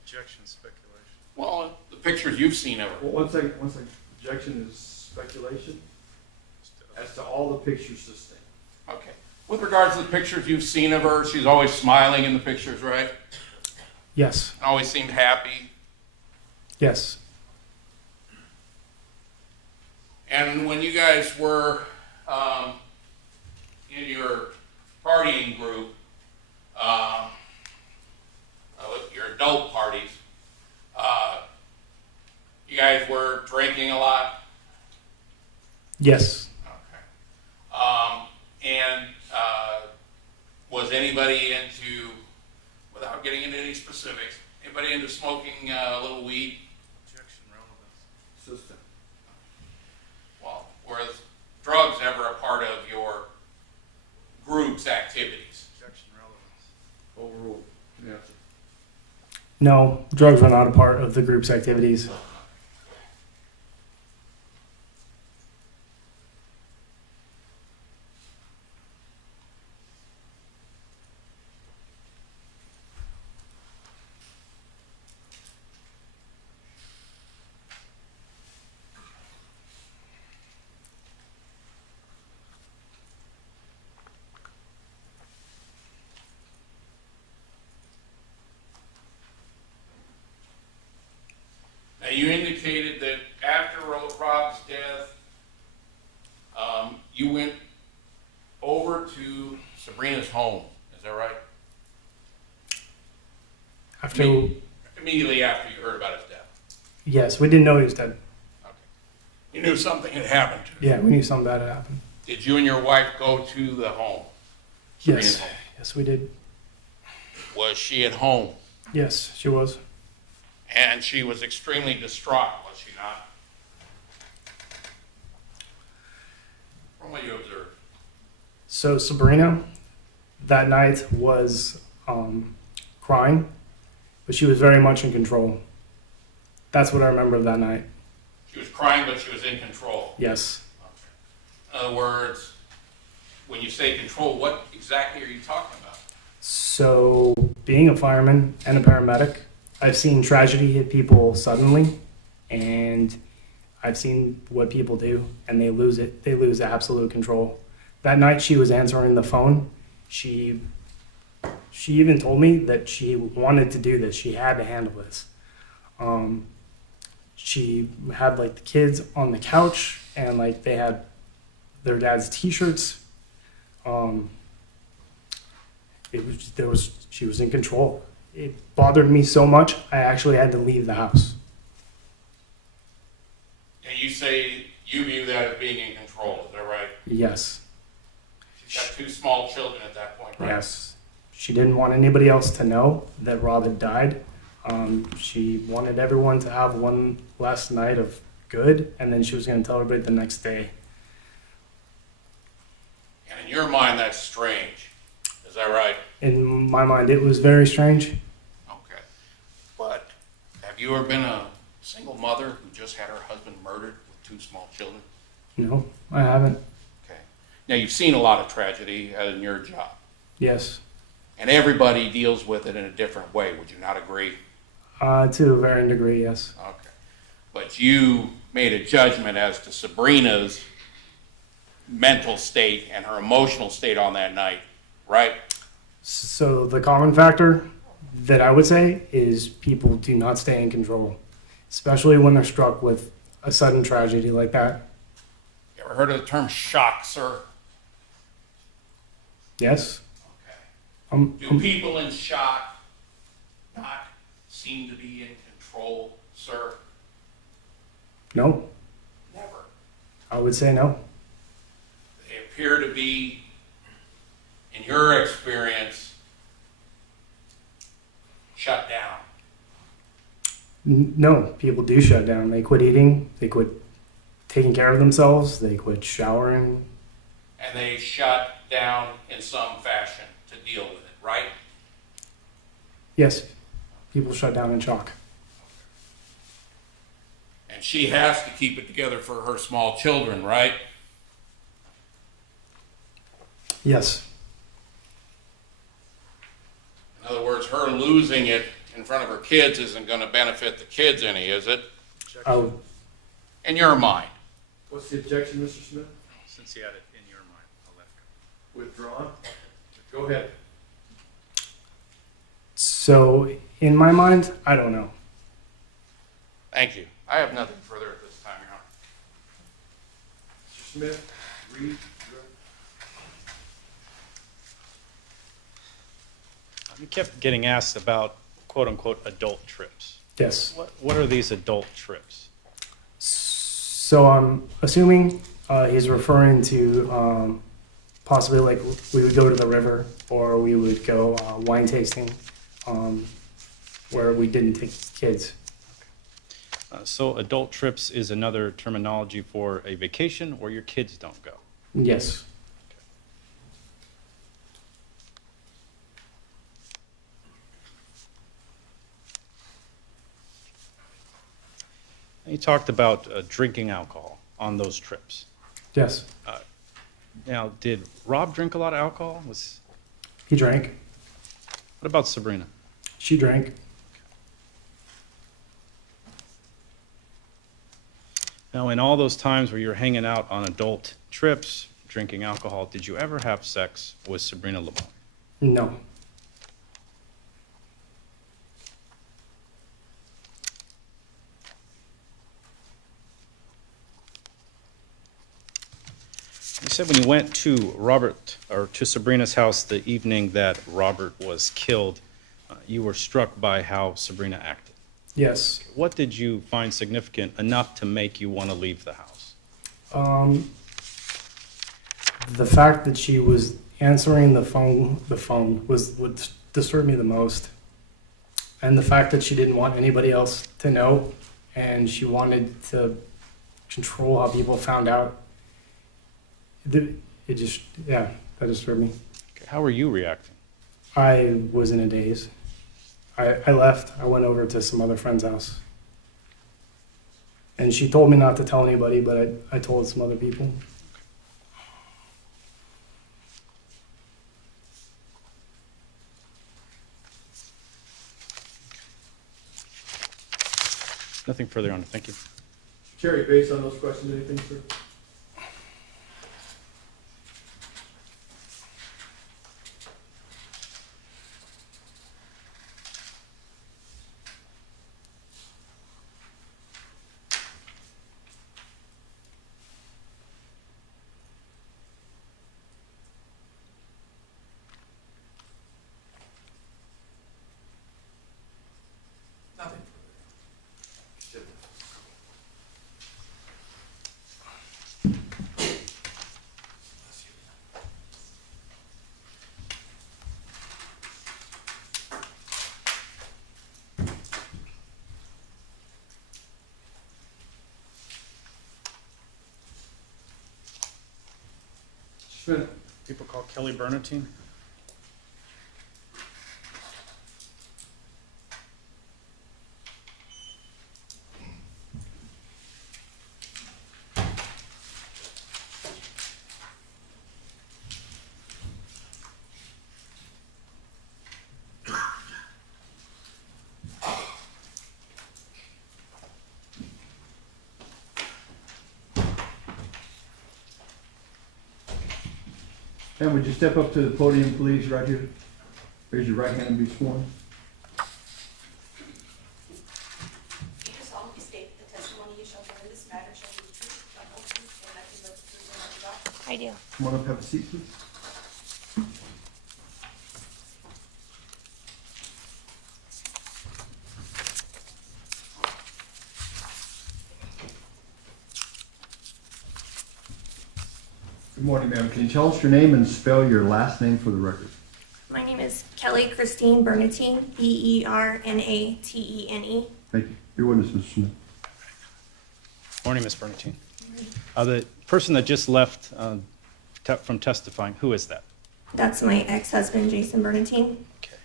Objection, speculation. Well, the pictures you've seen of her. Well, one second. Objection is speculation as to all the pictures sustained. Okay. With regards to the pictures you've seen of her, she's always smiling in the pictures, right? Yes. Always seemed happy. Yes. And when you guys were in your partying group, your adult parties, you guys were drinking a lot? Yes. Okay. And was anybody into, without getting into any specifics, anybody into smoking a little weed? Objection, relevance. Assistant. Well, were drugs ever a part of your group's activities? Objection, relevance. Overruled. Yes. No, drugs were not a part of the group's activities. you went over to Sabrina's home, is that right? After, Immediately after you heard about his death? yes, we didn't know he was dead. Okay. You knew something had happened to him? Yeah, we knew something bad had happened. Did you and your wife go to the home? Sabrina's Yes, home? yes, we did. Was she at home? Yes, she was. And she was extremely distraught, was she not? From what you observed. So Sabrina, that night was crying, but she was very much in control. That's what I remember of that night. She was crying, but she was in control. Yes. In other words, when you say control, what exactly are you talking about? So being a fireman and a paramedic, I've seen tragedy hit people suddenly, and I've seen what people do, and they lose it. They lose absolute control. That night she was answering the phone. She even told me that she wanted to do this. She had to handle this. She had like the kids on the couch, and like they had their dad's T-shirts. She was in control. It bothered me so much, I actually had to leave the house. And you say you view that as being in control, is that right? Yes. She's got two small children at that point, right? Yes. She didn't want anybody else to know that Rob had died. She wanted everyone to have one last night of good, and then she was going to tell everybody the next day. And in your mind, that's strange. Is that right? In my mind, it was very strange. Okay. But have you ever been a single mother who just had her husband murdered with two small children? No, I haven't. Okay. Now, you've seen a lot of tragedy in your job, Yes. and everybody deals with it in a different way. Would you not agree? To a varying degree, yes. Okay. But you made a judgment as to Sabrina's mental state and her emotional state on that night, right? So the common factor that I would say is people do not stay in control, especially when they're struck with a sudden tragedy like that. You ever heard of the term shock, sir? Yes. Okay. Do people in shock not seem to be in control, sir? No, Never. I would say no. They appear to be, in your experience, shut down. No, people do shut down. They quit eating, they quit taking care of themselves, they quit showering. And they shut down in some fashion to deal with it, right? Yes, people shut down in shock. And she has to keep it together for her small children, right? Yes, In other words, her losing it in front of her kids isn't going to benefit the kids any, is it? I would, In your mind. What's the objection, Mr. Smith? Since you had it in your mind, I'll let it Withdrawn? Go ahead. so in my mind, I don't know. Thank you. I have nothing further at this time, Your Honor. Mr. Smith, read. You kept getting asked about quote-unquote adult trips. Yes. What are these adult trips? So I'm assuming he's referring to possibly like we would go to the river or we would go wine tasting where we didn't take kids. So adult trips is another terminology for a vacation where your kids don't go. Yes. You talked about drinking alcohol on those trips. Yes. Now, did Rob drink a lot of alcohol? He drank. What about Sabrina? She drank. Now, in all those times where you're hanging out on adult trips, drinking alcohol, did you ever have sex with Sabrina Limon? No. You said when you went to Robert, or to Sabrina's house the evening that Robert was killed, you were struck by how Sabrina acted. Yes. What did you find significant enough to make you want to leave the house? The fact that she was answering the phone was what disturbed me the most. And the fact that she didn't want anybody else to know, and she wanted to control how people found out. It just, yeah, that disturbed me. Okay, how were you reacting? I was in a daze. I left. I went over to some other friend's house. And she told me not to tell anybody, but I told some other people. Nothing further on it. Thank you. Cherry, based on those questions, anything, sir? Nothing. Smith? People call Kelly Bernatine. And would you step up to the podium, please, right here? Raise your right hand and be sworn. Do you solemnly state that the testimony you shall give in this matter shall be the truth, the whole truth, and nothing but the truth, so help you God? I do. Come on up, have a seat, please. Good morning, ma'am. Can you tell us your name and spell your last name for the record? My name is Kelly Christine Bernatine, Bernatene. Thank you. Your witness, Mr. Smith. Morning, Ms. Bernatine. The person that just left from testifying, who is that? That's my ex-husband, Jason Bernatine. Okay.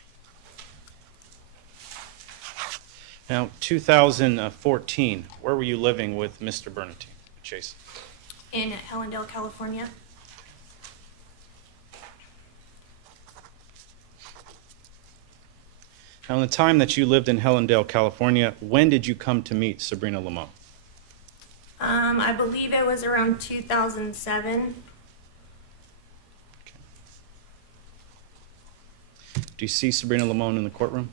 Now, 2014, where were you living with Mr. Bernatine, Jason? In Hellendale, California. Now, in the time that you lived in Hellendale, California, when did you come to meet Sabrina Limon? I believe it was around 2007. Do you see Sabrina Limon in the courtroom?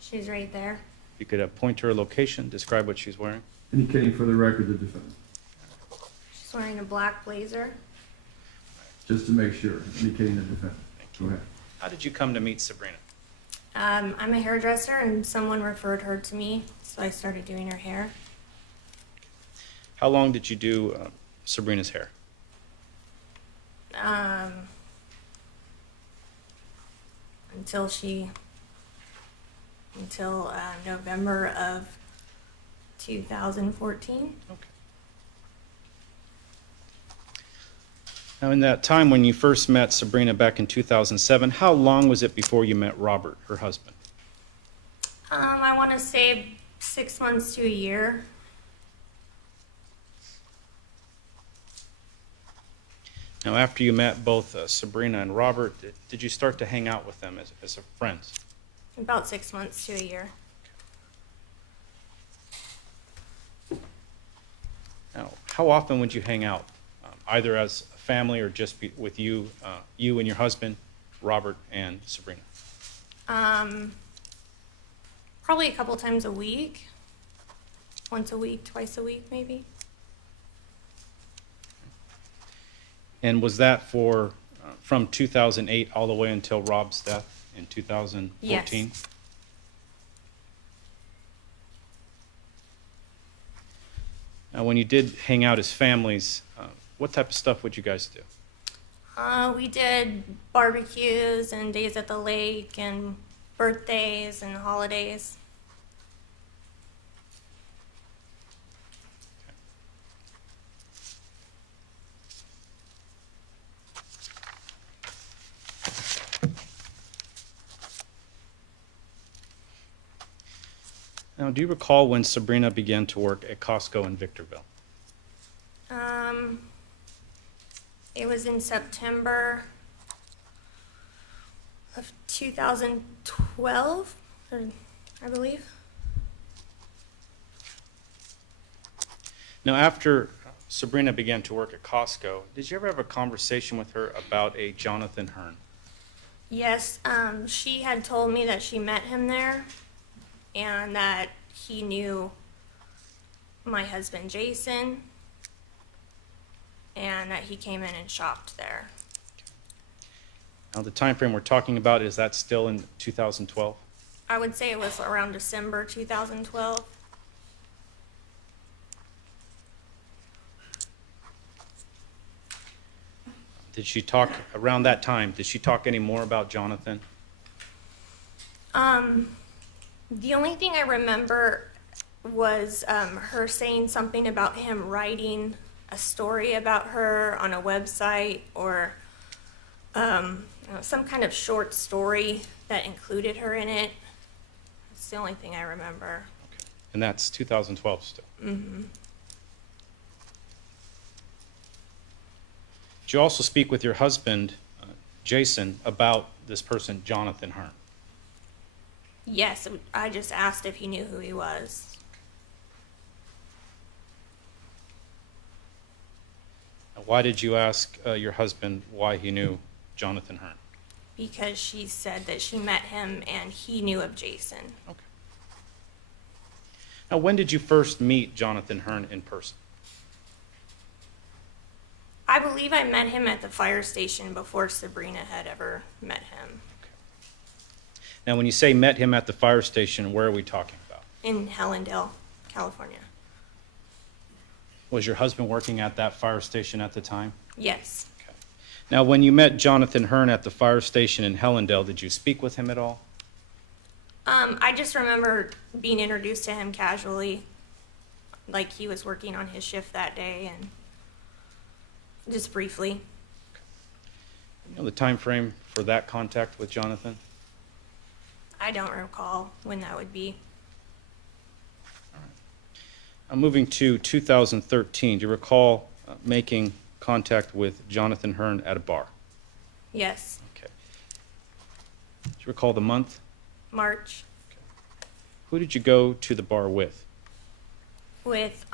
She's right there. You could point to her location, describe what she's wearing. Indicating for the record the defendant. She's wearing a black blazer. Just to make sure, indicating the defendant. Go ahead. How did you come to meet Sabrina? I'm a hairdresser, and someone referred her to me, so I started doing her hair. How long did you do Sabrina's hair? Until November of 2014. Okay. Now, in that time when you first met Sabrina back in 2007, how long was it before you met Robert, her husband? I want to say 6 months to a year. Now, after you met both Sabrina and Robert, did you start to hang out with them as friends? About 6 months to a year. Now, how often would you hang out, either as a family or just with you, you and your husband, Robert and Sabrina? Probably a couple times a week. Once a week, twice a week, maybe. And was that for, from 2008 all the way until Rob's death in 2014? Yes. Now, when you did hang out as families, what type of stuff would you guys do? We did barbecues and days at the lake and birthdays and holidays. Now, do you recall when Sabrina began to work at Costco in Victorville? It was in September of 2012, I believe. Now, after Sabrina began to work at Costco, did you ever have a conversation with her about a Jonathan Hearn? Yes, she had told me that she met him there and that he knew my husband Jason and that he came in and shopped there. Now, the time frame we're talking about, is that still in 2012? I would say it was around December 2012. Did she talk, around that time, did she talk any more about Jonathan? The only thing I remember was her saying something about him writing a story about her on a website or some kind of short story that included her in it. It's the only thing I remember. Okay. And that's 2012 still? Mm-hmm. Did you also speak with your husband, Jason, about this person, Jonathan Hearn? Yes, I just asked if he knew who he was. Why did you ask your husband why he knew Jonathan Hearn? Because she said that she met him and he knew of Jason. Okay. Now, when did you first meet Jonathan Hearn in person? I believe I met him at the fire station before Sabrina had ever met him. Now, when you say met him at the fire station, where are we talking about? In Hellendale, California. Was your husband working at that fire station at the time? Yes. Okay. Now, when you met Jonathan Hearn at the fire station in Hellendale, did you speak with him at all? I just remember being introduced to him casually, like he was working on his shift that day, and just briefly. You know the time frame for that contact with Jonathan? I don't recall when that would be. Moving to 2013, do you recall making contact with Jonathan Hearn at a bar? Yes, Okay. Do you recall the month? March, Who did you go to the bar with? with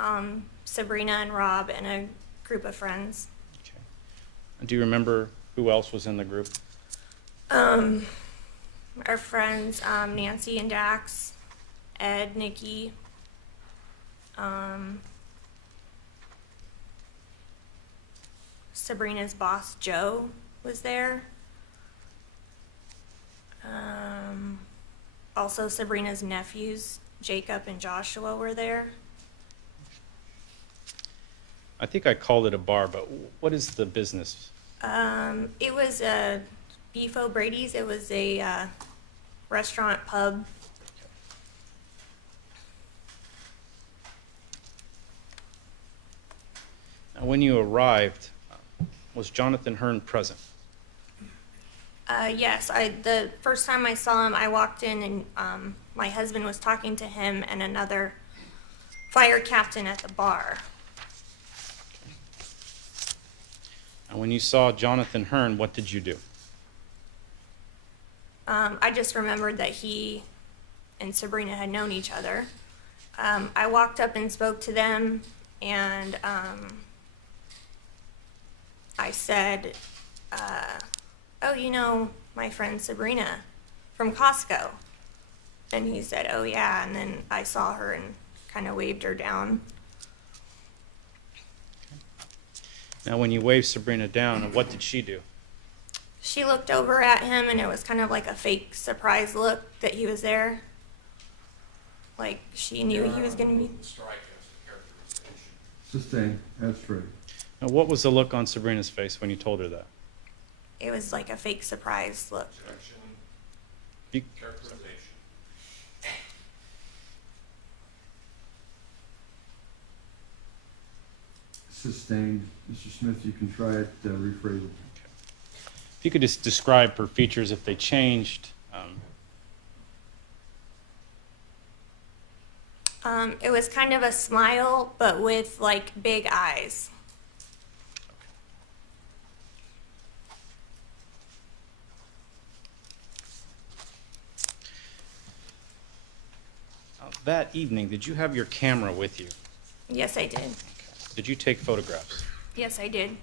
Sabrina and Rob and a group of friends. Okay. And do you remember who else was in the group? Our friends, Nancy and Dax, Ed, Nikki, Sabrina's boss, Joe, was there. Also, Sabrina's nephews, Jacob and Joshua, were there. I think I called it a bar, but what is the business? It was a Beef O'Brady's. It was a restaurant pub. Now, when you arrived, was Jonathan Hearn present? Yes, the first time I saw him, I walked in and my husband was talking to him and another fire captain at the bar. And when you saw Jonathan Hearn, what did you do? I just remembered that he and Sabrina had known each other. I walked up and spoke to them, and I said, oh, you know my friend Sabrina from Costco. And he said, oh yeah, and then I saw her and kind of waved her down. Now, when you waved Sabrina down, what did she do? She looked over at him, and it was kind of like a fake surprise look that he was there. Like she knew he was going to be. Strike as a characterization. Sustained, as free. Now, what was the look on Sabrina's face when you told her that? It was like a fake surprise look. Objection, You, characterization. Sustained. Mr. Smith, you can try it, rephrase it. if you could just describe her features if they changed. It was kind of a smile, but with like big eyes. That evening, did you have your camera with you? Yes, I did. Did you take photographs? Yes, I did.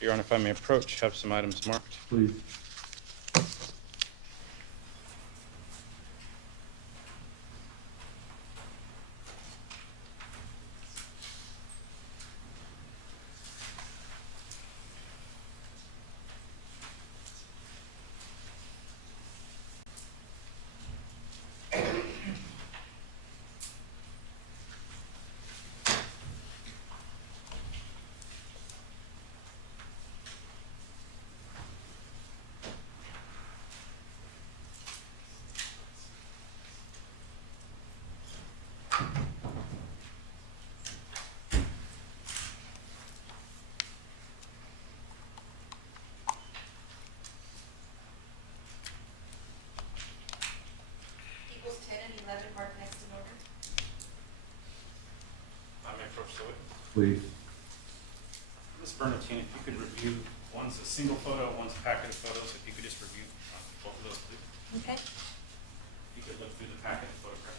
Your Honor, if I may approach, have some items marked. Please. Equals 10 and 11 marked next in order. I may approach the witness. Please. Ms. Bernatine, if you could review, one's a single photo, one's a packet of photos, if you could just review both of those, please. Okay. If you could look through the packet of photographs.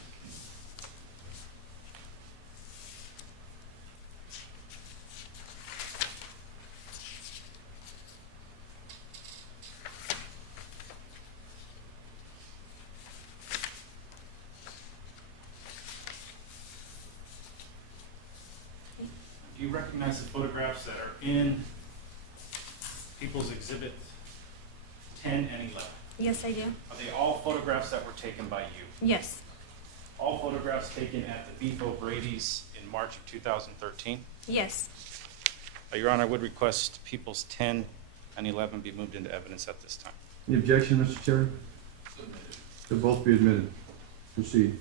Do you recognize the photographs that are in People's Exhibit 10 and 11? Yes, I do. Are they all photographs that were taken by you? Yes. All photographs taken at the Beef O'Brady's in March of 2013? Yes. Your Honor, I would request People's 10 and 11 be moved into evidence at this time. Any objection, Mr. Chair? Submitted. They'll both be admitted. Proceed.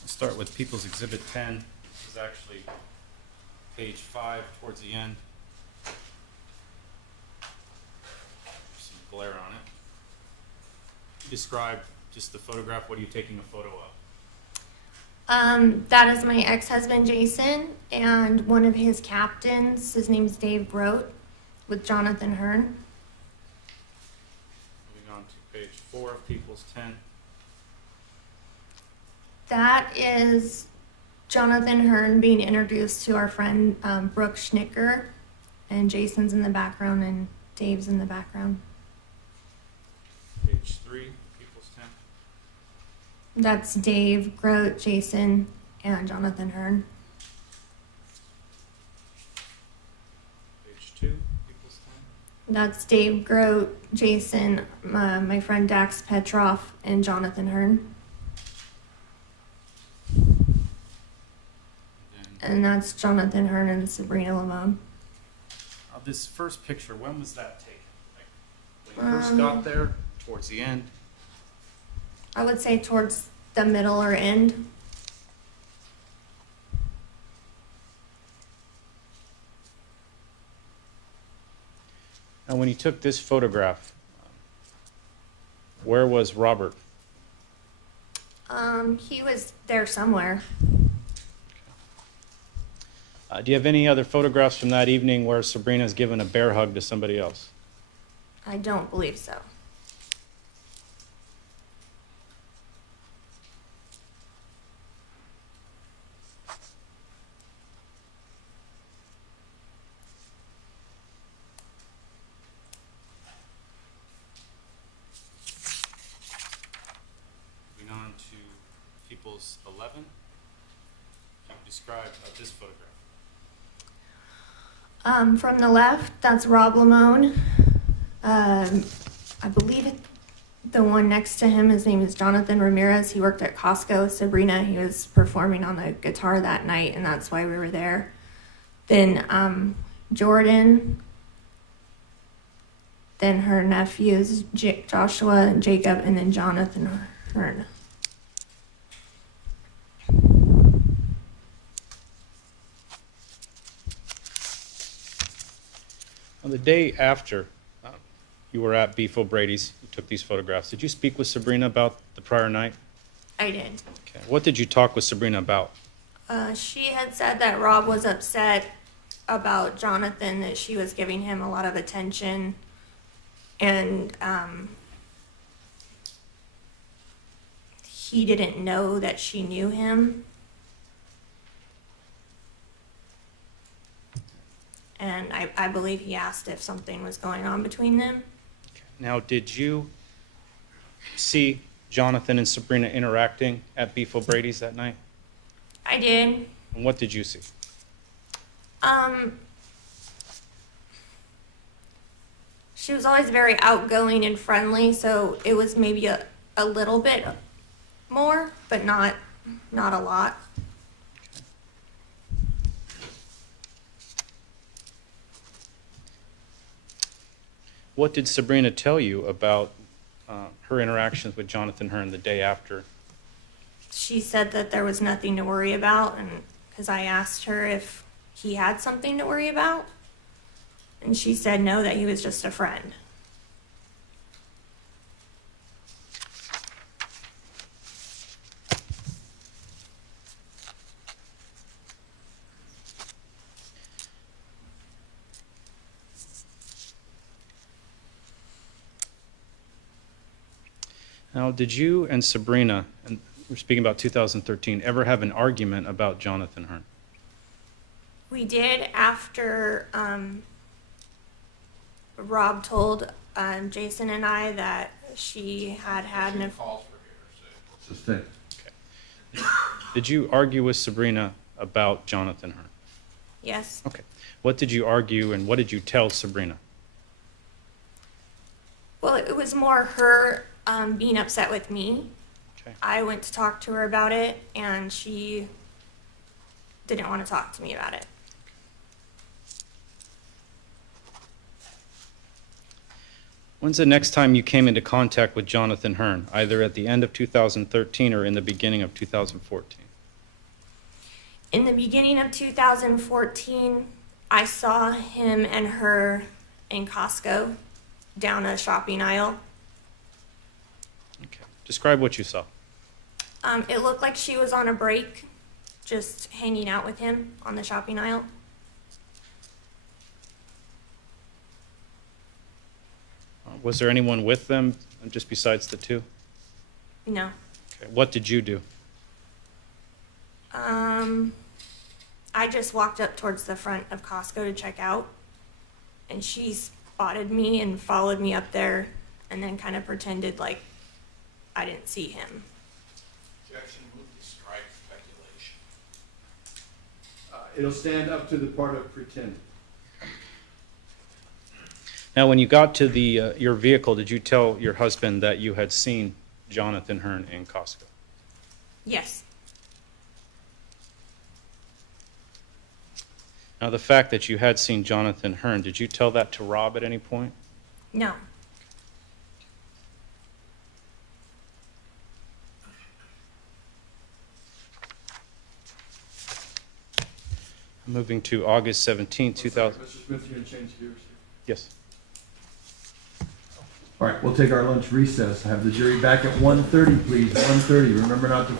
We'll start with People's Exhibit 10. This is actually page 5 towards the end. Some glare on it. You describe just the photograph. What are you taking a photo of? That is my ex-husband, Jason, and one of his captains. His name's Dave Grote with Jonathan Hearn. Moving on to page 4 of People's 10. That is Jonathan Hearn being introduced to our friend Brooke Schnicker, and Jason's in the background and Dave's in the background. Page 3 of People's 10. That's Dave Grote, Jason, and Jonathan Hearn. Page 2 of People's 10. That's Dave Grote, Jason, my friend Dax Petroff, and Jonathan Hearn. And that's Jonathan Hearn and Sabrina Limon. This first picture, when was that taken? Like when you first got there, towards the end? I would say towards the middle or end. Now, when you took this photograph, where was Robert? He was there somewhere. Do you have any other photographs from that evening where Sabrina's given a bear hug to somebody else? I don't believe so. to People's 11. Can you describe this photograph? From the left, that's Rob Limon. I believe the one next to him, his name is Jonathan Ramirez. He worked at Costco. Sabrina, he was performing on the guitar that night, and that's why we were there. Then Jordan, then her nephews, Joshua and Jacob, and then Jonathan Hearn. On the day after you were at Beef O'Brady's, you took these photographs. Did you speak with Sabrina about the prior night? I did. Okay. What did you talk with Sabrina about? She had said that Rob was upset about Jonathan, that she was giving him a lot of attention, and he didn't know that she knew him. And I believe he asked if something was going on between them. Now, did you see Jonathan and Sabrina interacting at Beef O'Brady's that night? I did. And what did you see? She was always very outgoing and friendly, so it was maybe a little bit more, but not a lot. What did Sabrina tell you about her interactions with Jonathan Hearn the day after? She said that there was nothing to worry about, and because I asked her if he had something to worry about, and she said no, that he was just a friend. Now, did you and Sabrina, and we're speaking about 2013, ever have an argument about Jonathan Hearn? We did after Rob told Jason and I that she had an Calls for hearsay. Sustain. Okay. Did you argue with Sabrina about Jonathan Hearn? Yes. Okay. What did you argue and what did you tell Sabrina? Well, it was more her being upset with me. Okay. I went to talk to her about it, and she didn't want to talk to me about it. When's the next time you came into contact with Jonathan Hearn, either at the end of 2013 or in the beginning of 2014? In the beginning of 2014, I saw him and her in Costco down a shopping aisle. Okay. Describe what you saw. It looked like she was on a break, just hanging out with him on the shopping aisle. Was there anyone with them just besides the two? No. Okay. What did you do? I just walked up towards the front of Costco to check out, and she spotted me and followed me up there, and then kind of pretended like I didn't see him. Objection, move to strike speculation. It'll stand up to the part of pretend. Now, when you got to the your vehicle, did you tell your husband that you had seen Jonathan Hearn in Costco? Yes. Now, the fact that you had seen Jonathan Hearn, did you tell that to Rob at any point? No. Moving to August 17, 2000. Mr. Smith, you gonna change gears here? Yes. All right, we'll take our lunch recess. Have the jury back at 1:30, please. 1:30. Remember not to